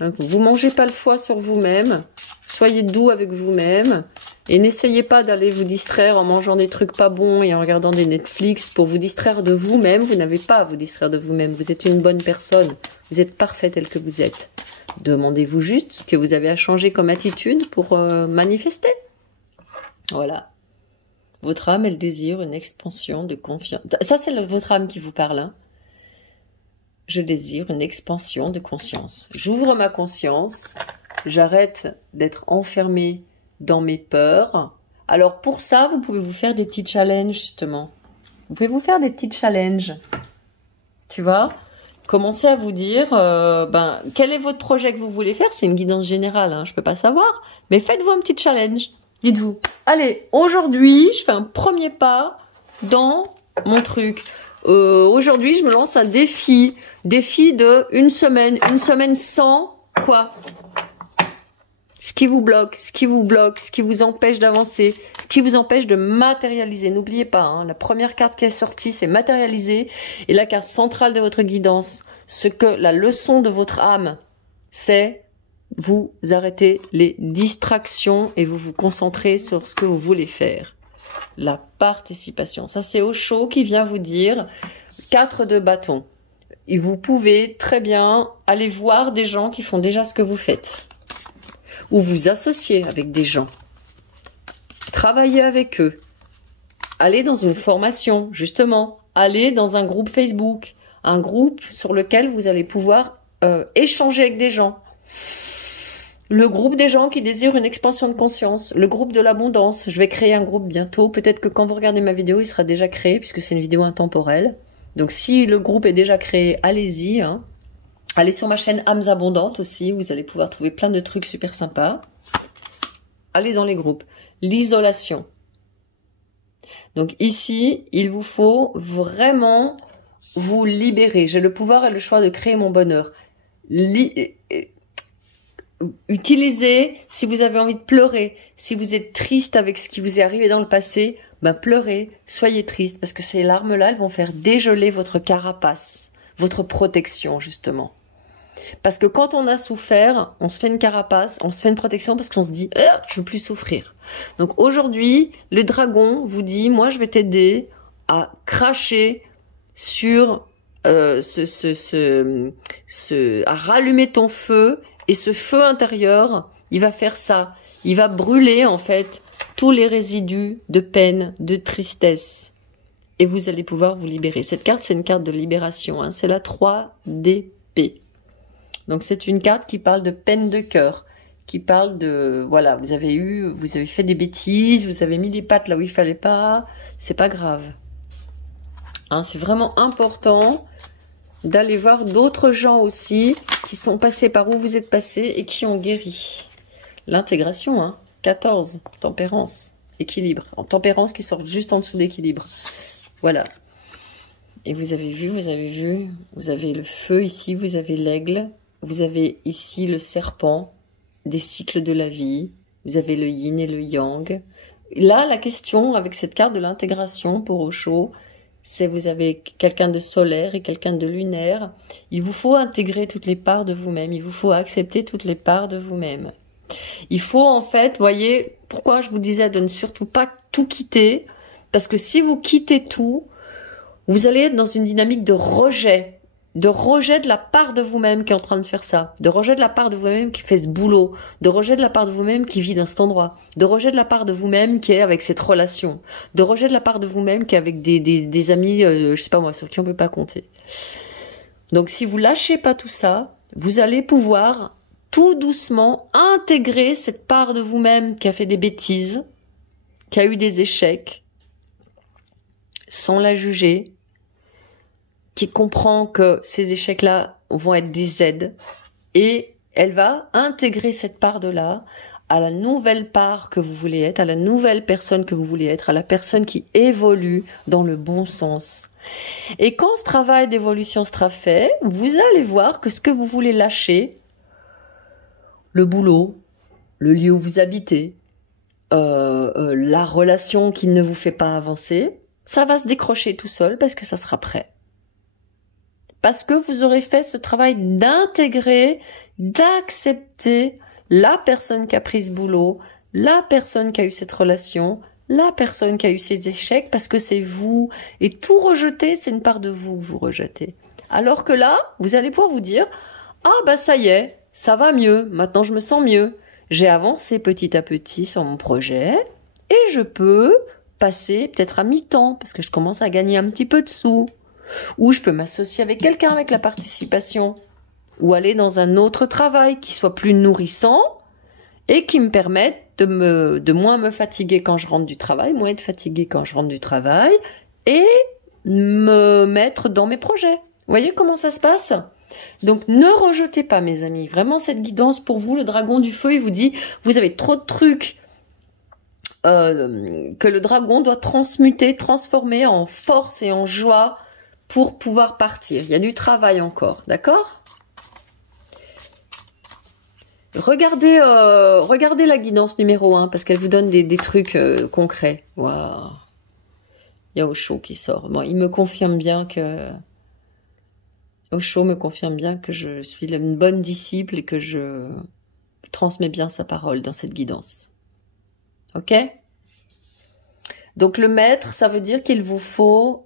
Donc, vous mangez pas le foie sur vous-même. Soyez doux avec vous-même. Et n'essayez pas d'aller vous distraire en mangeant des trucs pas bons et en regardant des Netflix pour vous distraire de vous-même. Vous n'avez pas à vous distraire de vous-même. Vous êtes une bonne personne. Vous êtes parfait tel que vous êtes. Demandez-vous juste ce que vous avez à changer comme attitude pour manifester. Voilà. Votre âme, elle désire une expansion de confiance. Ça, c'est votre âme qui vous parle. Hein. Je désire une expansion de conscience. J'ouvre ma conscience. J'arrête d'être enfermée dans mes peurs. Alors, pour ça, vous pouvez vous faire des petits challenges, justement. Vous pouvez vous faire des petits challenges. Tu vois ? Commencez à vous dire, quel est votre projet que vous voulez faire? C'est une guidance générale, hein, je peux pas savoir. Mais faites-vous un petit challenge. Dites-vous, allez, aujourd'hui, je fais un premier pas dans mon truc. Aujourd'hui, je me lance un défi. Défi de une semaine sans quoi? Ce qui vous bloque, ce qui vous empêche d'avancer, ce qui vous empêche de matérialiser. N'oubliez pas, hein, la première carte qui est sortie, c'est matérialiser. Et la carte centrale de votre guidance, la leçon de votre âme, c'est vous arrêtez les distractions et vous vous concentrez sur ce que vous voulez faire. La participation. Ça, c'est Osho qui vient vous dire 4 de bâton. Et vous pouvez très bien aller voir des gens qui font déjà ce que vous faites. Ou vous associer avec des gens, travailler avec eux, aller dans une formation, justement, aller dans un groupe Facebook, un groupe sur lequel vous allez pouvoir échanger avec des gens. Le groupe des gens qui désirent une expansion de conscience, le groupe de l'abondance. Je vais créer un groupe bientôt. Peut-être que quand vous regardez ma vidéo, il sera déjà créé, puisque c'est une vidéo intemporelle. Donc si le groupe est déjà créé, allez-y, hein. Allez sur ma chaîne Âmes Abondantes aussi, vous allez pouvoir trouver plein de trucs super sympas. Allez dans les groupes. L'isolation. Donc ici, il vous faut vraiment vous libérer. J'ai le pouvoir et le choix de créer mon bonheur. Utilisez, si vous avez envie de pleurer, si vous êtes triste avec ce qui vous est arrivé dans le passé, ben pleurez, soyez triste, parce que ces larmes-là, elles vont faire dégeler votre carapace, votre protection justement. Parce que quand on a souffert, on se fait une carapace, on se fait une protection parce qu'on se dit « je veux plus souffrir ». Donc aujourd'hui, le dragon vous dit « moi je vais t'aider à cracher sur, à rallumer ton feu et ce feu intérieur, il va faire ça. Il va brûler en fait tous les résidus de peine, de tristesse et vous allez pouvoir vous libérer. Cette carte, c'est une carte de libération, hein, c'est la 3 d'épée. Donc c'est une carte qui parle de peine de cœur, qui parle de, voilà, vous avez fait des bêtises, vous avez mis les pattes là où il fallait pas, c'est pas grave. Hein, c'est vraiment important d'aller voir d'autres gens aussi qui sont passés par où vous êtes passés et qui ont guéri. L'intégration, hein, 14, tempérance. équilibre. En tempérance qui sort juste en dessous d'équilibre. Voilà. Et vous avez vu, vous avez le feu ici, vous avez l'aigle, vous avez ici le serpent, des cycles de la vie, vous avez le yin et le yang. Là, la question avec cette carte de l'intégration pour Osho, c'est vous avez quelqu'un de solaire et quelqu'un de lunaire. Il vous faut intégrer toutes les parts de vous-même, il vous faut accepter toutes les parts de vous-même. Il faut en fait, voyez, pourquoi je vous disais de ne surtout pas tout quitter, parce que si vous quittez tout, vous allez être dans une dynamique de rejet de la part de vous-même qui est en train de faire ça, de rejet de la part de vous-même qui fait ce boulot, de rejet de la part de vous-même qui vit dans cet endroit, de rejet de la part de vous-même qui est avec cette relation, de rejet de la part de vous-même qui est avec des amis, je sais pas moi, sur qui on peut pas compter. Donc si vous lâchez pas tout ça, vous allez pouvoir tout doucement intégrer cette part de vous-même qui a fait des bêtises, qui a eu des échecs, sans la juger, qui comprend que ces échecs-là vont être des aides, et elle va intégrer cette part de là à la nouvelle part que vous voulez être, à la nouvelle personne que vous voulez être, à la personne qui évolue dans le bon sens. Et quand ce travail d'évolution sera fait, vous allez voir que ce que vous voulez lâcher, le boulot, le lieu où vous habitez, la relation qui ne vous fait pas avancer, ça va se décrocher tout seul parce que ça sera prêt. Parce que vous aurez fait ce travail d'intégrer, d'accepter la personne qui a pris ce boulot, la personne qui a eu cette relation, la personne qui a eu ces échecs, parce que c'est vous. Et tout rejeter, c'est une part de vous que vous rejetez. Alors que là, vous allez pouvoir vous dire, ah bah ça y est, ça va mieux, maintenant je me sens mieux. J'ai avancé petit à petit sur mon projet et je peux passer peut-être à mi-temps parce que je commence à gagner un petit peu de sous. Ou je peux m'associer avec quelqu'un avec la participation. Ou aller dans un autre travail qui soit plus nourrissant et qui me permette de moins me fatiguer quand je rentre du travail, moins être fatigué quand je rentre du travail et me mettre dans mes projets. Vous voyez comment ça se passe ? Donc ne rejetez pas mes amis. Vraiment cette guidance pour vous, le dragon du feu, il vous dit, vous avez trop de trucs que le dragon doit transmuter, transformer en force et en joie pour pouvoir partir. Il y a du travail encore, d'accord ? Regardez la guidance numéro 1, parce qu'elle vous donne des trucs concrets. Waouh. Il y a Osho qui sort. Bon, il me confirme bien que... Osho me confirme bien que je suis une bonne disciple et que je transmets bien sa parole dans cette guidance. Ok ? Donc le maître, ça veut dire qu'il vous faut,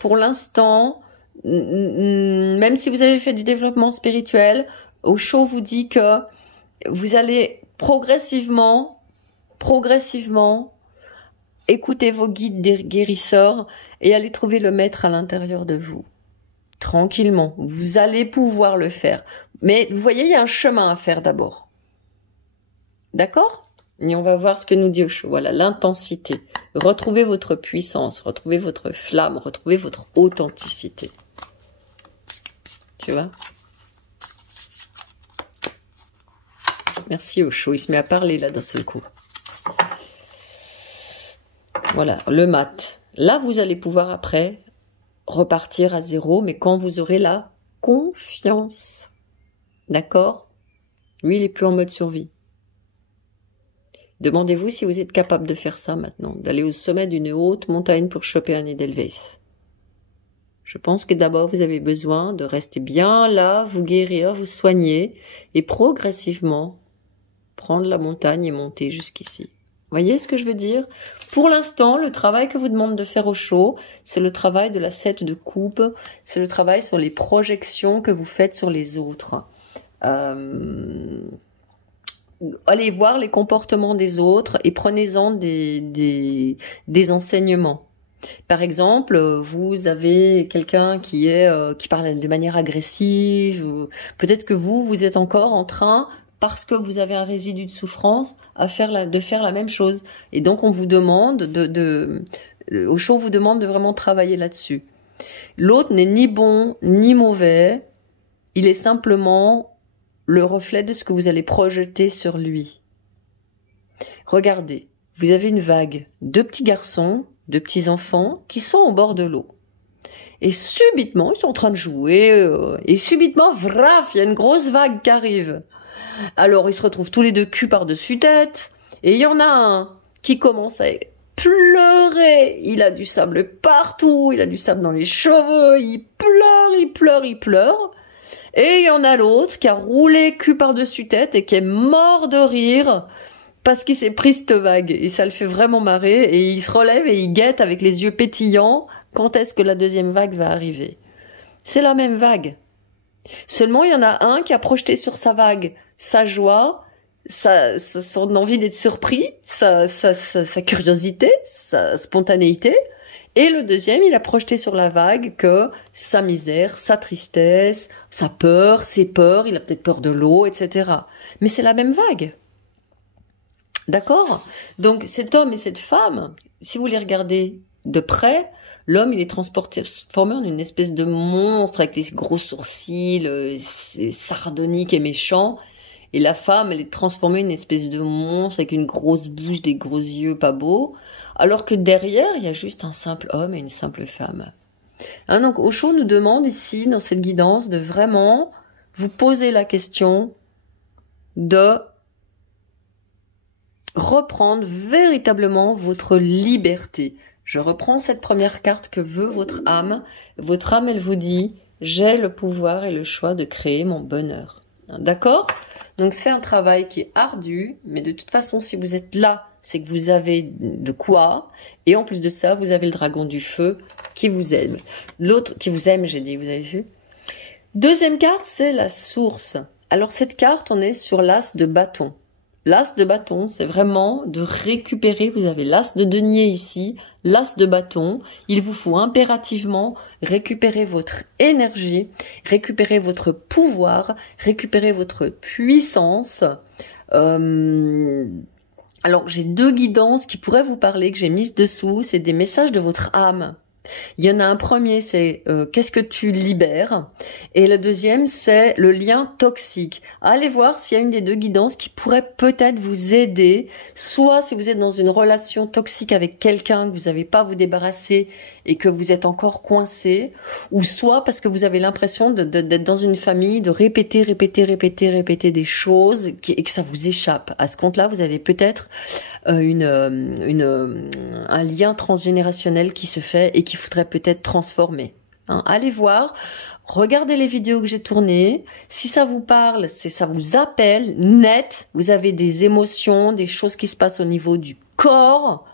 pour l'instant, même si vous avez fait du développement spirituel, Osho vous dit que vous allez progressivement, écouter vos guides des guérisseurs et aller trouver le maître à l'intérieur de vous. Tranquillement, vous allez pouvoir le faire. Mais vous voyez, il y a un chemin à faire d'abord. D'accord ? Et on va voir ce que nous dit Osho. Voilà, l'intensité. Retrouvez votre puissance, retrouvez votre flamme, retrouvez votre authenticité. Tu vois ? Merci Osho, il se met à parler là d'un seul coup. Voilà, le mat. Là, vous allez pouvoir après repartir à zéro, mais quand vous aurez la confiance. D'accord ? Lui, il est plus en mode survie. Demandez-vous si vous êtes capable de faire ça maintenant, d'aller au sommet d'une haute montagne pour choper un Edelweiss. Je pense que d'abord vous avez besoin de rester bien là, vous guérir, vous soigner et progressivement prendre la montagne et monter jusqu'ici. Voyez ce que je veux dire? Pour l'instant, le travail que vous demande de faire Osho, c'est le travail de la 7 de coupe, c'est le travail sur les projections que vous faites sur les autres. Allez voir les comportements des autres et prenez-en des enseignements. Par exemple, vous avez quelqu'un qui parle de manière agressive, peut-être que vous êtes encore en train, parce que vous avez un résidu de souffrance, de faire la même chose. Et donc on vous demande Osho vous demande de vraiment travailler là-dessus. L'autre n'est ni bon ni mauvais, il est simplement le reflet de ce que vous allez projeter sur lui. Regardez, vous avez une vague, 2 petits garçons, 2 petits enfants qui sont au bord de l'eau. Et subitement, ils sont en train de jouer, et subitement, vraf, il y a une grosse vague qui arrive. Alors, ils se retrouvent tous les deux cul par-dessus tête, et il y en a un qui commence à pleurer. Il a du sable partout, il a du sable dans les cheveux, il pleure, il pleure, il pleure. Et il y en a l'autre qui a roulé cul par-dessus tête et qui est mort de rire parce qu'il s'est pris cette vague. Et ça le fait vraiment marrer, et il se relève et il guette avec les yeux pétillants quand est-ce que la deuxième vague va arriver. C'est la même vague. Seulement, il y en a un qui a projeté sur sa vague sa joie, son envie d'être surpris, sa curiosité, sa spontanéité. Et le deuxième, il a projeté sur la vague que sa misère, sa tristesse, sa peur, ses peurs, il a peut-être peur de l'eau, etc. Mais c'est la même vague. D'accord? Donc, cet homme et cette femme, si vous les regardez de près, l'homme, il est transformé en une espèce de monstre avec les gros sourcils, sardonique et méchant. Et la femme, elle est transformée en une espèce de monstre avec une grosse bouche, des gros yeux pas beaux. Alors que derrière, il y a juste un simple homme et une simple femme. Hein, donc, Osho nous demande ici, dans cette guidance, de vraiment vous poser la question de reprendre véritablement votre liberté. Je reprends cette première carte que veut votre âme. Votre âme, elle vous dit, j'ai le pouvoir et le choix de créer mon bonheur. D'accord? Donc c'est un travail qui est ardu, mais de toute façon, si vous êtes là, c'est que vous avez de quoi. Et en plus de ça, vous avez le dragon du feu qui vous aime. L'autre qui vous aime, j'ai dit, vous avez vu? Deuxième carte, c'est la source. Alors cette carte, on est sur l'as de bâton. L'as de bâton, c'est vraiment de récupérer, vous avez l'as de denier ici, l'as de bâton. Il vous faut impérativement récupérer votre énergie, récupérer votre pouvoir, récupérer votre puissance. Alors, j'ai 2 guidances qui pourraient vous parler, que j'ai mises dessous. C'est des messages de votre âme. Il y en a un premier, c'est qu'est-ce que tu libères, et le deuxième, c'est le lien toxique. Allez voir s'il y a une des 2 guidances qui pourrait peut-être vous aider, soit si vous êtes dans une relation toxique avec quelqu'un que vous n'avez pas à vous débarrasser et que vous êtes encore coincé, ou soit parce que vous avez l'impression d'être dans une famille, de répéter des choses et que ça vous échappe. À ce compte-là, vous avez peut-être un lien transgénérationnel qui se fait et qu'il faudrait peut-être transformer. Hein, allez voir, regardez les vidéos que j'ai tournées. Si ça vous parle, si ça vous appelle, net, vous avez des émotions, des choses qui se passent au niveau du corps.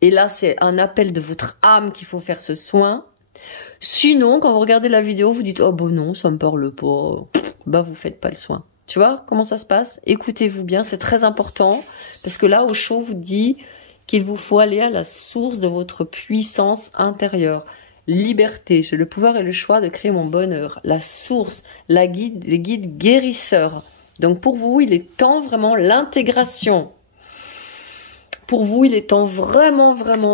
Et là, c'est un appel de votre âme qu'il faut faire ce soin. Sinon, quand vous regardez la vidéo, vous dites « Oh bon non, ça me parle pas », bah vous faites pas le soin. Tu vois comment ça se passe? Écoutez-vous bien, c'est très important, parce que là, Osho vous dit qu'il vous faut aller à la source de votre puissance intérieure. Liberté, j'ai le pouvoir et le choix de créer mon bonheur. La source, les guides guérisseurs. Donc pour vous, il est temps vraiment l'intégration. Pour vous, il est temps vraiment de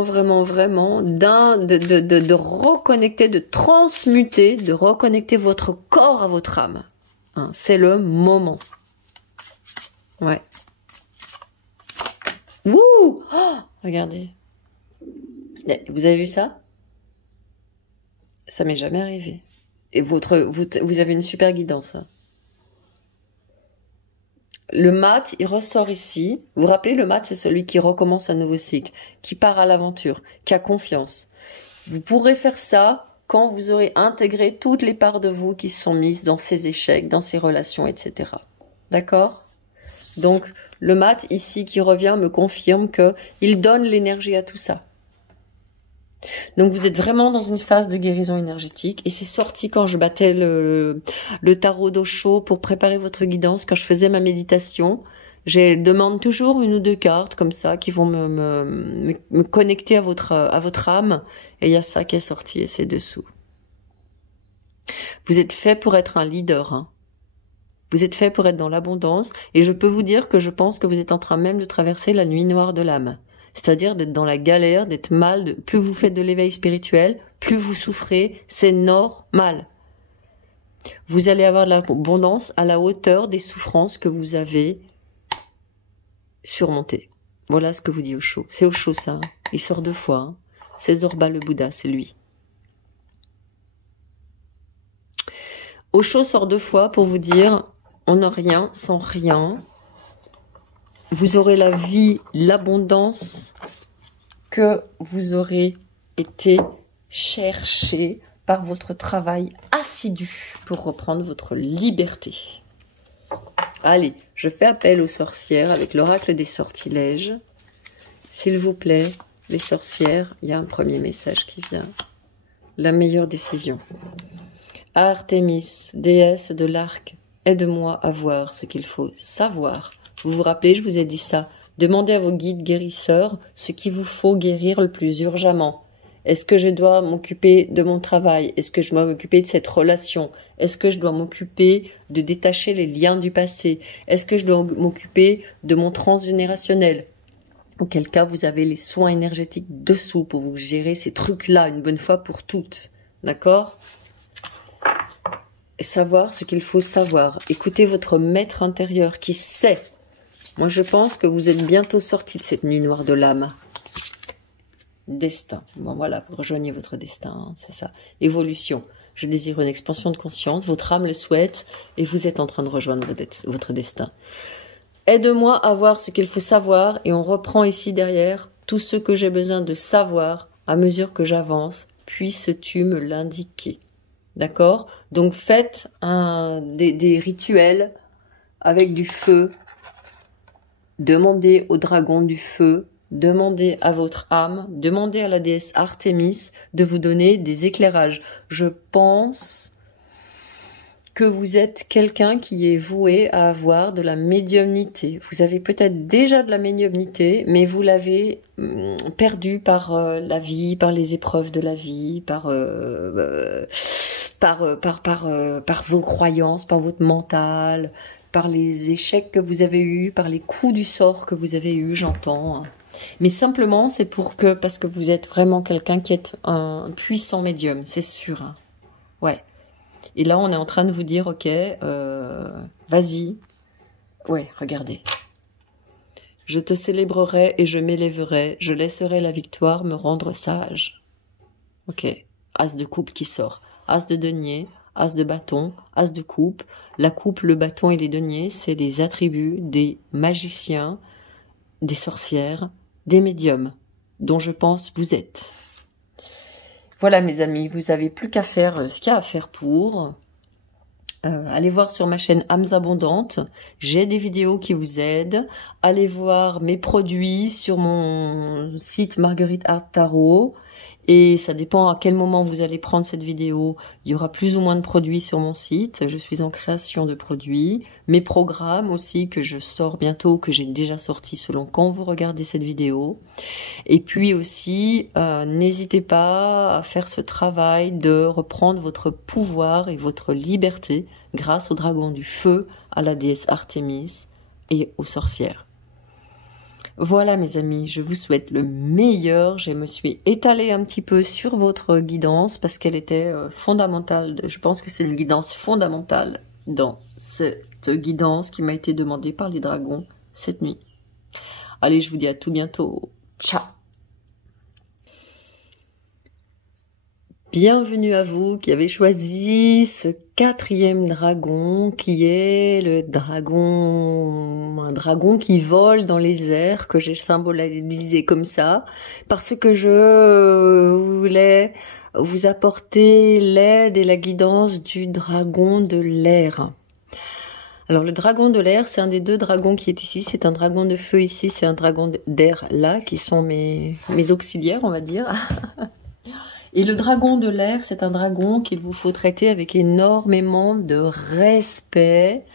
reconnecter, de transmuter, de reconnecter votre corps à votre âme. Hein, c'est le moment. Ouais. Wouh! Oh, regardez. Vous avez vu ça? Ça m'est jamais arrivé. Et vous avez une super guidance. Hein. Le mat, il ressort ici. Vous vous rappelez, le mat, c'est celui qui recommence un nouveau cycle, qui part à l'aventure, qui a confiance. Vous pourrez faire ça quand vous aurez intégré toutes les parts de vous qui se sont mises dans ces échecs, dans ces relations, etc. D'accord? Donc, le mat, ici, qui revient, me confirme que il donne l'énergie à tout ça. Donc, vous êtes vraiment dans une phase de guérison énergétique. Et c'est sorti quand je battais le tarot d'Osho pour préparer votre guidance, quand je faisais ma méditation. Je demande toujours 1 ou 2 cartes comme ça qui vont me connecter à votre âme. Et il y a ça qui est sorti et c'est dessous. Vous êtes fait pour être un leader. Hein. Vous êtes fait pour être dans l'abondance. Et je peux vous dire que je pense que vous êtes en train même de traverser la nuit noire de l'âme. C'est-à-dire d'être dans la galère, d'être mal. Plus vous faites de l'éveil spirituel, plus vous souffrez. C'est normal. Vous allez avoir de l'abondance à la hauteur des souffrances que vous avez surmontées. Voilà ce que vous dit Osho. C'est Osho ça. Hein. Il sort 2 fois. Hein. C'est Zorba le Bouddha, c'est lui. Osho sort 2 fois pour vous dire, on n'a rien sans rien. Vous aurez la vie, l'abondance que vous aurez été chercher par votre travail assidu pour reprendre votre liberté. Allez, je fais appel aux sorcières avec l'oracle des sortilèges. S'il vous plaît, les sorcières, il y a un premier message qui vient. La meilleure décision. Artémis, déesse de l'arc, aide-moi à voir ce qu'il faut savoir. Vous vous rappelez, je vous ai dit ça. Demandez à vos guides guérisseurs ce qu'il vous faut guérir le plus urgemment. Est-ce que je dois m'occuper de mon travail? Est-ce que je dois m'occuper de cette relation? Est-ce que je dois m'occuper de détacher les liens du passé? Est-ce que je dois m'occuper de mon transgénérationnel? Auquel cas, vous avez les soins énergétiques dessous pour vous gérer ces trucs-là une bonne fois pour toutes. D'accord? Savoir ce qu'il faut savoir. Écoutez votre maître intérieur qui sait. Moi, je pense que vous êtes bientôt sorti de cette nuit noire de l'âme. Destin. Bon, voilà, vous rejoignez votre destin, hein, c'est ça. Évolution. Je désire une expansion de conscience. Votre âme le souhaite et vous êtes en train de rejoindre votre destin. Aide-moi à voir ce qu'il faut savoir et on reprend ici derrière tout ce que j'ai besoin de savoir à mesure que j'avance. Puisses-tu me l'indiquer? D'accord? Donc faites des rituels avec du feu. Demandez au dragon du feu, demandez à votre âme, demandez à la déesse Artémis de vous donner des éclairages. Je pense que vous êtes quelqu'un qui est voué à avoir de la médiumnité. Vous avez peut-être déjà de la médiumnité, mais vous l'avez perdue par la vie, par les épreuves de la vie, par vos croyances, par votre mental, par les échecs que vous avez eus, par les coups du sort que vous avez eus, j'entends. Mais simplement, c'est parce que vous êtes vraiment quelqu'un qui est un puissant médium, c'est sûr. Hein. Ouais. Et là, on est en train de vous dire, ok, vas-y. Ouais, regardez. Je te célébrerai et je m'élèverai, je laisserai la victoire me rendre sage. Ok, as de coupe qui sort, as de denier, as de bâton, as de coupe. La coupe, le bâton et les deniers, c'est des attributs des magiciens, des sorcières, des médiums, dont je pense vous êtes. Voilà mes amis, vous n'avez plus qu'à faire ce qu'il y a à faire pour. Allez voir sur ma chaîne Âmes Abondantes, j'ai des vidéos qui vous aident. Allez voir mes produits sur mon site Marguerite Art Tarot. Et ça dépend à quel moment vous allez prendre cette vidéo. Il y aura plus ou moins de produits sur mon site. Je suis en création de produits. Mes programmes aussi que je sors bientôt, que j'ai déjà sortis selon quand vous regardez cette vidéo. Et puis aussi, n'hésitez pas à faire ce travail de reprendre votre pouvoir et votre liberté grâce au dragon du feu, à la déesse Artémis et aux sorcières. Voilà mes amis, je vous souhaite le meilleur. Je me suis étalée un petit peu sur votre guidance parce qu'elle était fondamentale. Je pense que c'est une guidance fondamentale dans cette guidance qui m'a été demandée par les dragons cette nuit. Allez, je vous dis à tout bientôt. Ciao! Bienvenue à vous qui avez choisi ce 4e dragon qui est le dragon, un dragon qui vole dans les airs que j'ai symbolisé comme ça parce que je voulais vous apporter l'aide et la guidance du dragon de l'air. Alors le dragon de l'air, c'est un des 2 dragons qui est ici, c'est un dragon de feu ici, c'est un dragon d'air là qui sont mes auxiliaires on va dire. Et le dragon de l'air, c'est un dragon qu'il vous faut traiter avec énormément de respect.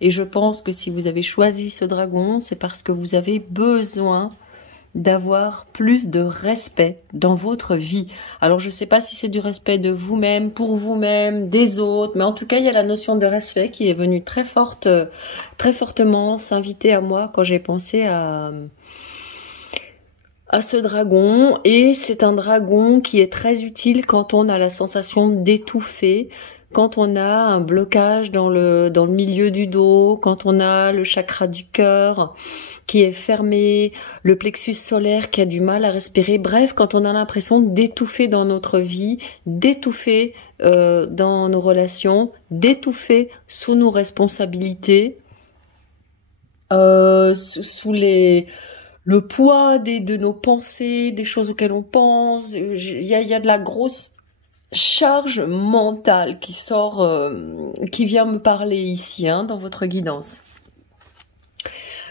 Et je pense que si vous avez choisi ce dragon, c'est parce que vous avez besoin d'avoir plus de respect dans votre vie. Alors je ne sais pas si c'est du respect de vous-même, pour vous-même, des autres, mais en tout cas il y a la notion de respect qui est venue très fortement s'inviter à moi quand j'ai pensé à ce dragon. Et c'est un dragon qui est très utile quand on a la sensation d'étouffer, quand on a un blocage dans le milieu du dos, quand on a le chakra du cœur qui est fermé, le plexus solaire qui a du mal à respirer, bref, quand on a l'impression d'étouffer dans notre vie, d'étouffer dans nos relations, d'étouffer sous nos responsabilités, sous le poids de nos pensées, des choses auxquelles on pense. Il y a de la grosse charge mentale qui sort, qui vient me parler ici, hein, dans votre guidance.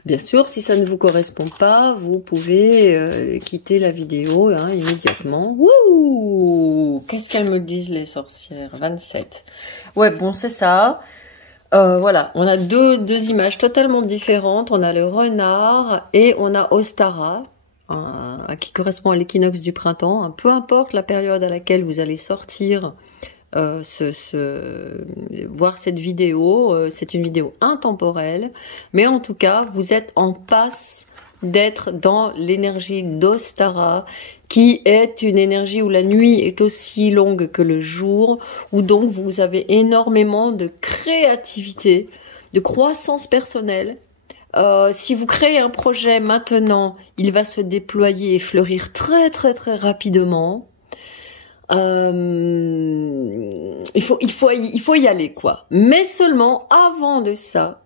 Bien sûr, si ça ne vous correspond pas, vous pouvez quitter la vidéo, hein, immédiatement. Wouh! Qu'est-ce qu'elles me disent les sorcières? 27. Ouais, bon, c'est ça. Voilà, on a deux images totalement différentes. On a le renard et on a Ostara, qui correspond à l'équinoxe du printemps. Peu importe la période à laquelle vous allez sortir, voir cette vidéo, c'est une vidéo intemporelle. Mais en tout cas, vous êtes en passe d'être dans l'énergie d'Ostara, qui est une énergie où la nuit est aussi longue que le jour, où donc vous avez énormément de créativité, de croissance personnelle. Si vous créez un projet maintenant, il va se déployer et fleurir très très très rapidement. Il faut y aller, quoi. Mais seulement avant de ça,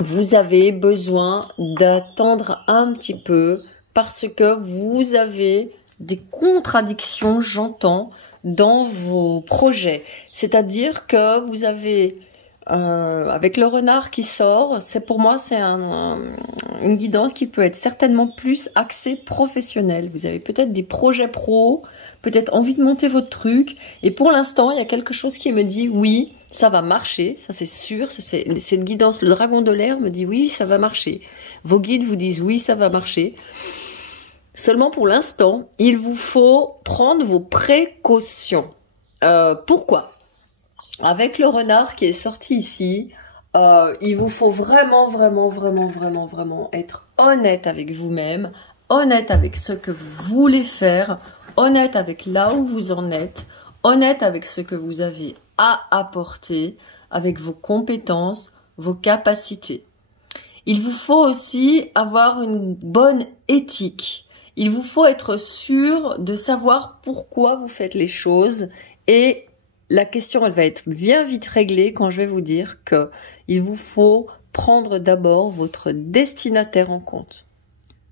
vous avez besoin d'attendre un petit peu parce que vous avez des contradictions, j'entends, dans vos projets. C'est-à-dire que vous avez, avec le renard qui sort, pour moi, c'est une guidance qui peut être certainement plus axée professionnelle. Vous avez peut-être des projets pro, peut-être envie de monter votre truc. Et pour l'instant, il y a quelque chose qui me dit oui, ça va marcher, ça c'est sûr. Cette guidance, le dragon de l'air me dit oui, ça va marcher. Vos guides vous disent oui, ça va marcher. Seulement pour l'instant, il vous faut prendre vos précautions. Pourquoi? Avec le renard qui est sorti ici, il vous faut vraiment être honnête avec vous-même, honnête avec ce que vous voulez faire, honnête avec là où vous en êtes, honnête avec ce que vous avez à apporter, avec vos compétences, vos capacités. Il vous faut aussi avoir une bonne éthique. Il vous faut être sûr de savoir pourquoi vous faites les choses, et la question, elle va être bien vite réglée quand je vais vous dire que il vous faut prendre d'abord votre destinataire en compte.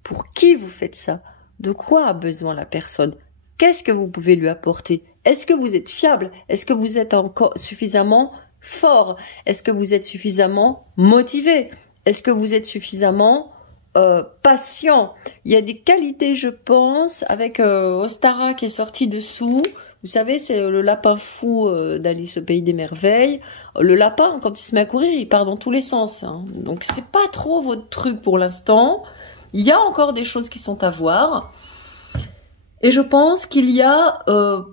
Pour qui vous faites ça? De quoi a besoin la personne? Qu'est-ce que vous pouvez lui apporter? Est-ce que vous êtes fiable? Est-ce que vous êtes encore suffisamment fort? Est-ce que vous êtes suffisamment motivé? Est-ce que vous êtes suffisamment patient? Il y a des qualités, je pense, avec Ostara qui est sorti dessous. Vous savez, c'est le lapin fou d'Alice au Pays des Merveilles. Le lapin, quand il se met à courir, il part dans tous les sens, hein. Donc, c'est pas trop votre truc pour l'instant. Il y a encore des choses qui sont à voir. Et je pense qu'il y a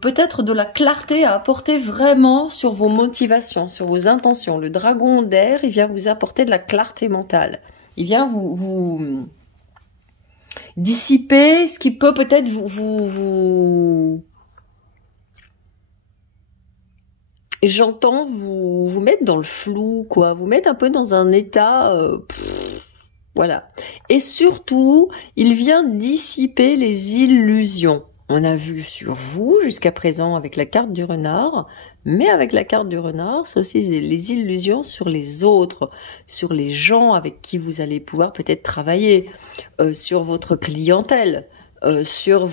peut-être de la clarté à apporter vraiment sur vos motivations, sur vos intentions. Le dragon d'air, il vient vous apporter de la clarté mentale. Il vient vous dissiper ce qui peut peut-être j'entends vous mettre dans le flou, quoi. Vous mettre un peu dans un état... voilà. Et surtout, il vient dissiper les illusions. On a vu sur vous jusqu'à présent avec la carte du renard, mais avec la carte du renard, c'est aussi les illusions sur les autres, sur les gens avec qui vous allez pouvoir peut-être travailler, sur votre clientèle, sur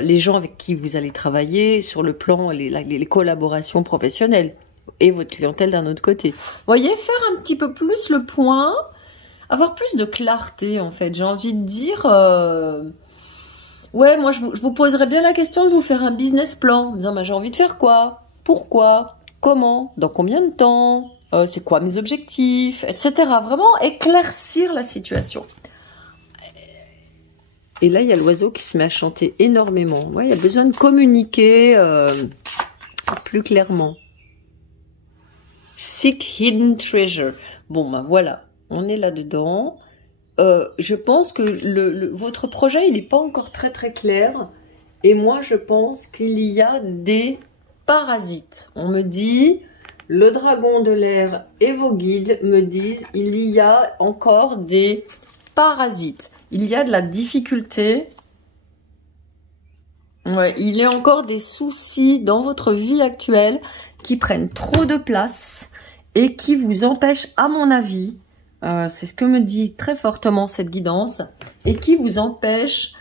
les gens avec qui vous allez travailler, sur le plan, les collaborations professionnelles, et votre clientèle d'un autre côté. Voyez, faire un petit peu plus le point... Avoir plus de clarté, en fait. J'ai envie de dire... Ouais, moi, je vous poserais bien la question de vous faire un business plan. En disant, bah, j'ai envie de faire quoi? Pourquoi? Comment? Dans combien de temps? C'est quoi mes objectifs? Etc. Vraiment éclaircir la situation. Et là, il y a l'oiseau qui se met à chanter énormément. Ouais, il y a besoin de communiquer plus clairement. Seek hidden treasure. Bon, ben voilà. On est là-dedans. Je pense que votre projet, il n'est pas encore très très clair. Et moi, je pense qu'il y a des parasites. On me dit, Le dragon de l'air et vos guides me disent il y a encore des parasites. Il y a de la difficulté. Ouais, il y a encore des soucis dans votre vie actuelle qui prennent trop de place et qui vous empêchent, à mon avis, c'est ce que me dit très fortement cette guidance, et qui vous empêchent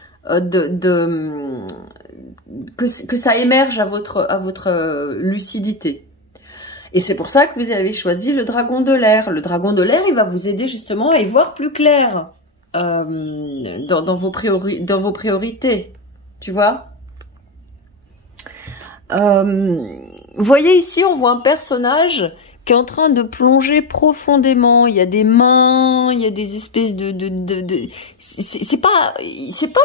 que ça émerge à votre lucidité. Et c'est pour ça que vous avez choisi le dragon de l'air. Le dragon de l'air, il va vous aider justement à y voir plus clair dans vos priorités. Tu vois? Vous voyez ici, on voit un personnage qui est en train de plonger profondément. Il y a des mains, il y a des espèces c'est pas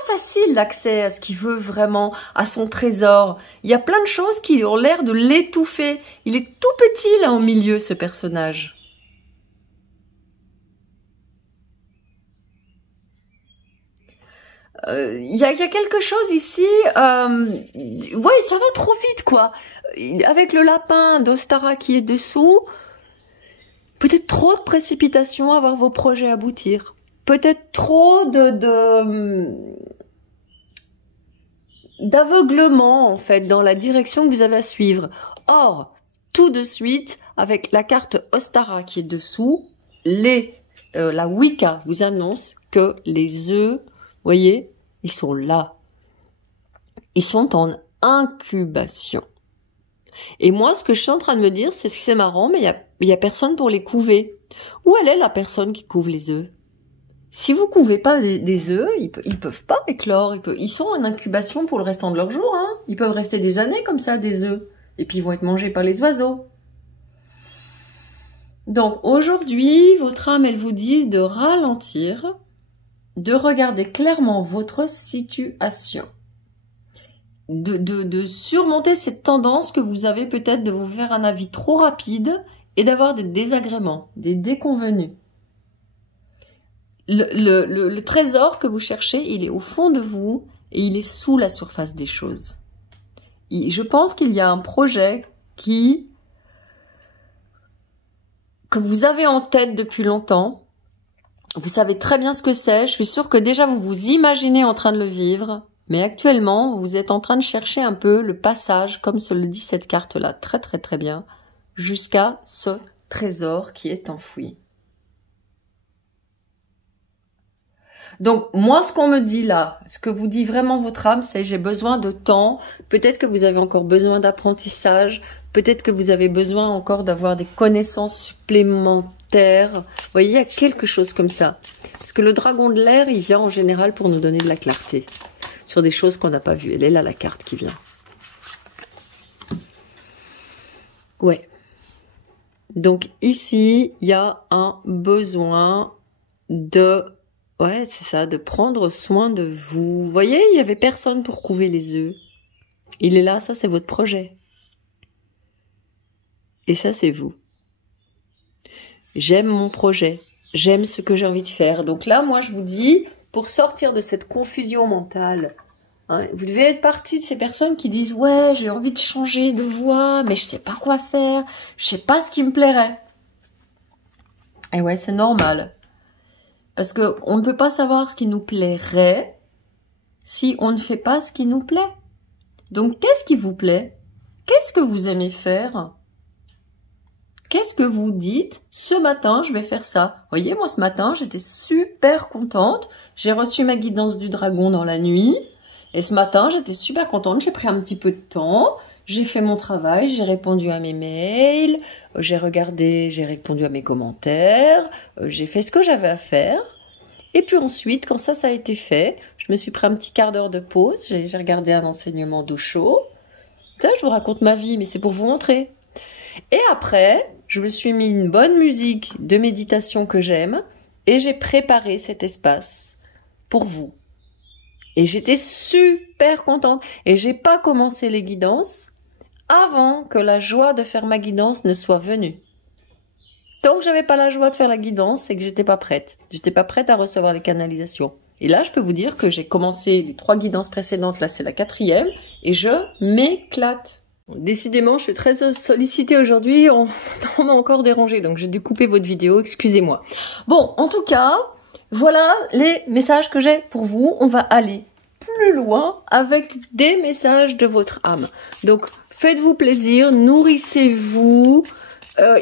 facile l'accès à ce qu'il veut vraiment, à son trésor. Il y a plein de choses qui ont l'air de l'étouffer. Il est tout petit là au milieu, ce personnage. Il y a quelque chose ici, ouais, ça va trop vite, quoi. Avec le lapin d'Ostara qui est dessous, peut-être trop de précipitation à voir vos projets aboutir. Peut-être trop d'aveuglement, en fait, dans la direction que vous avez à suivre. Or, tout de suite, avec la carte Ostara qui est dessous, la Wicca vous annonce que les œufs, voyez, ils sont là. Ils sont en incubation. Et moi, ce que je suis en train de me dire, c'est que c'est marrant, mais il y a personne pour les couver. Où elle est la personne qui couve les œufs? Si vous couvez pas des œufs, ils peuvent pas éclore. Ils sont en incubation pour le restant de leur jour. Hein. Ils peuvent rester des années comme ça, des œufs. Et puis ils vont être mangés par les oiseaux. Donc aujourd'hui, votre âme, elle vous dit de ralentir, de regarder clairement votre situation, de surmonter cette tendance que vous avez peut-être de vous faire un avis trop rapide et d'avoir des désagréments, des déconvenus. Le trésor que vous cherchez, il est au fond de vous et il est sous la surface des choses. Je pense qu'il y a un projet que vous avez en tête depuis longtemps. Vous savez très bien ce que c'est. Je suis sûre que déjà vous vous imaginez en train de le vivre. Mais actuellement, vous êtes en train de chercher un peu le passage, comme se le dit cette carte-là, très très très bien, jusqu'à ce trésor qui est enfoui. Donc, moi, ce qu'on me dit là, ce que vous dit vraiment votre âme, c'est j'ai besoin de temps. Peut-être que vous avez encore besoin d'apprentissage. Peut-être que vous avez besoin encore d'avoir des connaissances supplémentaires. Vous voyez, il y a quelque chose comme ça. Parce que le dragon de l'air, il vient en général pour nous donner de la clarté sur des choses qu'on n'a pas vues. Elle est là, la carte qui vient. Ouais. Donc ici, il y a un besoin de... Ouais, c'est ça, de prendre soin de vous. Vous voyez, il n'y avait personne pour couver les œufs. Il est là, ça c'est votre projet. Et ça c'est vous. J'aime mon projet. J'aime ce que j'ai envie de faire. Donc là, moi je vous dis, pour sortir de cette confusion mentale, hein, vous devez être partie de ces personnes qui disent « Ouais, j'ai envie de changer de voie, mais je sais pas quoi faire. Je sais pas ce qui me plairait. » Et ouais, c'est normal. Parce qu'on ne peut pas savoir ce qui nous plairait si on ne fait pas ce qui nous plaît. Donc, qu'est-ce qui vous plaît? Qu'est-ce que vous aimez faire? Qu'est-ce que vous dites? Ce matin, je vais faire ça. Vous voyez, moi, ce matin, j'étais super contente. J'ai reçu ma guidance du dragon dans la nuit. Et ce matin, j'étais super contente. J'ai pris un petit peu de temps. J'ai fait mon travail, j'ai répondu à mes mails, j'ai répondu à mes commentaires, j'ai fait ce que j'avais à faire. Et puis ensuite, quand ça a été fait, je me suis pris un petit quart d'heure de pause, j'ai regardé un enseignement d'Osho. Ça, je vous raconte ma vie, mais c'est pour vous montrer. Et après, je me suis mis une bonne musique de méditation que j'aime et j'ai préparé cet espace pour vous. Et j'étais super contente. Et j'ai pas commencé les guidances avant que la joie de faire ma guidance ne soit venue. Tant que j'avais pas la joie de faire la guidance, c'est que j'étais pas prête. J'étais pas prête à recevoir les canalisations. Et là, je peux vous dire que j'ai commencé les 3 guidances précédentes. Là, c'est la 4e. Et je m'éclate. Décidément, je suis très sollicitée aujourd'hui, on m'a encore dérangé, donc j'ai dû couper votre vidéo, excusez-moi. Bon, en tout cas, voilà les messages que j'ai pour vous. On va aller plus loin avec des messages de votre âme. Donc, faites-vous plaisir, nourrissez-vous.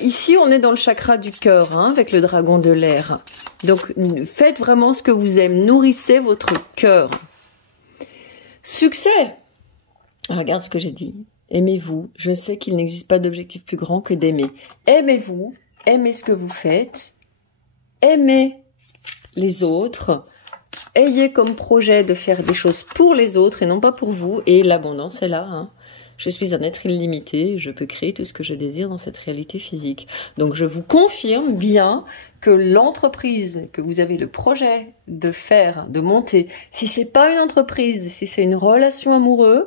Ici, on est dans le chakra du cœur, hein, avec le dragon de l'air. Donc, faites vraiment ce que vous aimez, nourrissez votre cœur. Succès! Regarde ce que j'ai dit. Aimez-vous. Je sais qu'il n'existe pas d'objectif plus grand que d'aimer. Aimez-vous. Aimez ce que vous faites. Aimez les autres. Ayez comme projet de faire des choses pour les autres et non pas pour vous. Et l'abondance est là. Hein. Je suis un être illimité. Je peux créer tout ce que je désire dans cette réalité physique. Donc je vous confirme bien que l'entreprise que vous avez le projet de faire, de monter, si c'est pas une entreprise, si c'est une relation amoureuse,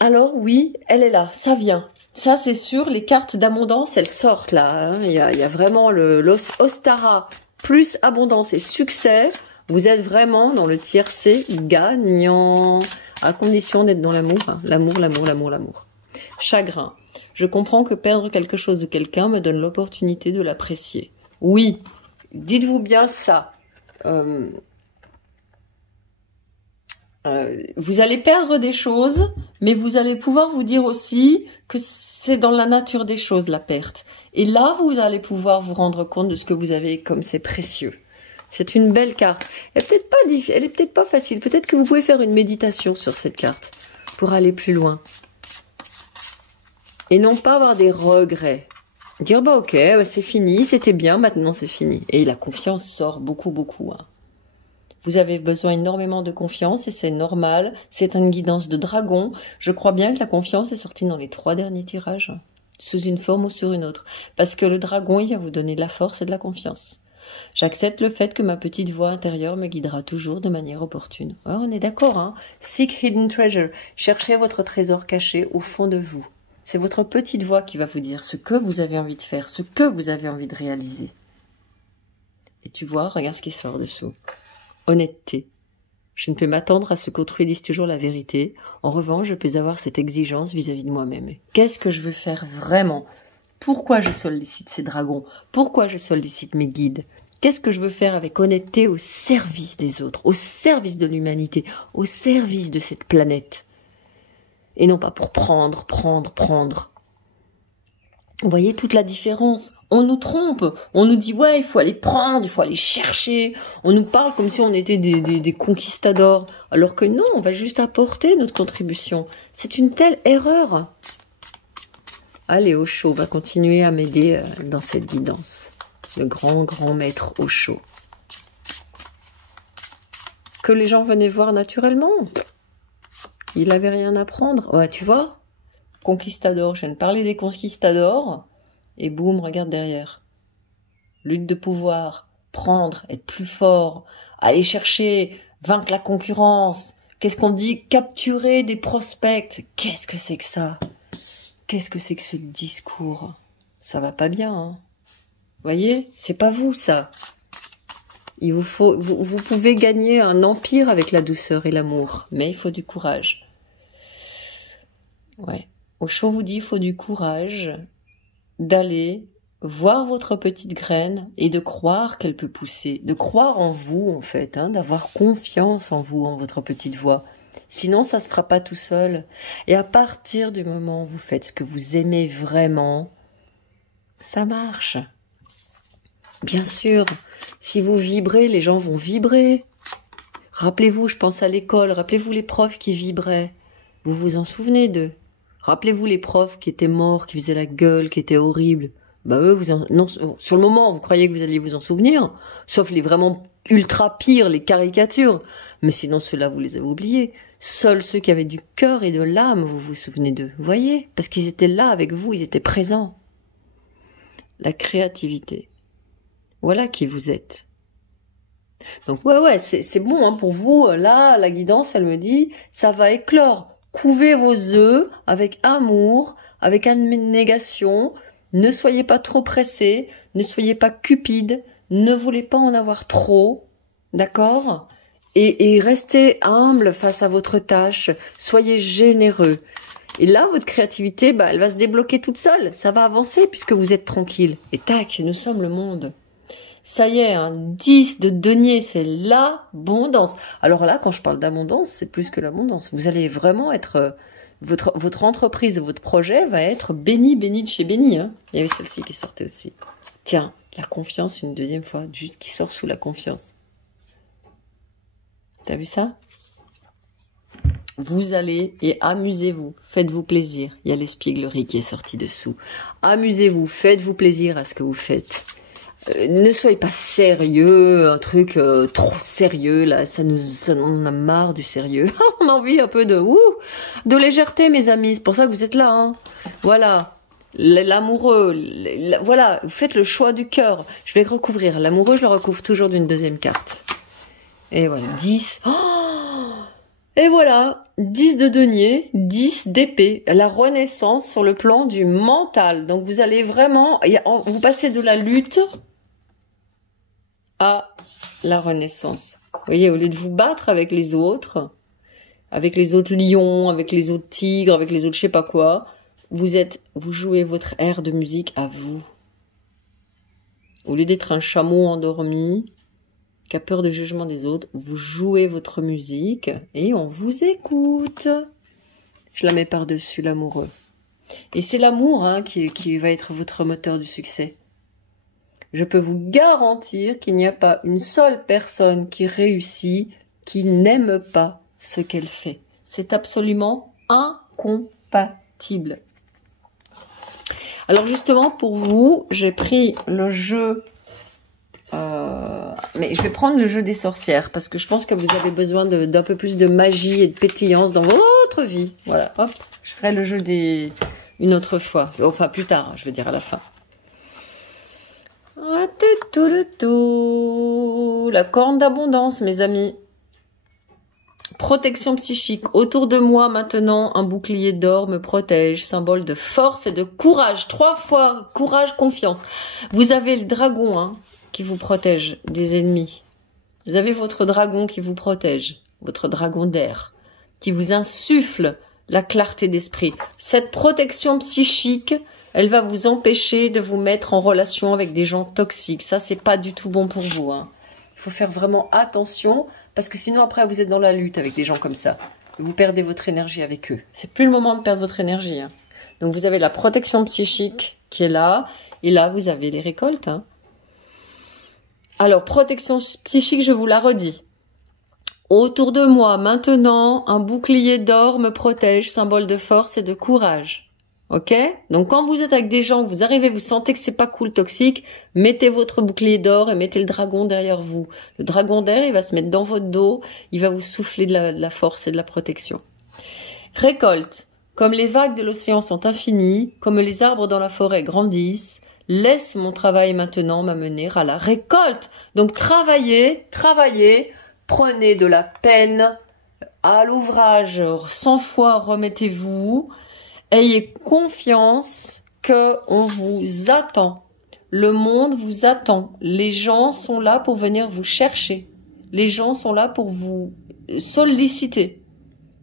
alors oui, elle est là, ça vient. Ça, c'est sûr, les cartes d'abondance, elles sortent là. Hein. Il y a vraiment l'Ostara plus abondance et succès. Vous êtes vraiment dans le tiercé gagnant, à condition d'être dans l'amour. Hein. L'amour, l'amour, l'amour, l'amour. Chagrin. Je comprends que perdre quelque chose ou quelqu'un me donne l'opportunité de l'apprécier. Oui, dites-vous bien ça. Vous allez perdre des choses, mais vous allez pouvoir vous dire aussi que c'est dans la nature des choses, la perte. Et là, vous allez pouvoir vous rendre compte de ce que vous avez comme c'est précieux. C'est une belle carte. Elle est peut-être pas facile. Peut-être que vous pouvez faire une méditation sur cette carte pour aller plus loin. Et non pas avoir des regrets. Dire, bah ok, c'est fini, c'était bien, maintenant c'est fini. Et la confiance sort beaucoup, beaucoup. Hein. Vous avez besoin énormément de confiance et c'est normal. C'est une guidance de dragon. Je crois bien que la confiance est sortie dans les 3 derniers tirages, sous une forme ou sur une autre. Parce que le dragon, il va vous donner de la force et de la confiance. J'accepte le fait que ma petite voix intérieure me guidera toujours de manière opportune. Oh, on est d'accord, hein? Seek hidden treasure. Cherchez votre trésor caché au fond de vous. C'est votre petite voix qui va vous dire ce que vous avez envie de faire, ce que vous avez envie de réaliser. Et tu vois, regarde ce qui sort dessous. Honnêteté. Je ne peux m'attendre à ce qu'autrui dise toujours la vérité. En revanche, je peux avoir cette exigence vis-à-vis de moi-même. Qu'est-ce que je veux faire vraiment? Pourquoi je sollicite ces dragons? Pourquoi je sollicite mes guides? Qu'est-ce que je veux faire avec honnêteté au service des autres, au service de l'humanité, au service de cette planète? Et non pas pour prendre. Vous voyez toute la différence? On nous trompe, on nous dit ouais, il faut aller prendre, il faut aller chercher. On nous parle comme si on était des conquistadors, alors que non, on va juste apporter notre contribution. C'est une telle erreur. Allez, Osho va continuer à m'aider dans cette guidance. Le grand maître Osho. Que les gens venaient voir naturellement. Il n'avait rien à prendre. Ouais, tu vois, conquistador, je viens de parler des conquistadors. Et boum, regarde derrière. Lutte de pouvoir, prendre, être plus fort, aller chercher, vaincre la concurrence. Qu'est-ce qu'on dit? Capturer des prospects. Qu'est-ce que c'est que ça? Qu'est-ce que c'est que ce discours? Ça va pas bien, hein? Voyez, c'est pas vous, ça. Il vous faut, vous pouvez gagner un empire avec la douceur et l'amour, mais il faut du courage. Ouais. Osho vous dit, il faut du courage d'aller voir votre petite graine et de croire qu'elle peut pousser, de croire en vous, en fait, hein, d'avoir confiance en vous, en votre petite voix. Sinon, ça se fera pas tout seul. Et à partir du moment où vous faites ce que vous aimez vraiment, ça marche. Bien sûr, si vous vibrez, les gens vont vibrer. Rappelez-vous, je pense à l'école, rappelez-vous les profs qui vibraient. Vous vous en souvenez d'eux? Rappelez-vous les profs qui étaient morts, qui faisaient la gueule, qui étaient horribles. Bah eux, non, sur le moment, vous croyez que vous alliez vous en souvenir, sauf les vraiment ultra pires, les caricatures. Mais sinon, ceux-là, vous les avez oubliés. Seuls ceux qui avaient du cœur et de l'âme, vous vous souvenez d'eux. Vous voyez? Parce qu'ils étaient là avec vous, ils étaient présents. La créativité. Voilà qui vous êtes. Donc ouais, c'est bon hein, pour vous. Là, la guidance, elle me dit, ça va éclore. Couvez vos œufs avec amour, avec abnégation. Ne soyez pas trop pressés, ne soyez pas cupides, ne voulez pas en avoir trop, d'accord? Et restez humble face à votre tâche. Soyez généreux. Et là, votre créativité, bah, elle va se débloquer toute seule. Ça va avancer puisque vous êtes tranquille. Et tac, nous sommes le monde. Ça y est, un 10 de denier, c'est l'abondance. Alors là, quand je parle d'abondance, c'est plus que l'abondance. Vous allez vraiment être... Votre entreprise, votre projet va être béni, béni de chez béni. Hein. Il y avait celle-ci qui sortait aussi. Tiens, la confiance une deuxième fois, juste qui sort sous la confiance. T'as vu ça? Vous allez et amusez-vous, faites-vous plaisir. Il y a l'espièglerie qui est sortie dessous. Amusez-vous, faites-vous plaisir à ce que vous faites. Ne soyez pas sérieux, un truc trop sérieux, là, on en a marre du sérieux. On a envie un peu de légèreté, mes amis, c'est pour ça que vous êtes là. Hein. Voilà, l'amoureux, voilà, vous faites le choix du cœur. Je vais recouvrir, l'amoureux, je le recouvre toujours d'une deuxième carte. Et voilà, 10. Oh, et voilà, 10 de denier, 10 d'épée. La renaissance sur le plan du mental. Donc vous allez vraiment, vous passez de la lutte à la renaissance. Vous voyez, au lieu de vous battre avec les autres lions, avec les autres tigres, avec les autres je sais pas quoi, vous jouez votre air de musique à vous. Au lieu d'être un chameau endormi, qui a peur du jugement des autres, vous jouez votre musique et on vous écoute. Je la mets par-dessus l'amoureux. Et c'est l'amour hein, qui va être votre moteur du succès. Je peux vous garantir qu'il n'y a pas une seule personne qui réussit, qui n'aime pas ce qu'elle fait. C'est absolument incompatible. Alors justement, pour vous, j'ai pris le jeu... mais je vais prendre le jeu des sorcières, parce que je pense que vous avez besoin d'un peu plus de magie et de pétillance dans votre vie. Voilà, hop, je ferai le jeu une autre fois. Enfin, plus tard, je veux dire à la fin. La corne d'abondance, mes amis. Protection psychique. Autour de moi, maintenant, un bouclier d'or me protège. Symbole de force et de courage. 3 fois, courage, confiance. Vous avez le dragon, hein, qui vous protège des ennemis. Vous avez votre dragon qui vous protège. Votre dragon d'air. Qui vous insuffle la clarté d'esprit. Cette protection psychique, elle va vous empêcher de vous mettre en relation avec des gens toxiques. Ça, c'est pas du tout bon pour vous. Hein. Il faut faire vraiment attention parce que sinon, après, vous êtes dans la lutte avec des gens comme ça. Vous perdez votre énergie avec eux. C'est plus le moment de perdre votre énergie. Hein. Donc, vous avez la protection psychique qui est là. Et là, vous avez les récoltes. Hein. Alors, protection psychique, je vous la redis. Autour de moi, maintenant, un bouclier d'or me protège, symbole de force et de courage. Ok? Donc, quand vous êtes avec des gens, vous arrivez, vous sentez que c'est pas cool, toxique, mettez votre bouclier d'or et mettez le dragon derrière vous. Le dragon d'air, il va se mettre dans votre dos, il va vous souffler de la force et de la protection. Récolte. Comme les vagues de l'océan sont infinies, comme les arbres dans la forêt grandissent, laisse mon travail maintenant m'amener à la récolte. Donc, travaillez, prenez de la peine à l'ouvrage, 100 fois remettez-vous, ayez confiance qu'on vous attend. Le monde vous attend. Les gens sont là pour venir vous chercher. Les gens sont là pour vous solliciter.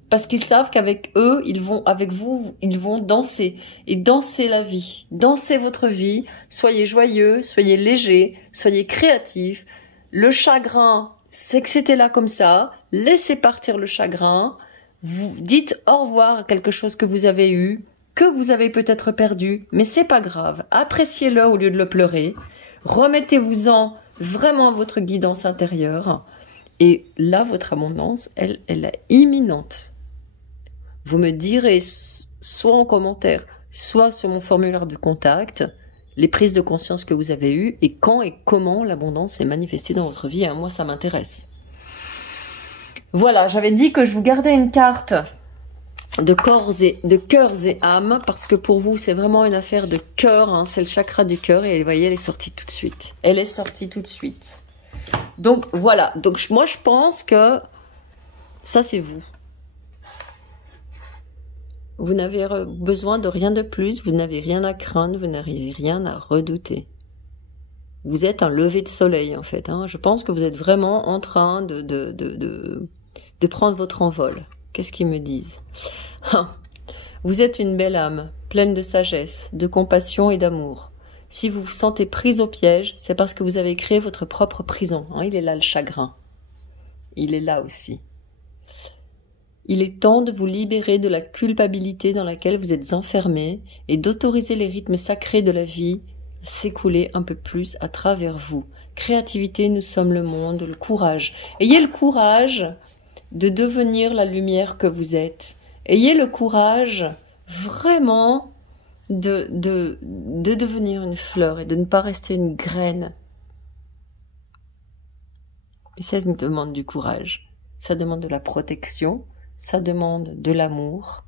Parce qu'ils savent qu'avec eux, avec vous, ils vont danser. Et danser la vie. Dansez votre vie. Soyez joyeux, soyez léger, soyez créatif. Le chagrin, c'est que c'était là comme ça. Laissez partir le chagrin. Vous dites au revoir à quelque chose que vous avez eu, que vous avez peut-être perdu, mais c'est pas grave. Appréciez-le au lieu de le pleurer. Remettez-vous-en vraiment votre guidance intérieure. Et là, votre abondance, elle est imminente. Vous me direz, soit en commentaire, soit sur mon formulaire de contact, les prises de conscience que vous avez eues et quand et comment l'abondance s'est manifestée dans votre vie. Moi, ça m'intéresse. Voilà, j'avais dit que je vous gardais une carte de cœurs et âmes, parce que pour vous, c'est vraiment une affaire de cœur, hein, c'est le chakra du cœur, et vous voyez, elle est sortie tout de suite. Elle est sortie tout de suite. Donc, voilà. Donc, moi, je pense que ça, c'est vous. Vous n'avez besoin de rien de plus, vous n'avez rien à craindre, vous n'avez rien à redouter. Vous êtes un lever de soleil, en fait. Hein. Je pense que vous êtes vraiment en train de prendre votre envol. Qu'est-ce qu'ils me disent? Vous êtes une belle âme, pleine de sagesse, de compassion et d'amour. Si vous vous sentez prise au piège, c'est parce que vous avez créé votre propre prison. Hein, il est là le chagrin. Il est là aussi. Il est temps de vous libérer de la culpabilité dans laquelle vous êtes enfermé et d'autoriser les rythmes sacrés de la vie à s'écouler un peu plus à travers vous. Créativité, nous sommes le monde, le courage. Ayez le courage de devenir la lumière que vous êtes. Ayez le courage vraiment de devenir une fleur et de ne pas rester une graine. Et ça demande du courage, ça demande de la protection, ça demande de l'amour,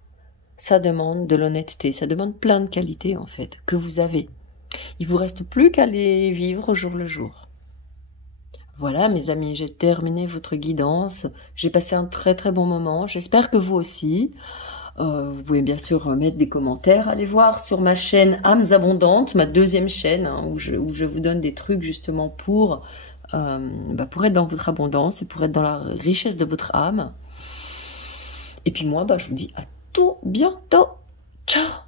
ça demande de l'honnêteté, ça demande plein de qualités en fait que vous avez. Il vous reste plus qu'à les vivre au jour le jour. Voilà mes amis, j'ai terminé votre guidance, j'ai passé un très très bon moment, j'espère que vous aussi. Vous pouvez bien sûr mettre des commentaires, allez voir sur ma chaîne Âmes Abondantes, ma deuxième chaîne, hein, où je vous donne des trucs justement pour être dans votre abondance et pour être dans la richesse de votre âme. Et puis moi, je vous dis à tout bientôt. Ciao!